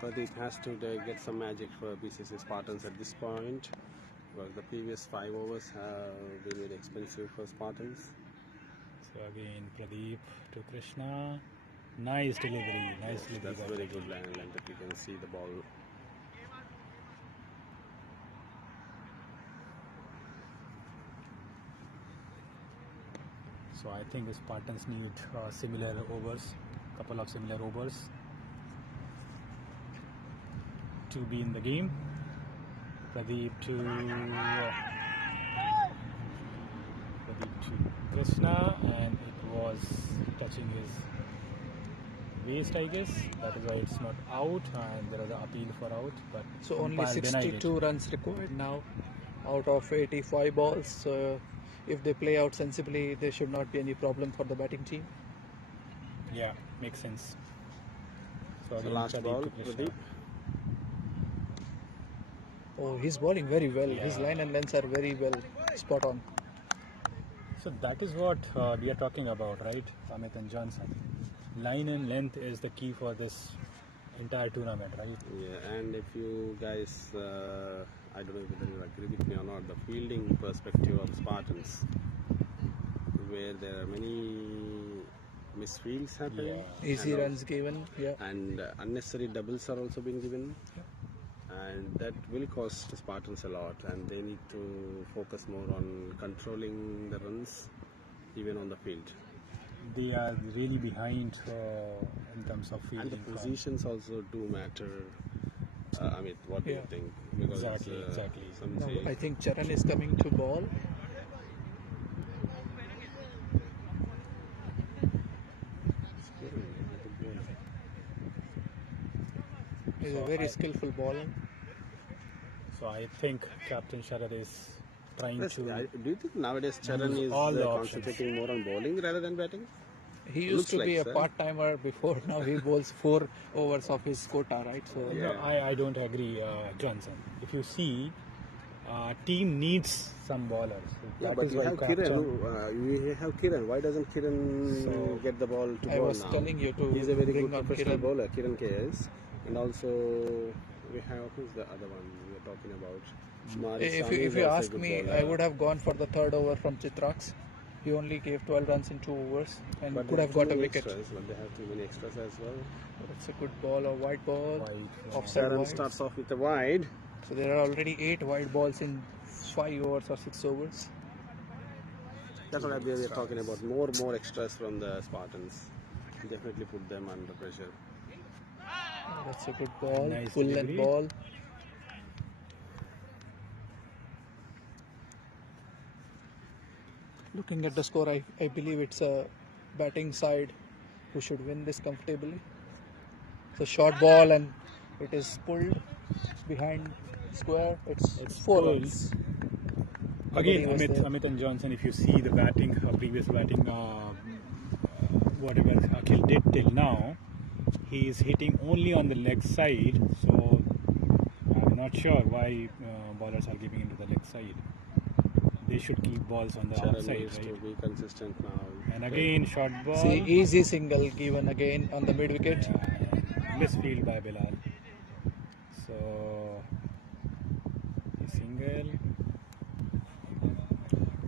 Pradeep has to get some magic for BCC Spartans at this point. Well, the previous 5 overs have been very expensive for Spartans. So again, Pradeep to Krishna. Nice delivery. Nice delivery. That's by very Pradeep. good line length if you can see the ball. So I think the Spartans need similar overs, couple of similar overs to be in the game. Pradeep to Krishna, and it was touching his waist, I guess. That is why it's not out, and there is an appeal for out. But So only umpire denied it. 62 runs required now out of 85 balls. So if they play out sensibly, there should not be any problem for the batting team. Yeah, makes sense. So The again, last Pradeep ball, to Krishna. Pradeep. Oh, he's bowling very well. His Yeah. line and lengths are very well spot on. So that is what we are talking about, right, Amit and Johnson? Line and length is the key for this entire tournament, right? Yeah, and if you guys, I don't know whether you agree with me or not, the fielding perspective of Spartans, where there are many misfields happening. Yeah. Easy and runs given. Yeah. And unnecessary doubles are also being given. And that will cost Spartans a lot, and they need to focus more on controlling the runs, even on the field. They are really behind in terms of And fielding. the from- positions also do matter. Amit, what do you Yeah. think? Because Exactly. some Now, say I think Charan is coming to ball. He's a very skillful bowler. So I think Captain Sharad is trying Yes, to. do you think nowadays Charan use is all the options. concentrating more on bowling rather than batting? He used Looks to be like a so. part-timer before. Now he bowls 4 overs of his quota, right? So No, I don't agree, Johnson. If you see, team needs some bowlers. Yeah, That but is you why have Captain. Kiran. You have Kiran. Why doesn't Kiran So, get the ball to I bowl was now? telling you to He's a very bring good on professional Kiran. bowler, Kiran KS. And also we have, who's the other one we are talking about? If you ask me, I would have gone for the third over from Chitrax. He only gave 12 runs in 2 overs and But could have got a wicket. Extras, but they have too many extras as well. It's a good ball, a wide ball, offside Sharon wide. starts off with a wide. So there are already 8 wide balls in 5 overs or 6 overs. That's what we are talking about. More extras from the Spartans. Definitely put them under pressure. That's a good ball, Nice full delivery. length ball. Looking at the score, I believe it's a batting side who should win this comfortably. It's a short ball and it is pulled behind square. It's 4 runs. Again, Nobody was there. Amit and Johnson, if you see the batting, previous batting, whatever Akhil did till now, he is hitting only on the leg side. So I'm not sure why bowlers are giving into the leg side. They should keep balls on the Sharon outside, needs to right? be consistent now. And again, short ball. See, easy single given again on the mid wicket. Misfield by Bilal. So, single.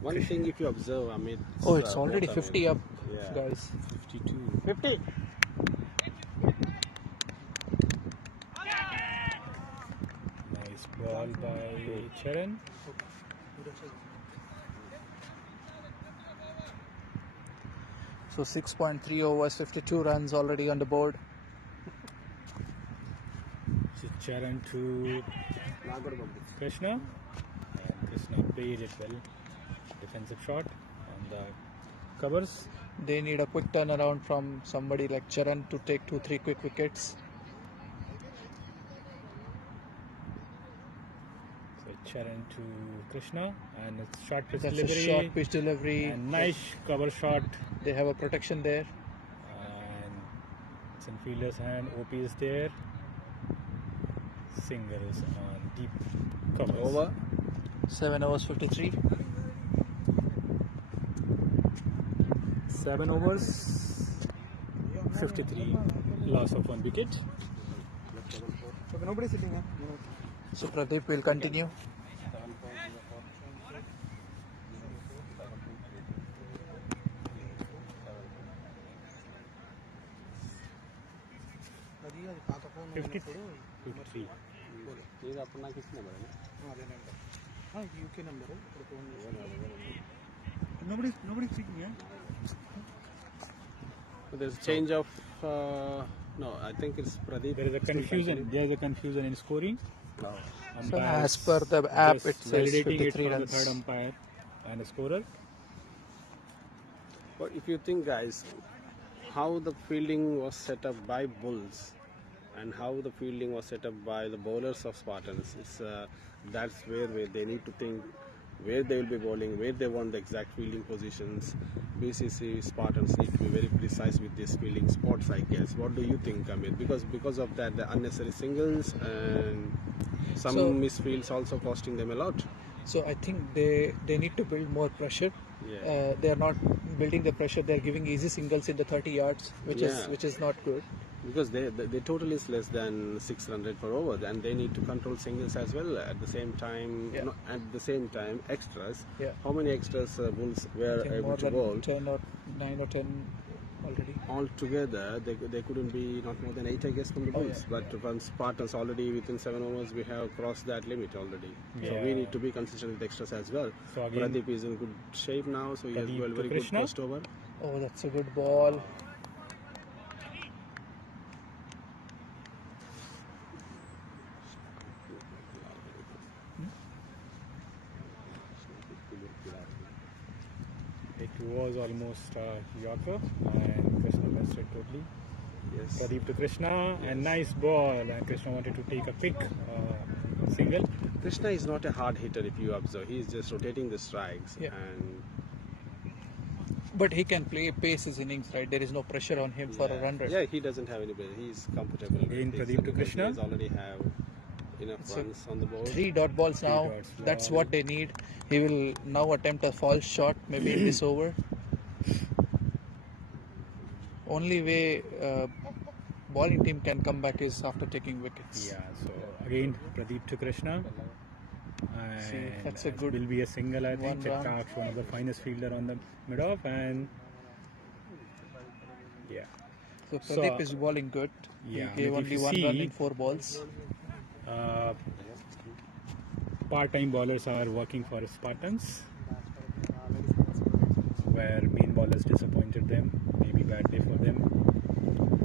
One thing if you observe, Amit. Oh, it's already 50 up, Yeah. guys. 52. 50. Nice ball by Charan. So 6.3 overs, 52 runs already on the board. So Charan to Krishna. And Krishna played it well. Defensive shot on the covers. They need a quick turnaround from somebody like Charan to take 2-3 quick wickets. So Charan to Krishna, and it's short pitch That's delivery. a short pitch delivery. And nice cover shot. They have a protection there. And it's in fielder's hand. OP is there. Singles on deep covers. Over. 7 overs, 53. 7 overs, 53, loss of 1 wicket. So Pradeep will continue. Fifty-three. ఇది అప్పుడు నాకు ఇచ్చిన number UK number. Nobody's speaking, yeah? There's a change of no, I think it's Pradeep. There is a confusion. There is a confusion in scoring. So Umpires as per the app, just it says validating it 53 for the runs. third umpire and the scorer. But if you think, guys, how the fielding was set up by Bulls and how the fielding was set up by the bowlers of Spartans, it's, that's where they need to think where they will be bowling, where they want the exact fielding positions. BCC Spartans need to be very precise with these fielding spots, I guess. What do you think, Amit? Because of that, the unnecessary singles and some So- misfields also costing them a lot. So I think they need to build more pressure. Yeah. They are not building the pressure. They are giving easy singles in the 30 yards, which is not good. Because the total is less than 600 per over, and they need to control singles as well at the same time. Yeah. No, at the same time, extras. Yeah. How many extras Bulls I were think able more to than bowl? 10 or 9 or 10 already. Altogether, they couldn't be not more than 8, I guess, from the Bulls. But from Spartans, already within 7 overs, we have crossed that limit already. So we Yeah. need to be consistent with extras as well. So again, Pradeep is in good shape now, so he has Pradeep well, to very good Krishna. first over. Oh, that's a good ball. it was almost Yorker, and Krishna missed it totally. Yes. Pradeep to Krishna, and nice ball. And Krishna wanted to take a quick single. Krishna is not a hard hitter if you observe. He is just rotating the strikes. Yeah. And But he can play pace his innings, right? There is no pressure on him for a run rate. Yeah, he doesn't have anybody. He's comfortable. Again, with Pradeep this to because Krishna. He already have enough So, runs on the board. 3 dot balls now. dots That's ball. what they need. He will now attempt a false shot, maybe in this over. Only way bowling team can come back is after taking wickets. Yeah. So again, Pradeep to Krishna. And that's a that good will be a single, I think. one run. Chetak, one of the finest fielder on the mid-off, and yeah. So Pradeep is bowling good. Yeah, He gave but if only you one run see, in 4 balls. Part-time bowlers are working for Spartans, where main bowlers disappointed them. Maybe bad day for them.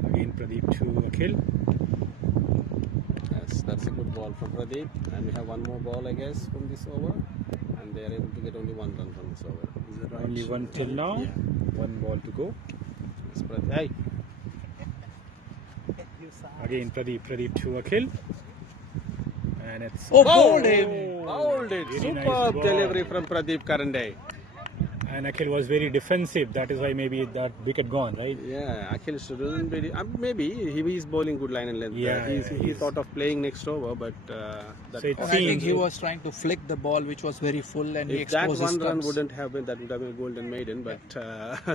Again, Pradeep to Akhil. Yes, that's a good ball from Pradeep. And we have one more ball, I guess, from this over. And they are able to get only 1 run from this over. Is that right? Only one till now. Yeah. One ball to go. It's Pradeep. Hey. Again, Pradeep to Akhil. And it's Bowled him! Bowled it. Very nice Superb ball. delivery from Pradeep Karande. And Akhil was very defensive. That is why maybe that wicket gone, right? Yeah, Akhil shouldn't be. Maybe he's bowling good line and length. Yeah, he he's- thought of playing next over, but that So it And I seems think he was trying to flick the ball, which was very full, and he if that exposed one his run stumps. wouldn't have been, that would have been a golden maiden. But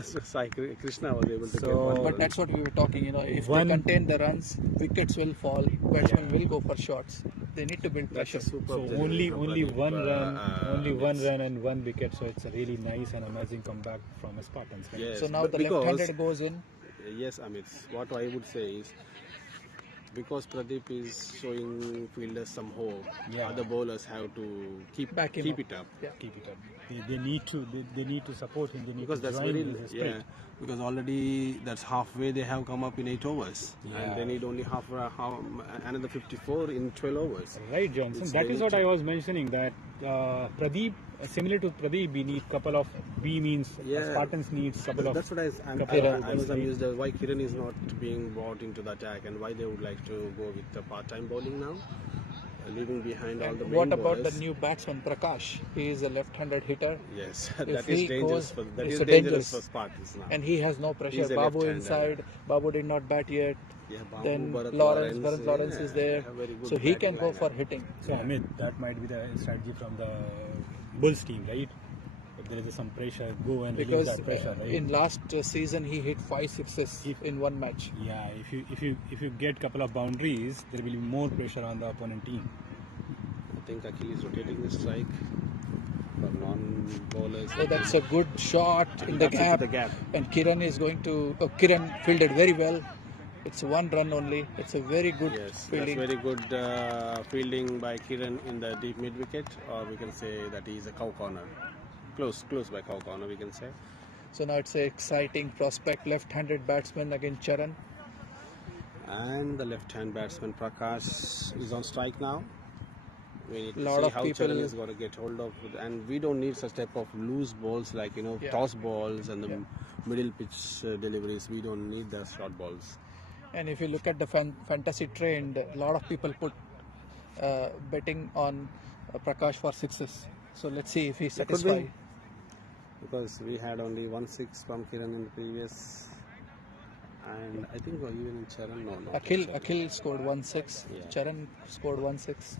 Sai Krishna was able to get So- one But run. that's what we were talking, if One- they contain the runs, wickets will fall, batsmen will go for shots. They need to build That's pressure. a superb So delivery only from Pradeep, one run, only one yes. run and one wicket. So it's a really nice and amazing comeback from Spartans. right? Yes, So now but the because- left-handed goes in. Yes, Amit. What I would say is, because Pradeep is showing fielders some hope, Yeah. other bowlers have to keep Back him keep up. it up. Yeah. Keep it up. They need to they need to support him. They need Because to that's join very his spirit. yeah. Because already that's halfway they have come up in 8 overs, Yeah. and they need only another 54 in 12 overs. Right, Johnson. It's That they is need what to- I was mentioning. That Pradeep, similar to Pradeep, we need couple of B means. Spartans needs couple of. That's what couple of I was overs, right? amused at why Kiran is not being brought into the attack and why they would like to go with the part-time bowling now, leaving behind all the main What about bowlers. the new batsman Prakash? He is a left-handed hitter, Yes, If that he is dangerous. goes- That it's is a dangerous dangerous. for Spartans now. and he has no pressure. He's a Babu left-hander. inside. Babu did not bat yet. Yeah, Babu, Then Bharat Bharat Lawrence yeah, is there, they have very good so he batting can go for lineup. hitting. So Amit, that might be the strategy from the Bulls team, right? If there is some pressure, go and release Because that pressure, right? in last season he hit 5 sixes in one match. Yeah, if you get couple of boundaries, there will be more pressure on the opponent team. I think Akhil is rotating the strike for non-bowlers. So that's a good shot in the That's into gap. the gap. And Kiran is going to. Kiran fielded very well. It's 1 run only. It's a very good Yes, fielding. that's very good fielding by Kiran in the deep mid wicket, or we can say that he is a cow corner. Close by cow corner, we can say. So now it's an exciting prospect. Left-handed batsman against Charan. And the left-hand batsman Prakash is on strike now. We need to Lot see of how people- Charan is going to get hold of it. And we don't need such type of loose balls like, Yeah. toss balls and the middle pitch deliveries. We don't need the short balls. And if you look at the fantasy trend, a lot of people put betting on Prakash for sixes. So let's see if he's That could be. satisfied. Because we had only 1-6 from Kiran in the previous, and I think even in Charan, no. Akhil scored 1-6. Yeah. Charan scored 1-6.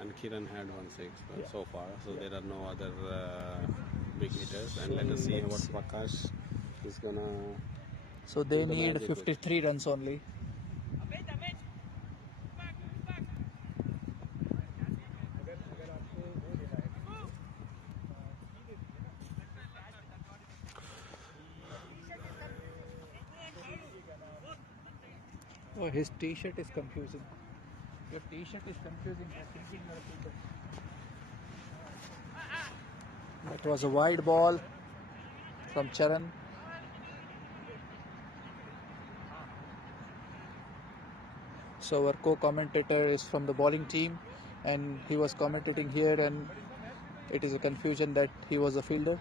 And Kiran had 1-6 so far, so there are no other big hitters. And let us see what Prakash is gonna. So they do the need magic with. 53 runs only. Oh, his t-shirt is confusing. Your t-shirt is confusing. You're thinking you're a keeper. That was a wide ball from Charan. So our co-commentator is from the bowling team and he was commentating here, and it is a confusion that he was a fielder.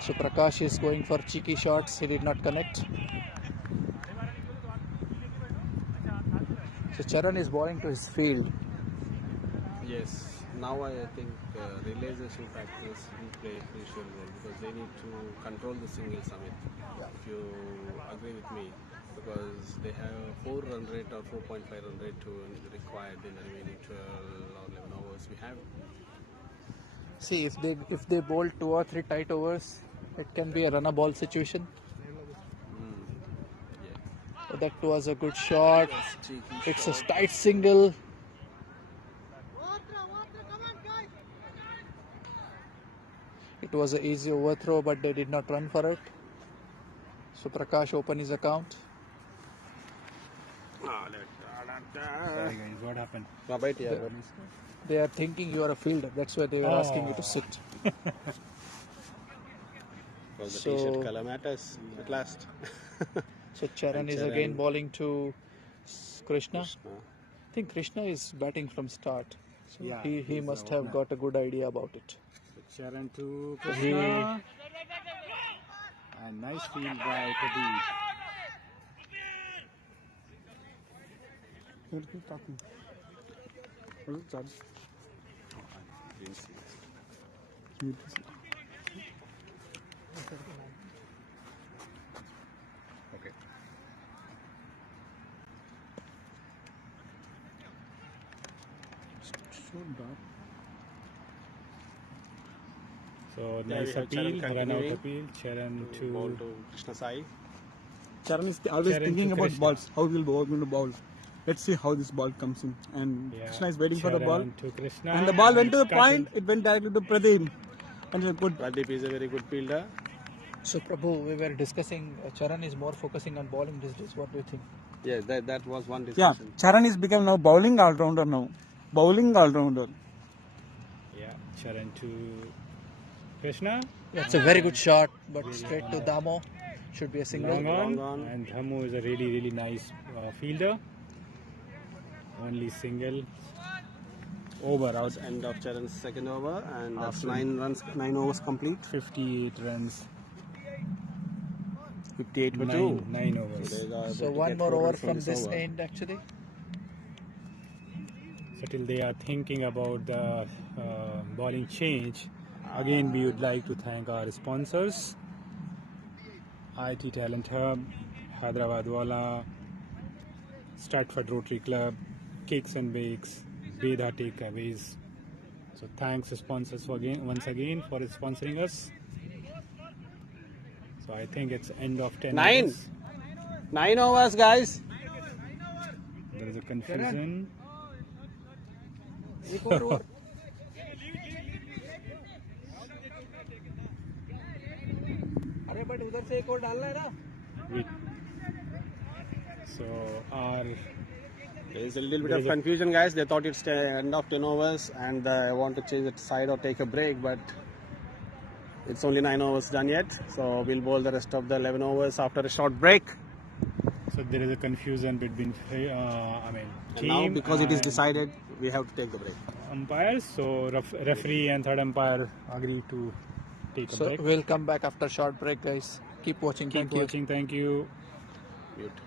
So Prakash is going for cheeky shots. He did not connect. So Charan is bowling to his field. Yes, now I think realization factors will play a crucial role because they need to control the single summit. If you agree with me, because they have 4 run rate or 4.5 run rate to required in the remaining 12 or 11 hours we have. See, if they bowl 2 or 3 tight overs, it can be a runner ball situation. Yeah. That was a good shot. Cheeky It's a shot. tight single. It was an easy overthrow, but they did not run for it. So Prakash opened his account. Sorry guys, what happened? They are thinking you are a fielder. That's why they were asking you to sit. Well, the So- t-shirt color matters at last. So Charan And is Charan- again bowling to Krishna. I think Krishna is batting from start. So Yeah, he he's must the have opener. got a good idea about it. Charan to Krishna. And nice field by Pradeep. Okay. So Yeah, nice we have appeal, Charan run out continuing appeal. Charan Ball to to Krishna Sai. Charan is always Charan thinking to about Krishna. balls. How will going to bowl? Let's see how this ball comes in. And Yeah, Krishna is waiting for the ball. Charan to Krishna. And the ball went to the cut point. in. It went directly to Pradeep. And a good. Pradeep is a very good fielder. So Prabhu, we were discussing Charan is more focusing on bowling these days. What do you think? Yeah, that was one Yeah, discussion. Charan is become now bowling all rounder now. Bowling all rounder. Yeah, Charan to Krishna. That's a very good shot, but straight to Damo. Should be a single. Long on. Long on. And Dhammu is a really nice fielder. Only single. Over out. End of Charan's second over, and that's After- 9 overs complete. 58 runs. 58 for 2. 9 overs. They are able So to one get more 4 over runs from this over. end actually. So till they are thinking about the bowling change, again we would like to thank our sponsors. IT Talent Hub, Hyderabad Wala, Stratford Rotary Club, Cakes and Bakes, Beda Takeaways. So thanks sponsors once again for sponsoring us. So I think it's end of 10 9. overs. 9 overs, guys. There is a confusion. We- So our There is a little bit of confusion, guys. They thought it's the end of 10 overs and they want to change it side or take a break, but it's only 9 overs done yet. So we'll bowl the rest of the 11 overs after a short break. so there is a confusion between And team now, because it is and decided, we have to take the break. umpires. So referee and third umpire agree to take a So break. we'll come back after short break, guys. Keep watching. Keep Thank you. watching. Thank you. Mute.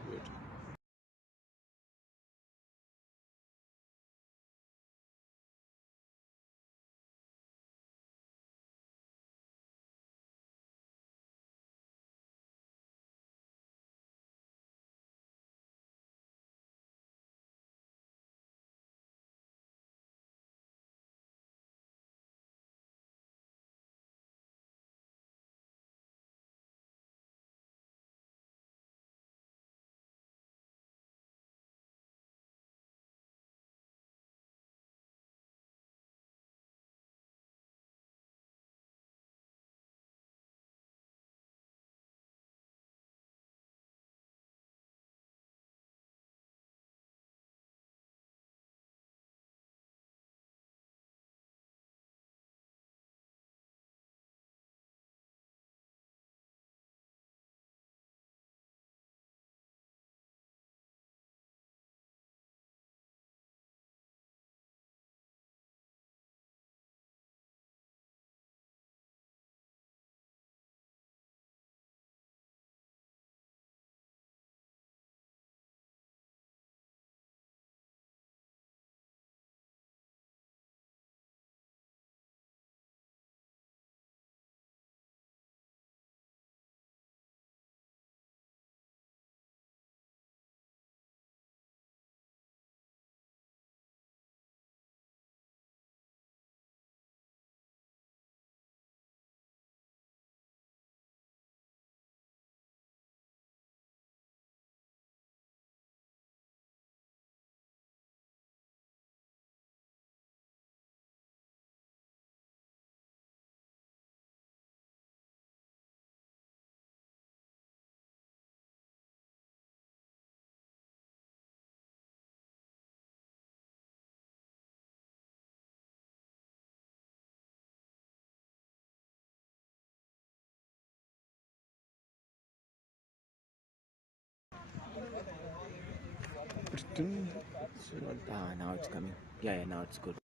Now it's coming. Yeah, now it's good.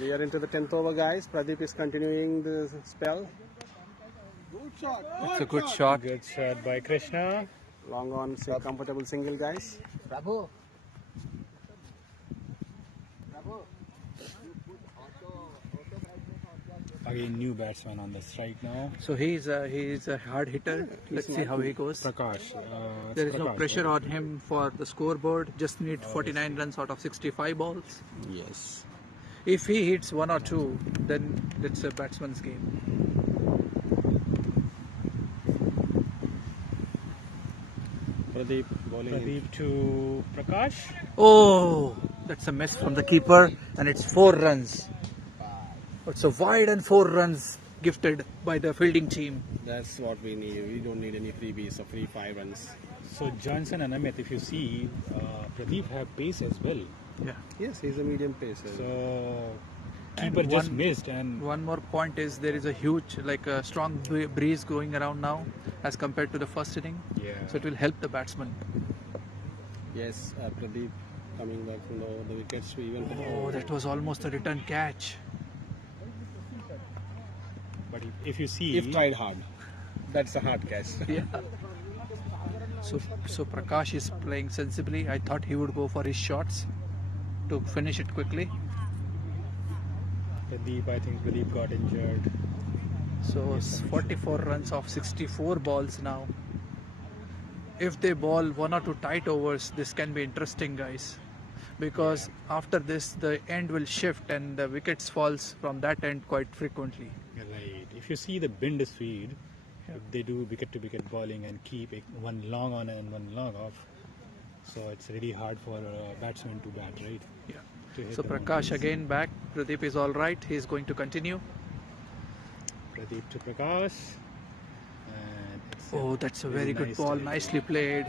We are into the 10th over, guys. Pradeep is continuing the spell. It's a good shot. Good shot by Krishna. Long on, say, comfortable single, guys. Bravo. Again, new batsman on the strike now. So he's a hard hitter. Let's see how he goes. Prakash. There is no pressure on him for the scoreboard. Just need 49 runs out of 65 balls. Yes. If he hits one or two, then it's a batsman's game. Pradeep bowling. Pradeep to Prakash. Oh, that's a miss from the keeper, and it's 4 runs. It's a wide and 4 runs gifted by the fielding team. That's what we need. We don't need any freebies or free 5 runs. So Johnson and Amit, if you see, Pradeep have pace as well. Yeah. Yes, he's a medium pacer. So And keeper just missed, and one more point is there is a huge, like a strong breeze going around now as compared to the first inning. yeah. So it will help the batsman. Yes, Pradeep coming back from the wickets. We even Oh, that was almost a return catch. But if you see, if tried hard, that's a hard catch. Yeah. So Prakash is playing sensibly. I thought he would go for his shots to finish it quickly. Pradeep, I think Pradeep got injured. So 44 runs off 64 balls now. If they ball 1 or 2 tight overs, this can be interesting, guys. Because after this, the end will shift and the wickets falls from that end quite frequently. Right. If you see the Bind speed, if they do wicket-to-wicket bowling and keep it one long on and one long off, so it's really hard for a batsman to bat, right? Yeah. To hit So the Prakash boundaries. again back. Pradeep is all right. He is going to continue. Pradeep to Prakash. And it's Oh, that's a very good nice ball. delivery. Nicely played.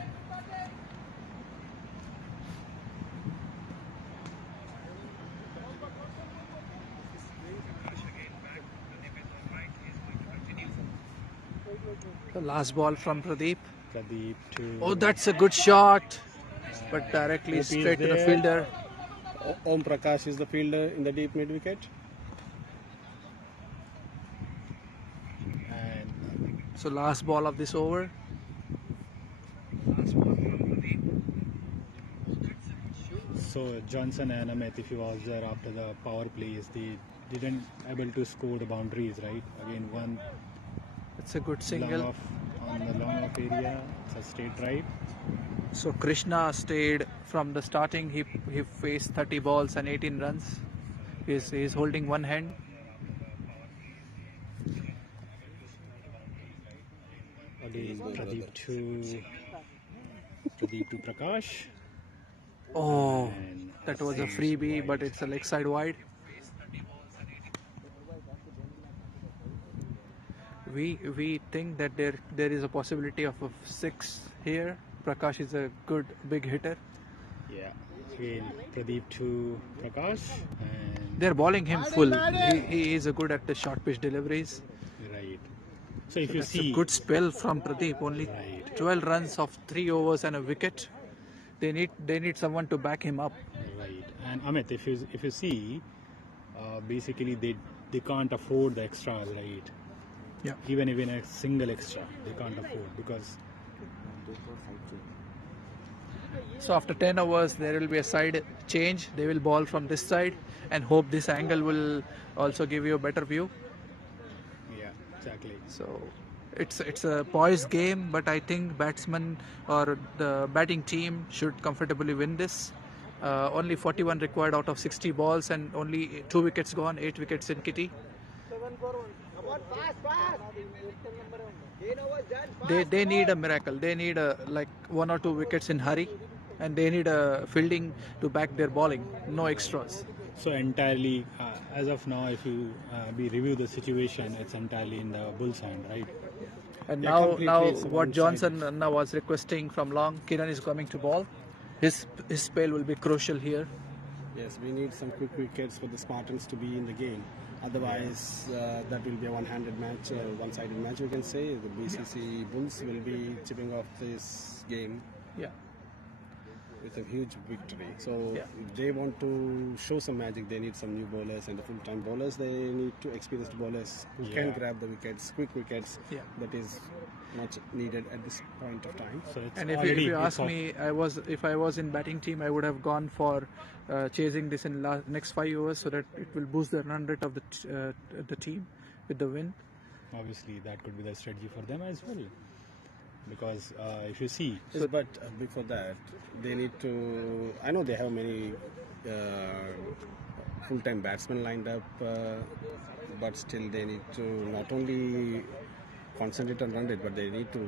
The last ball from Pradeep. Pradeep to... Oh, that's a good shot. But directly Hope he's straight to the there. fielder. Om Prakash is the fielder in the deep mid wicket. And So last ball of this over. so Johnson and Amit, if you was there after the power plays, they didn't able to score the boundaries, right? Again, one It's a good long single. off on the long off area. It's a straight drive. So Krishna stayed from the starting. He faced 30 balls and 18 runs. He's holding one hand. Pradeep to Prakash. Oh, And that was a freebie, but it's a leg side wide. We think that there is a possibility of a 6 here. Prakash is a good big hitter. yeah, again Pradeep to Prakash. And They're bowling him full. He is a good at the short pitch deliveries. right. So if you That's see, a good spell from Pradeep. Only Right. 12 runs of 3 overs and a wicket. They need someone to back him up. right, and Amit, if you see, basically they can't afford the extras, right? Yeah. Even a single extra, they can't afford because So after 10 overs, there will be a side change. They will bowl from this side and hope this angle will also give you a better view. yeah, exactly. So it's a poised game, but I think batsman or the batting team should comfortably win this. Only 41 required out of 60 balls and only 2 wickets gone, 8 wickets in kitty. They need a miracle. They need like 1 or 2 wickets in hurry, and they need a fielding to back their bowling. No extras. So entirely, as of now, if you we review the situation, it's entirely in the Bulls' hand, right? And Yeah, now completely it's a what one-sided. Johnson now was requesting from long, Kiran is coming to ball. His spell will be crucial here. Yes, we need some quick wickets for the Spartans to be in the game. Otherwise, that will be a one-handed match, one-sided match. We can say the BCC Bulls will be chipping off this game Yeah. with a huge victory. So Yeah. if they want to show some magic, they need some new bowlers, and the full-time bowlers, they need to experienced bowlers who can Yeah. grab the wickets, quick wickets. Yeah. That is much needed at this point of time. So it's And if already you it's ask off. me, if I was in batting team, I would have gone for chasing this in next 5 overs so that it will boost the run rate of the team with the win. Obviously that could be the strategy for them as well, because if you see, Yes, but before that, they need to. I know they have many full-time batsmen lined up, but still they need to not only concentrate on run rate, but they need to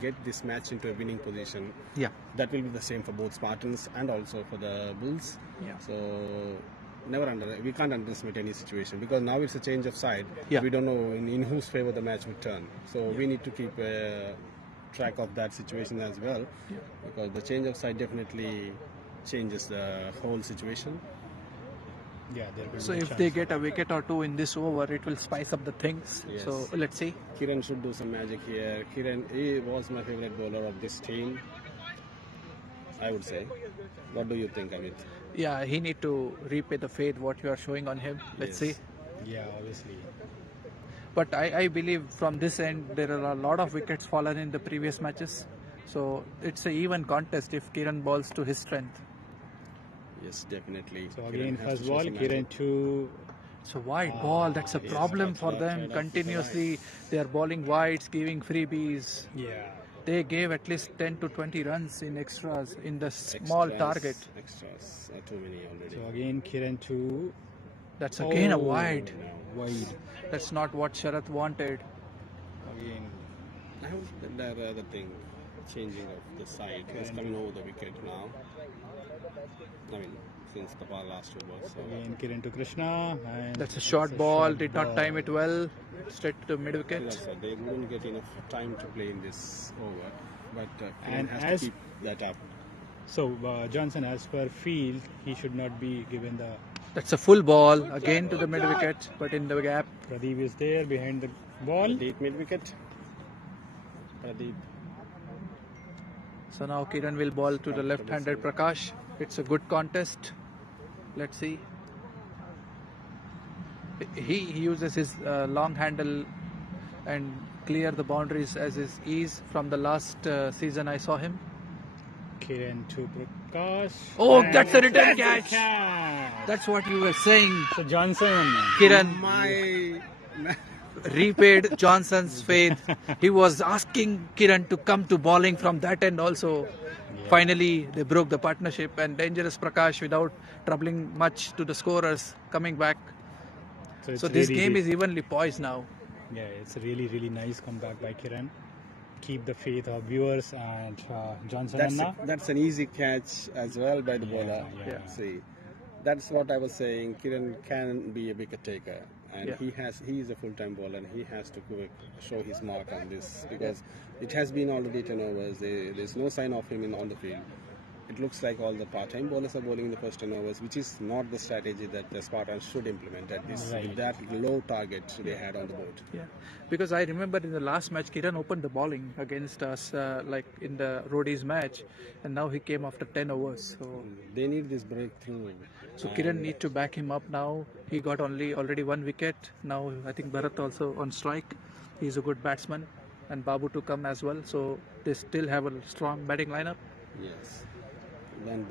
get this match into a winning position. Yeah. That will be the same for both Spartans and also for the Bulls. Yeah. So we can't underestimate any situation, because now it's a change of side. Yeah. We don't know in whose favor the match would turn. So we need to keep track of that situation as well, because the change of side definitely changes the whole situation. yeah, there will So be a if chance. they get a wicket or 2 in this over, it will spice up the things. Yes. So let's see. Kiran should do some magic here. Kiran, he was my favorite bowler of this team, I would say. What do you think, Amit? Yeah, he need to repay the faith what you are showing on him. Let's Yes. see. Yeah, obviously. But I believe from this end there are a lot of wickets fallen in the previous matches. So it's a even contest if Kiran balls to his strength. Yes, definitely. So Kiran again, has first to show ball, some Kiran magic. to It's a wide ball. That's a yes, problem that's for that them. kind of Continuously they are bowling wides, giving freebies. yeah. They gave at least 10 to 20 runs in extras in the small target. Extras are too many already. So again, Kiran to That's again a Oh, wide. wide. That's not what Sharath wanted. Again, I have the other thing, changing of the side. He's coming over the wicket now. I mean, since the last over. So again Kiran to Krishna. And That's a it's short ball. short Did not ball. time it well. Straight to mid that's wicket. it. They wouldn't get enough time to play in this over. But Kiran And has as- to keep that up. So Johnson, as per field, he should not be given the. That's a full ball again to the mid wicket, but in the gap. Pradeep is there behind the ball. Pradeep mid wicket. Pradeep. So now Kiran will ball to the left-handed Prakash. It's a good contest. Let's see. He uses his long handle and clear the boundaries as his ease from the last season I saw him. Kiran to Prakash. Oh, And that's a return that's catch. That's what you were saying. So Johnson. Kiran My repaid Johnson's faith. He was asking Kiran to come to bowling from that end also. Finally, they broke the partnership, and dangerous Prakash without troubling much to the scorers coming back. it's So this really, game is evenly poised now. Yeah, it's a really nice comeback by Kiran. keep the faith of viewers and Johnson Anna. That's an easy catch as well by the bowler. yeah. See, that's what I was saying. Kiran can be a wicket taker, and he is a full-time bowler, and he has to show his mark on this because it has been already 10 overs. There's no sign of him on the field. It looks like all the part-time bowlers are bowling in the first 10 overs, which is not the strategy that the Spartans should implement at this with that low target they had on the board. Yeah, because I remember in the last match, Kiran opened the bowling against us, like in the Roadies match, and now he came after 10 overs. So they need this breakthrough. So Kiran need to back him up now. He got already 1 wicket. Now I think Bharat also on strike. He's a good batsman, and Babu to come as well. So they still have a strong batting lineup. Yes. Then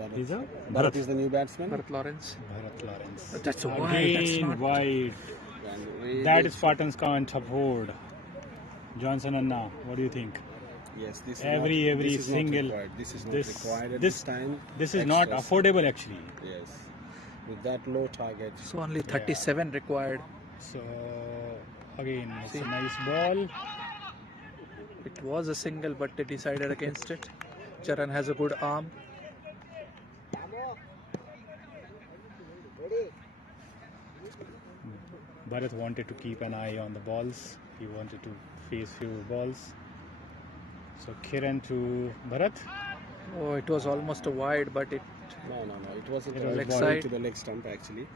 Bharat is the new batsman. Bharat Lawrence. That's a wide. That's not wide. That Spartans can't afford. Johnson Anna, what do you think? Yes, this every is single. Not required. This is not required at this time. This is not affordable actually. Yes, with that low target. So only 37 required. So again, it's a nice ball. It was a single, but they decided against it. Charan has a good arm. Bharat wanted to keep an eye on the balls. He wanted to face few balls. So Kiran to Bharat. Oh, it was almost a wide, but it. No. It wasn't It was leg ball side. to the leg stump actually.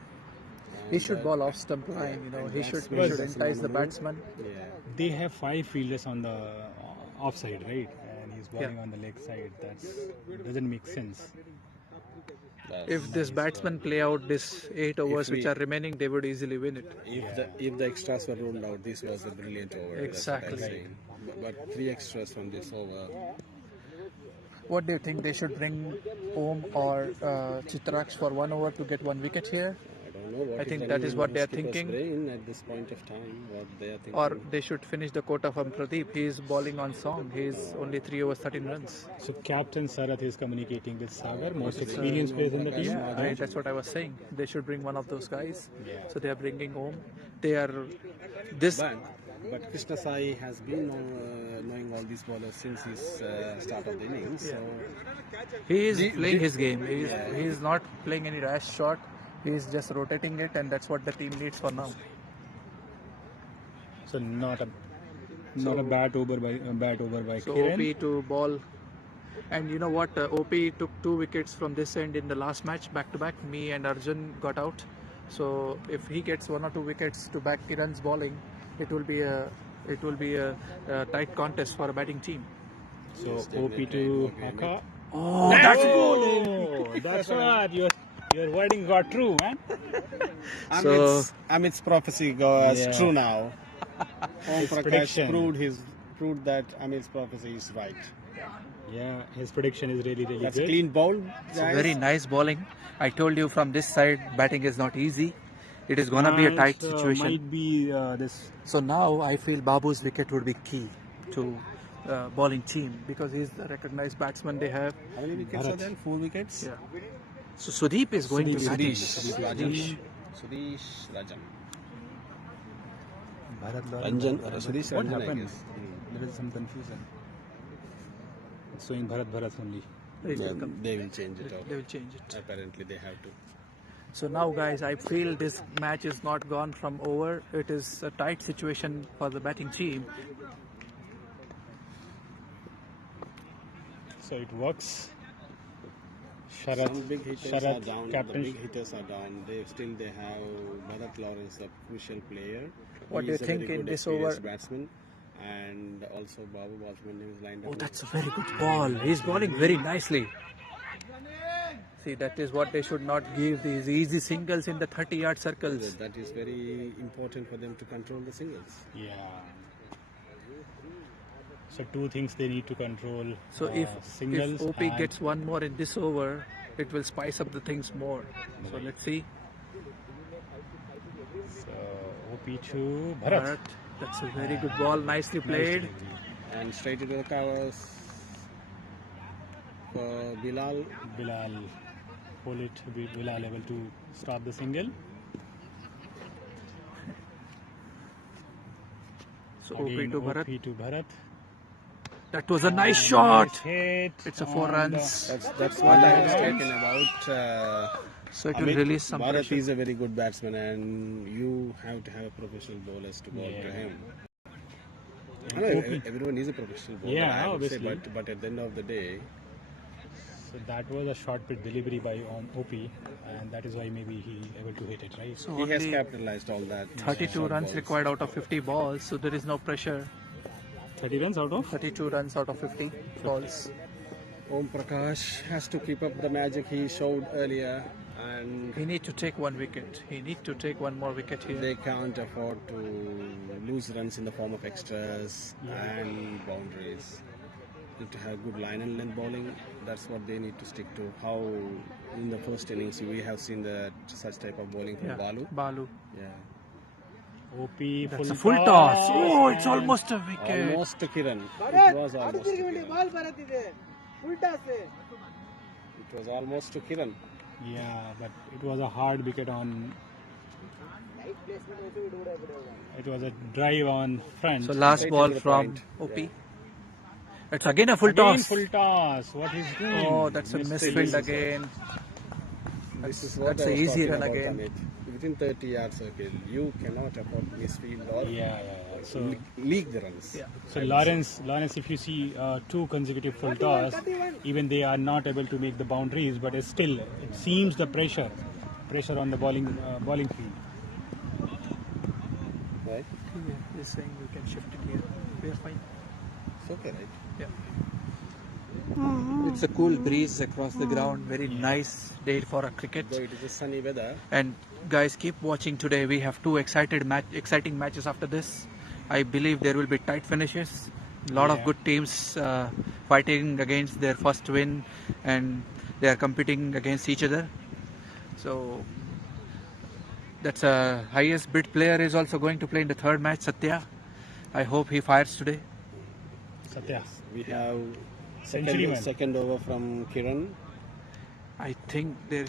He should ball off stump line. You know, he should entice the batsman. Yeah. They have 5 fielders on the offside, right? And he's bowling on the leg side. That doesn't make sense. If this batsman play out this 8 overs which are remaining, they would easily win it. If the extras were ruled out, this was a brilliant over. Exactly. That's what I'm saying. But 3 extras from this over. What do you think? They should bring Om or Chitraksh for 1 over to get 1 wicket here? I don't know what I think that is what they are thinking. Brain at this point of time, what they are thinking. Or they should finish the quota from Pradeep. He is bowling on song. He is only 3 overs 13 runs. So Captain Sarath is communicating with Sagar, most experienced player in the team. Yeah, that's what I was saying. They should bring one of those guys. So they are bringing Om. They are this. But Krishna Sai has been knowing all these bowlers since his start of the innings. So he is playing his game. He is not playing any rash shot. He is just rotating it, and that's what the team needs for now. So not a bad over by So Kiran. OP to ball. And you know what? OP took 2 wickets from this end in the last match, back to back. Me and Arjun got out. So if he gets 1 or 2 wickets to back Kiran's bowling, it will be a tight contest for a batting team. So OP to Haka. Oh, that's good. That's what your wording got true, man. Amit's prophecy goes true now. Om Prakash prediction. proved that Amit's prophecy is right. Yeah, his prediction is really That's good. clean bowl. It's very nice bowling. I told you from this side, batting is not easy. It is gonna be a tight situation. Might be this. So now I feel Babu's wicket would be key to bowling team because he's the recognized batsman they have. How many wickets are there? 4 wickets? Yeah. So Sudeep is going to bat. Sudesh Rajan. Sudesh What Rajan, I happened? guess. There is some confusion. It's showing Bharat only. They will change it out. They will change it. Apparently they have to. So now guys, I feel this match is not gone from over. It is a tight situation for the batting team. So it works. Some big hitters are Sharath, down. captain. The big hitters are down. They have Bharat Lawrence, a crucial player. What do you think in this over? Batsman, and also Babu Bosman is lined up. Oh, that's a very good ball. He's bowling very nicely. See, that is what they should not give, these easy singles in the 30-yard circles. That is very important for them to control the singles. Yeah. So 2 things they need to control. So if OP gets 1 more in this over, it will spice up the things more. So let's see. So OP to Bharat. That's a very good ball, nicely played. And straight into the covers for Bilal. Pull it. Bilal able to stop the single. So Again, OP to Bharat. OP to Bharat. That was a nice shot. Nice hit. It's a 4 on runs. That's what I was talking about. So it will Amit, release some Bharat pressure. is a very good batsman, and you have to have professional bowlers to bowl to him. I know everyone is a professional bowler, Yeah, I would say, obviously. but at the end of the day, So that was a short pitch delivery by OP, and that is why maybe he able to hit it, right? So he has only capitalized all that. 32 short runs balls. required out of 50 balls, so there is no pressure. 30 runs out of? 32 runs out of 50 balls. Om Prakash has to keep up the magic he showed earlier, and He needs to take 1 wicket. He needs to take 1 more wicket here. they can't afford to lose runs in the form of extras and boundaries. Need to have good line and length bowling. That's what they need to stick to. How in the first innings we have seen that such type of bowling from Balu. Balu. Yeah, OP That's a full toss. Oh, it's almost a wicket. almost to Kiran. It was almost to Kiran. It was almost to Kiran. Yeah, but it was a hard wicket on. It was a drive on front. So last Right ball into the from point. OP. Yeah. It's again a full Again toss. full toss. What he's doing? Oh, that's a misfield again. This is what That's I an was easy talking run about, again. Amit. Within 30 yard circle, you cannot afford misfield or Yeah. So leak the runs. Yeah. Lawrence, if you see 2 consecutive full toss, even they are not able to make the boundaries, but it's still it seems the pressure on the bowling field. Right? He's saying we can shift it here. We are fine. It's okay, right? Yeah. It's a cool breeze across the ground. Very nice day for a cricket. Though it is a sunny weather. And guys, keep watching today. We have 2 exciting matches after this. I believe there will be tight finishes. A lot of good teams fighting against their first win, and they are competing against each other. So that's a highest bid player is also going to play in the 3rd match, Satya. I hope he fires today. Satya. We have Centuryman. second over from Kiran. I think there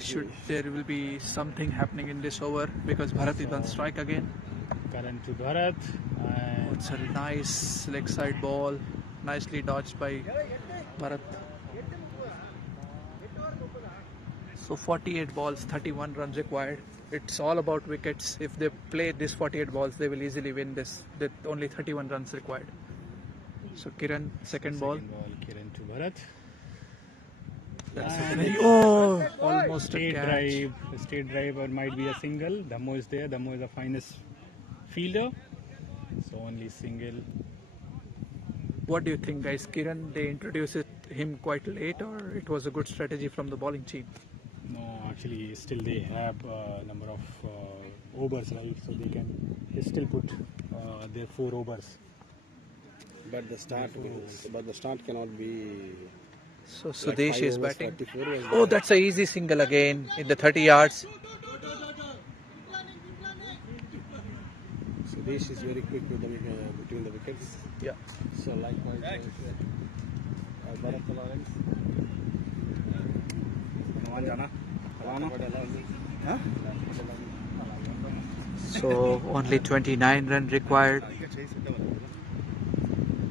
will be something happening in this over because Bharat is on strike again. Current to Bharat. And It's a nice leg side ball, nicely dodged by Bharat. So 48 balls, 31 runs required. It's all about wickets. If they play this 48 balls, they will easily win this. With only 31 runs required. So Kiran, second ball. Kiran to Bharat. That's a And very almost a straight catch. drive. A straight drive or might be a single. Dhammo is there. Dhammo is the finest fielder. So only single. What do you think, guys? Kiran, they introduced him quite late, or it was a good strategy from the bowling team? No, actually, still they have a number of overs, right? So they still put their 4 overs. But the start cannot be. So like Sudesh 5 is overs, batting. 34 was Oh, that's an easy single again in the 30 yards. Sudesh is very quick with between the wickets. Yeah. So likewise, Bharat Lawrence. So only 29 run required.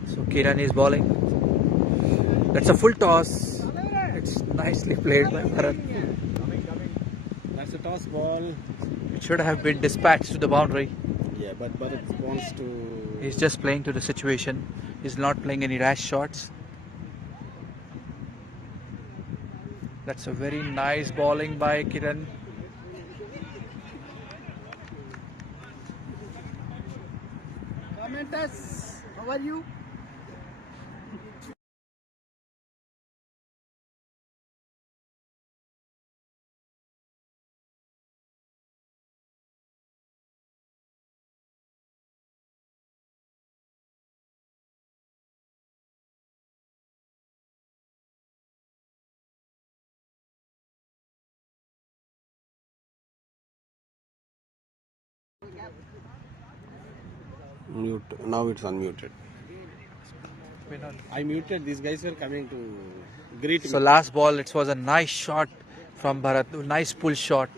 So Kiran is bowling. That's a full toss. It's nicely played by Bharat. That's a toss ball. It should have been dispatched to the boundary. Yeah, but Bharat wants to. He's just playing to the situation. He's not playing any rash shots. That's a very nice bowling by Kiran. Commenters, how are you? Mute. Now it's unmuted. I muted. These guys were coming to greet me. So last ball, it was a nice shot from Bharat. Nice pull shot.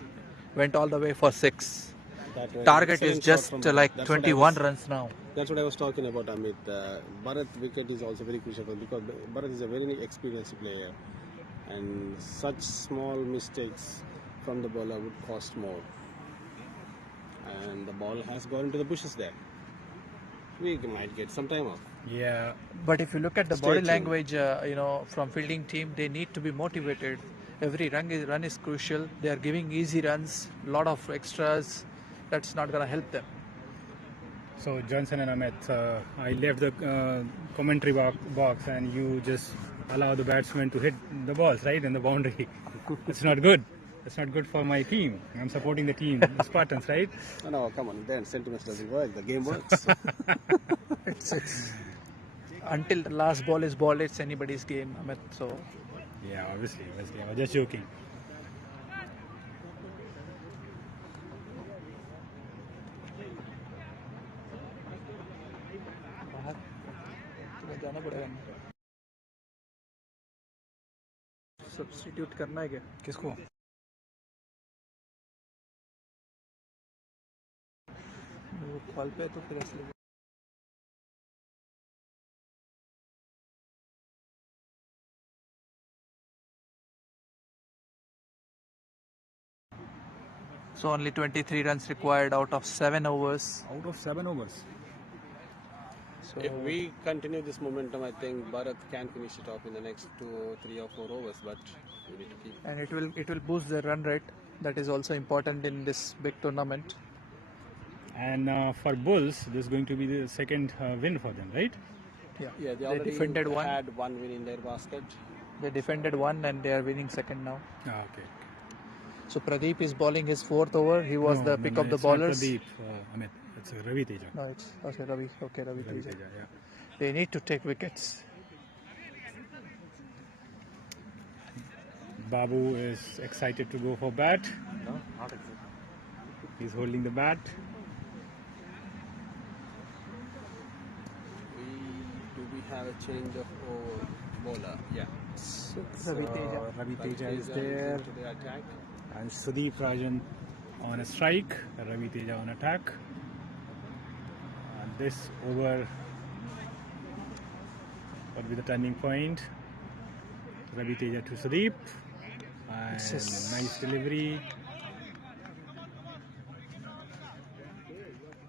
Went all the way for 6. That was target is excellent shot just from like That's what I 21 was- runs now. That's what I was talking about, Amit. Bharat wicket is also very crucial because Bharat is a very experienced player, and such small mistakes from the bowler would cost more. And the ball has gone into the bushes there. We might get some time off. Yeah. But if you look at the Stay body tuned. language, from fielding team, they need to be motivated. Every run is crucial. They are giving easy runs, lot of extras. That's not going to help them. So Johnson and Amit, I left the commentary box and you just allow the batsman to hit the balls right in the boundary. It's not good. It's not good for my team. I'm supporting the team, the Spartans, right? No, come on. Then sentiments doesn't work. The game works. It's until the last ball is ball, it's anybody's game, Amit. So Yeah, obviously. I was just joking. बाहर तुम्हें जाना पड़ेगा substitute करना है क्या किसको? वो call पे है तो फिर असली So only 23 runs required out of 7 overs. Out of 7 overs. So If we continue this momentum, I think Bharat can finish it off in the next 2, 3 or 4 overs. But we need to keep. and it will boost the run rate. That is also important in this big tournament. And for Bulls, this is going to be the second win for them, right? Yeah, they They already defended one. had one win in their basket. They defended one and they are winning second now. Ah, okay. So Pradeep is bowling his 4th over. He was the pick of the it's not bowlers. Pradeep, Amit. It's Ravi Teja. No, it's okay, Ravi. Okay, Ravi Ravi Teja. Teja, yeah. They need to take wickets. Babu is excited to go for bat. No, not exactly. He's holding the bat. We have a change of bowler? Yeah. So, Ravi Teja. Ravi Teja is Teja there. into the attack. And Sudeep Rajan on a strike. Ravi Teja on attack. And this over will be the turning point. Ravi Teja to Sudeep. And Yes. nice delivery.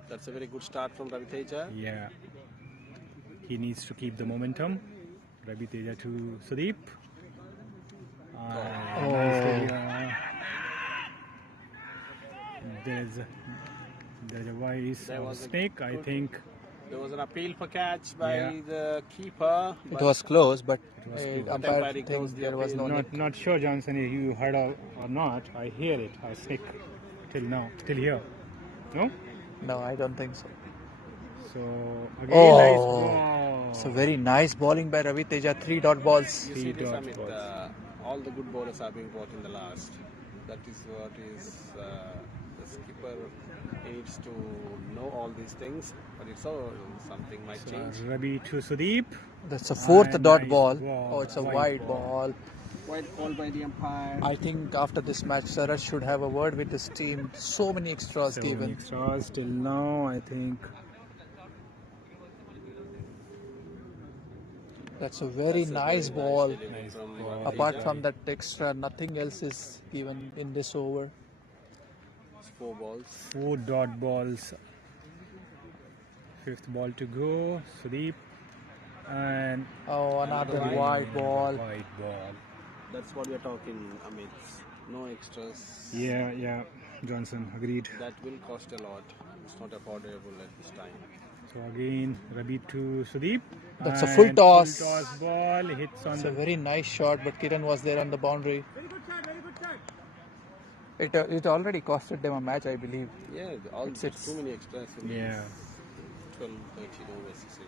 That's a very good start from Ravi Teja. Yeah. He needs to keep the momentum. Ravi Teja to Sudeep. Nicely, there's a voice There of was a snake, I good- think. There was an appeal for catch by Yeah. the keeper. It was close, but was close. umpire Umpire goes thinks the there was appeal. no nick. Not sure, Johnson, if you heard or not. I hear it. I sick till now, till here. No? No, I don't think so. So again, Oh. nice ball. So very nice bowling by Ravi Teja. 3 dot balls. You see this, dot Amit, balls. all the good bowlers are being brought in the last. That is what is the skipper needs to know all these things. But it's all something might change. Ravi to Sudeep. That's a 4th And dot nice ball. ball. Oh, it's a Wide wide ball. ball. Quite called by the umpire. I think after this match, Saraj should have a word with his team. So many extras 7 given. extras till now, I think. That's a very That's a nice very ball. delivery Nice from ball. Ravi Apart Teja. from that extra, nothing else is given in this over. It's 4 balls. 4 dot balls. 5th ball to go. Sudeep. And Oh, another Another wide ball. Wide ball. That's what we're talking, Amit. No extras. Yeah. Johnson agreed. That will cost a lot. It's not affordable at this time. So again, Ravi to Sudeep. That's a full And toss. Full toss ball hits on It's the a very nice shot, but Kiran was there on the boundary. It already costed them a match, I believe. Yeah, all It's- too many extras in Yeah. these 12, 13 overs. You see.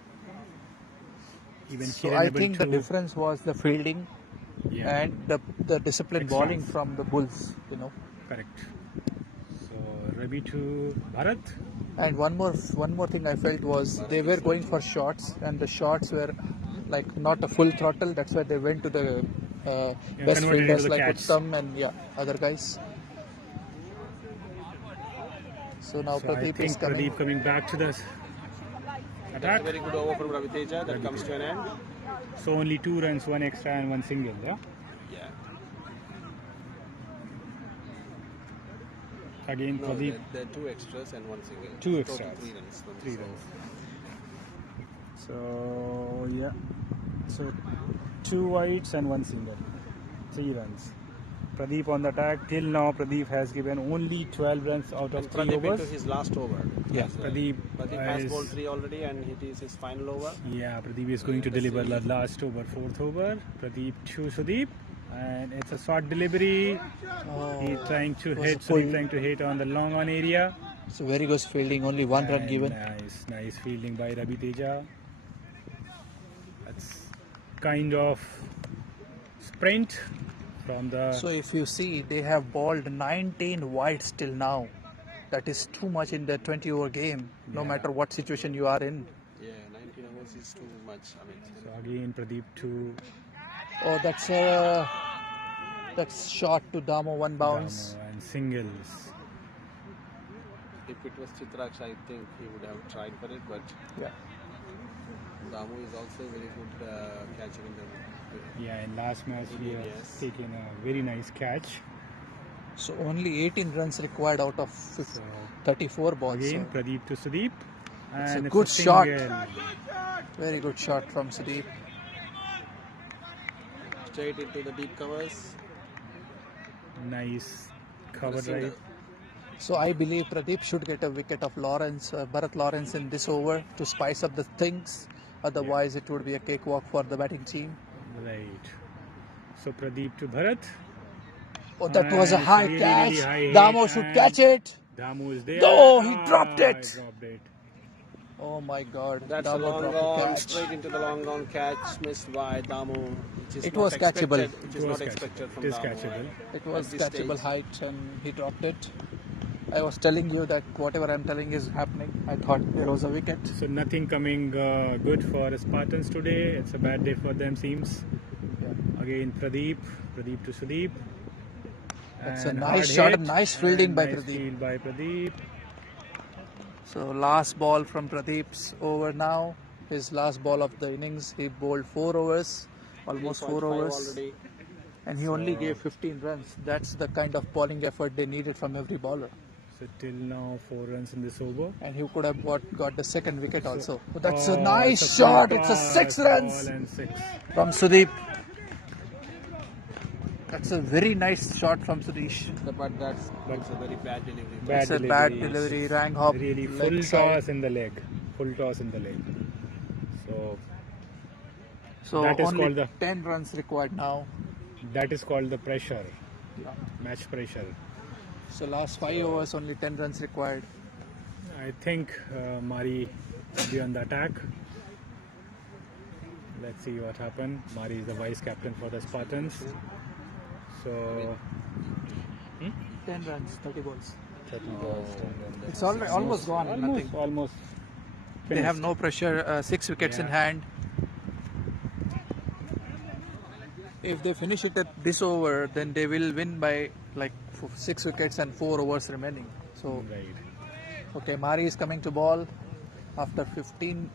even So Kiran I able think the to- difference was the fielding Yeah, and the disciplined Extras. bowling from the Bulls, correct. So Ravi to Bharat. And one more thing I felt was they were going for shots, and the shots were like not a full throttle. That's why they went to the best converted fielders into the like catch. Uttam and other guys. So now So I Pradeep is think coming. Pradeep coming back to the That's attack. a very good over from Ravi Teja. That comes to an end. So only 2 runs, 1 extra and 1 single, yeah? Yeah. Again No, Pradeep, there are 2 extras and 1 single. 2 Total extras. 3 runs. from 3 this runs. over. So yeah, so 2 wides and 1 single, 3 runs. Pradeep on the attack. Till now Pradeep has given only 12 runs out of And 3 Pradeep overs. into his last over. Yeah, as well. Pradeep has is- bowled 3 already and it is his final over. Yeah, Pradeep is going to Let's deliver see. the last over, 4th over. Pradeep to Sudeep, and it's a short delivery. He's trying to was hit, a pull. Sudeep trying to hit on the long on area. So very good fielding, only 1 run And given. nice fielding by Ravi Teja. That's kind of sprint from the. So if you see, they have bowled 19 wides till now. That is too much in the 20-over game, no Yeah. matter what situation you are in. Yeah, 19 overs is too much. I mean, So again Pradeep to Oh, that's shot to Damo, 1 bounce. Damo and singles. if it was Chitraksh, I think he would have tried for it, but Yeah. Damu is also very good catcher in the. Yeah, in last match he has Yes. taken a very nice catch. So only 18 runs required out of So 34 balls. again So Pradeep to Sudeep. It's And a good shot. single. very good shot from Sudeep. Straight into the deep covers. Nice cover And a single. drive. So I believe Pradeep should get a wicket of Bharat Lawrence in this over to spice up the things. Otherwise, it would be a cakewalk for the batting team. Right. So Pradeep to Bharat. Oh, that was a And high really, catch. really high hit, Damo should and catch it. Damu is there. No, he dropped it. He dropped it. Oh my God. That's a Damo long dropped the gone, catch. straight into the long gone catch missed by Damu. Which is It not was catchable. expected- Which is It was not catchable. expected from It is Damu. catchable. It was At this catchable stage. height and he dropped it. I was telling you that whatever I'm telling is happening. I thought there was a wicket. So nothing coming good for Spartans today. It's a bad day for them, seems. Again Pradeep to Sudeep. That's a And nice hard shot and hit, nice fielding and by nice Pradeep. field by Pradeep. So last ball from Pradeep's over now. His last ball of the innings. He bowled 4 overs, almost 4 3.5 overs, already. and he only gave 15 runs. That's the kind of bowling effort they needed from every bowler. So till now 4 runs in this over. And he could have got the second wicket also. But that's a Oh, nice it's a shot. full It's a toss, 6 runs ball and 6. from Sudeep. That's a very nice shot from Sudesh. But that's a very bad delivery. Bad It's a bad delivery. Rang hop. Really leg full side. toss in the leg. Full toss in the leg. So So that is only called the 10 runs required now. that is called the pressure. Match pressure. So last 5 overs, only 10 runs required. I think Mari will be on the attack. Let's see what happens. Mari is the vice captain for the Spartans. So 10 runs, 30 balls. 30 balls. 10 runs. It's almost gone. Nothing. Almost. They have finished. no pressure. 6 wickets in Yeah. hand. If they finish it at this over, then they will win by like 6 wickets and 4 overs remaining. So Right. okay, Mari is coming to ball after 15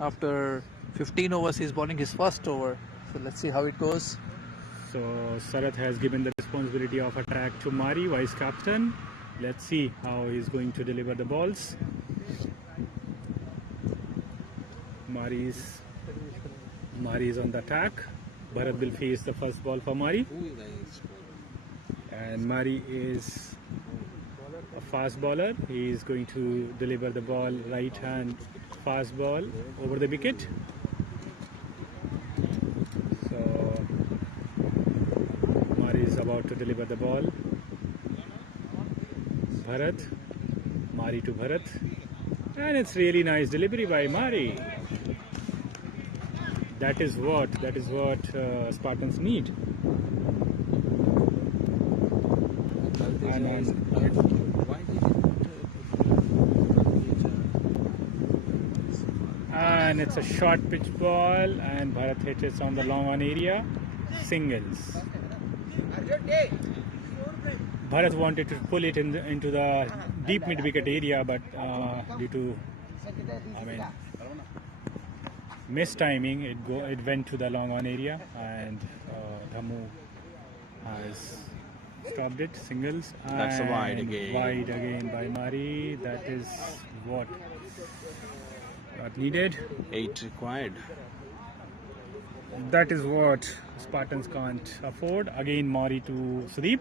overs. He's bowling his first over. So let's see how it goes. So Sarath has given the responsibility of attack to Mari, vice captain. Let's see how he's going to deliver the balls. Mari is on the attack. Bharat will face the first ball for Mari. And Mari is a fast bowler. He is going to deliver the ball, right hand fast ball over the wicket. So Mari is about to deliver the ball. Bharat, Mari to Bharat. And it's really nice delivery by Mari. That is what Spartans need. And it's a short pitch ball, and Bharat hits it on the long on area. Singles. Bharat wanted to pull it into the deep mid wicket area, but due to mistiming, it went to the long on area, and Dhammu has stopped it. Singles. That's a wide and again. Wide again by Mari. That is what not needed. 8 required. That is what Spartans can't afford. Again, Mari to Sudeep,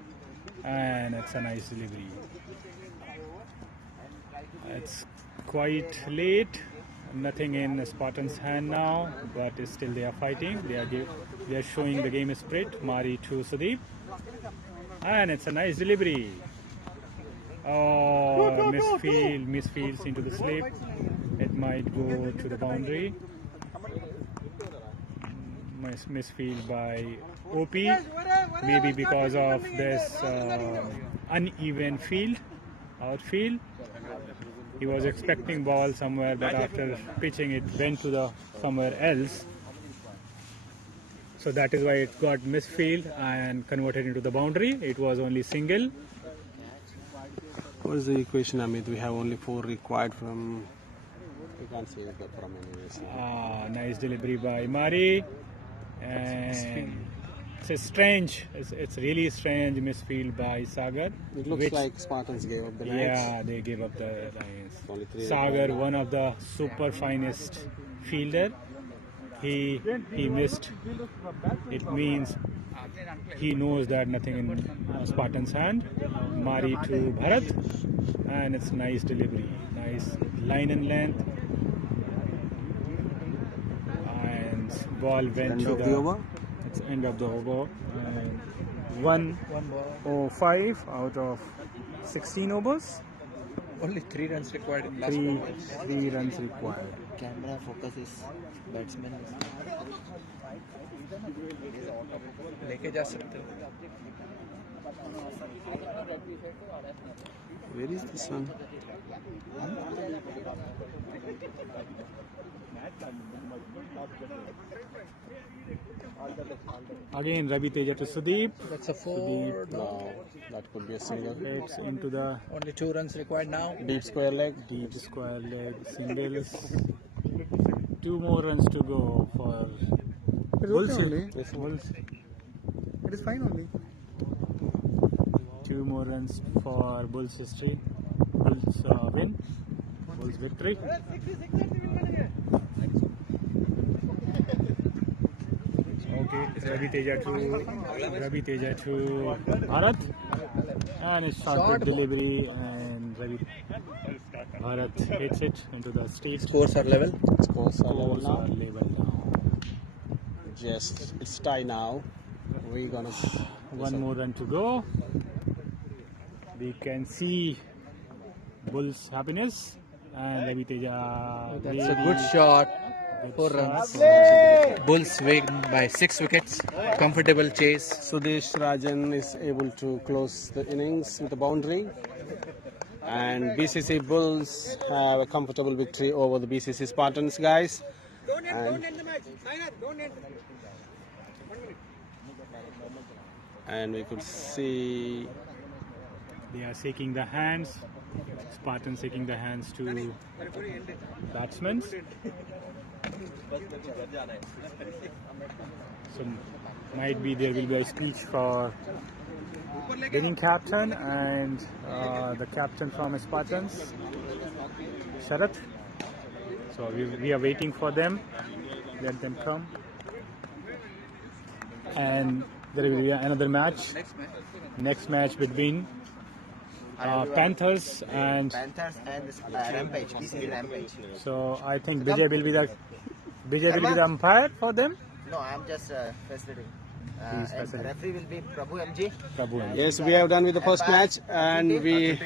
and it's a nice delivery. It's quite late. Nothing in Spartans' hand now, but still they are fighting. They are showing the game spirit. Mari to Sudeep, and it's a nice delivery. Oh, misfields into the slip. It might go to the boundary. Misfield by OP, maybe because of this uneven outfield. He was expecting ball somewhere, but after pitching it went to the somewhere else. So that is why it got misfield and converted into the boundary. It was only single. What is the equation, Amit? We have only 4 required from. We can't see it from anywhere. Nice delivery by Mari. And it's strange. It's really strange misfield by Sagar. It looks like Spartans gave up the lines. Yeah, they gave up the lines. Only 3 Sagar, one of the super finest fielder, he missed. It means he knows that nothing in Spartan's hand. Mari to Bharat, and it's nice delivery, nice line and length, and ball went End to of the over. It's end of the over. 105 out of 16 overs. Only 3 runs required in last 3 4 overs. 3 runs required. Camera focus is batsman. लेके जा सकते हो. Where is this one? Again, Ravi Teja to Sudeep. That's a 4. No, that could be a single. It's into the Only 2 runs required now. Deep square leg. deep square leg singles. 2 more runs to go for Bulls. Bulls. It is fine only. 2 more runs for Bulls history. Bulls win. Bulls victory. Okay, Ravi Teja to Bharat, and it's short delivery, and Bharat hits it into the street. Scores are level. Scores are level Scores now. are level now. Just it's tie now. We're gonna. One more run to go. We can see Bulls' happiness, and Ravi Teja. That's a good shot. 4 runs. Bulls win by 6 wickets. Comfortable chase. Sudesh Rajan is able to close the innings with a boundary, and BCC Bulls have a comfortable victory over the BCC Spartans, guys. Don't end the match. Don't end. And we could see They are shaking the hands. Spartans shaking the hands to batsmen. So might be there will be a speech for winning captain and the captain from Spartans, Sharat. So we are waiting for them. Let them come. And there will be another match. Next match between Panthers and Rampage, BCC Rampage. So I think Vijay will be the umpire for them. No, I'm just facilitating. He's And facilitating. referee will be Prabhu MG. Prabhu. yes, we have done with the first Umpire, match, and we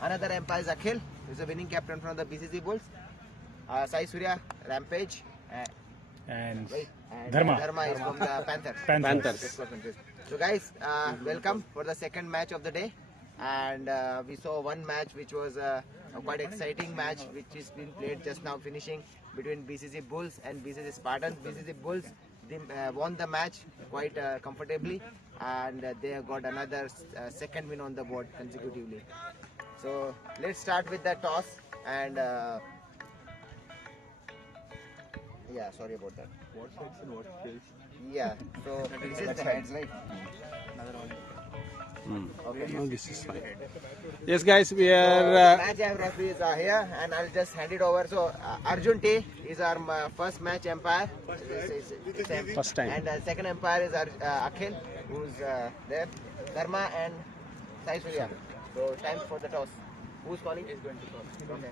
Another umpire is Akhil, who is the winning captain from the BCC Bulls. Sai Surya, Rampage. And And Dharma. Dharma is from the Panthers. Panthers. So guys, welcome for the second match of the day. And we saw one match which was a quite exciting match which is being played just now, finishing between BCC Bulls and BCC Spartans. BCC Bulls they, won the match quite comfortably, and they have got another second win on the board consecutively. So let's start with the toss and yeah, sorry about that. What heads and what tails? Yeah, so this is the heads, right? No, this is fine. Yes, guys, we So are. match referees are here, and I'll just hand it over. So Arjun T is our first match umpire. First time. And second umpire is our Akhil, who's there. Dharma and Sai Surya. So time for the toss. Who's calling? Is going to call. Okay.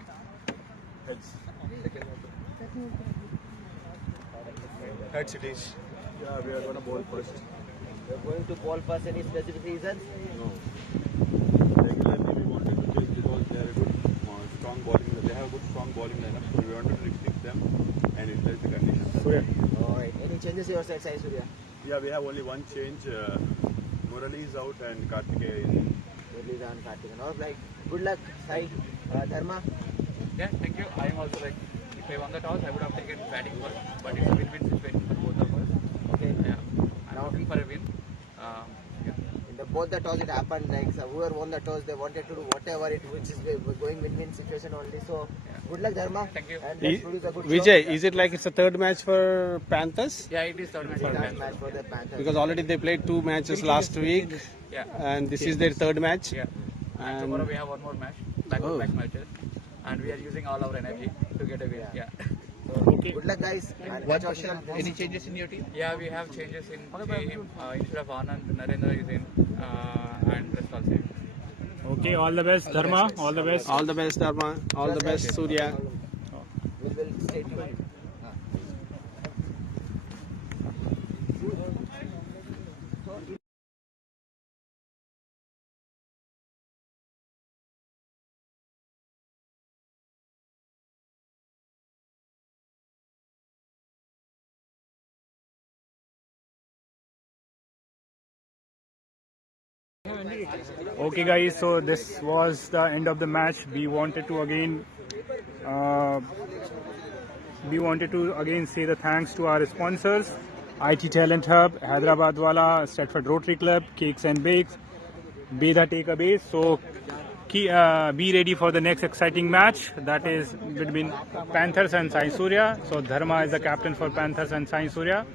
Heads it is. Yeah, we are going to bowl first. You're going to ball first. Any specific reasons? No. Regularly we wanted to take because they are a good strong bowling. They have a good strong bowling lineup, so we wanted to restrict them and utilize the conditions. All right. Any changes your side, Sai Surya? Yeah, we have only one change. Murali is out and Kartikeya is. Release on Karthik. All right. Good luck, Sai. Dharma. Yeah, thank you. I am also like, if I won the toss, I would have taken batting first, but it's a win-win situation for both of us. Okay. Yeah, I'm looking for a win. Yeah. In the both the toss it happened like so whoever won the toss they wanted to do whatever it which is going win-win situation only. So good luck Dharma. Thank you. And let's produce a good Vijay, show. is it like it's a third match for Panthers? Yeah, it is third match for Last Panthers. match for the Panthers. Because already they played 2 matches last week, Yeah. and this is their third match. Yeah. And tomorrow we have one more match, back-to-back matches, and we are using all our energy to get a win. Yeah. So, good luck guys. And watch out. Any changes in your team? Yeah, we have changes in team. Instead of Anand, Narendra is in, and rest all same. Okay, all the best, Dharma. All the best. All the best, Dharma. All the best, Surya. We will stay tuned. Okay, guys. So this was the end of the match. We wanted to again say the thanks to our sponsors: IT Talent Hub, Hyderabad Wala, Stratford Rotary Club, Cakes and Bakes, Beda Takeaways. So be ready for the next exciting match, that is between Panthers and Sai Surya. So Dharma is the captain for Panthers and Sai Surya.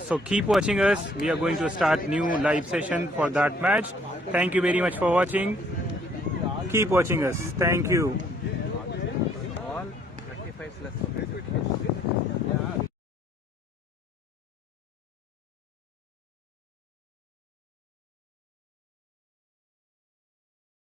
So keep watching us. We are going to start new live session for that match. Thank you very much for watching. Keep watching us. Thank you. All 35 plus.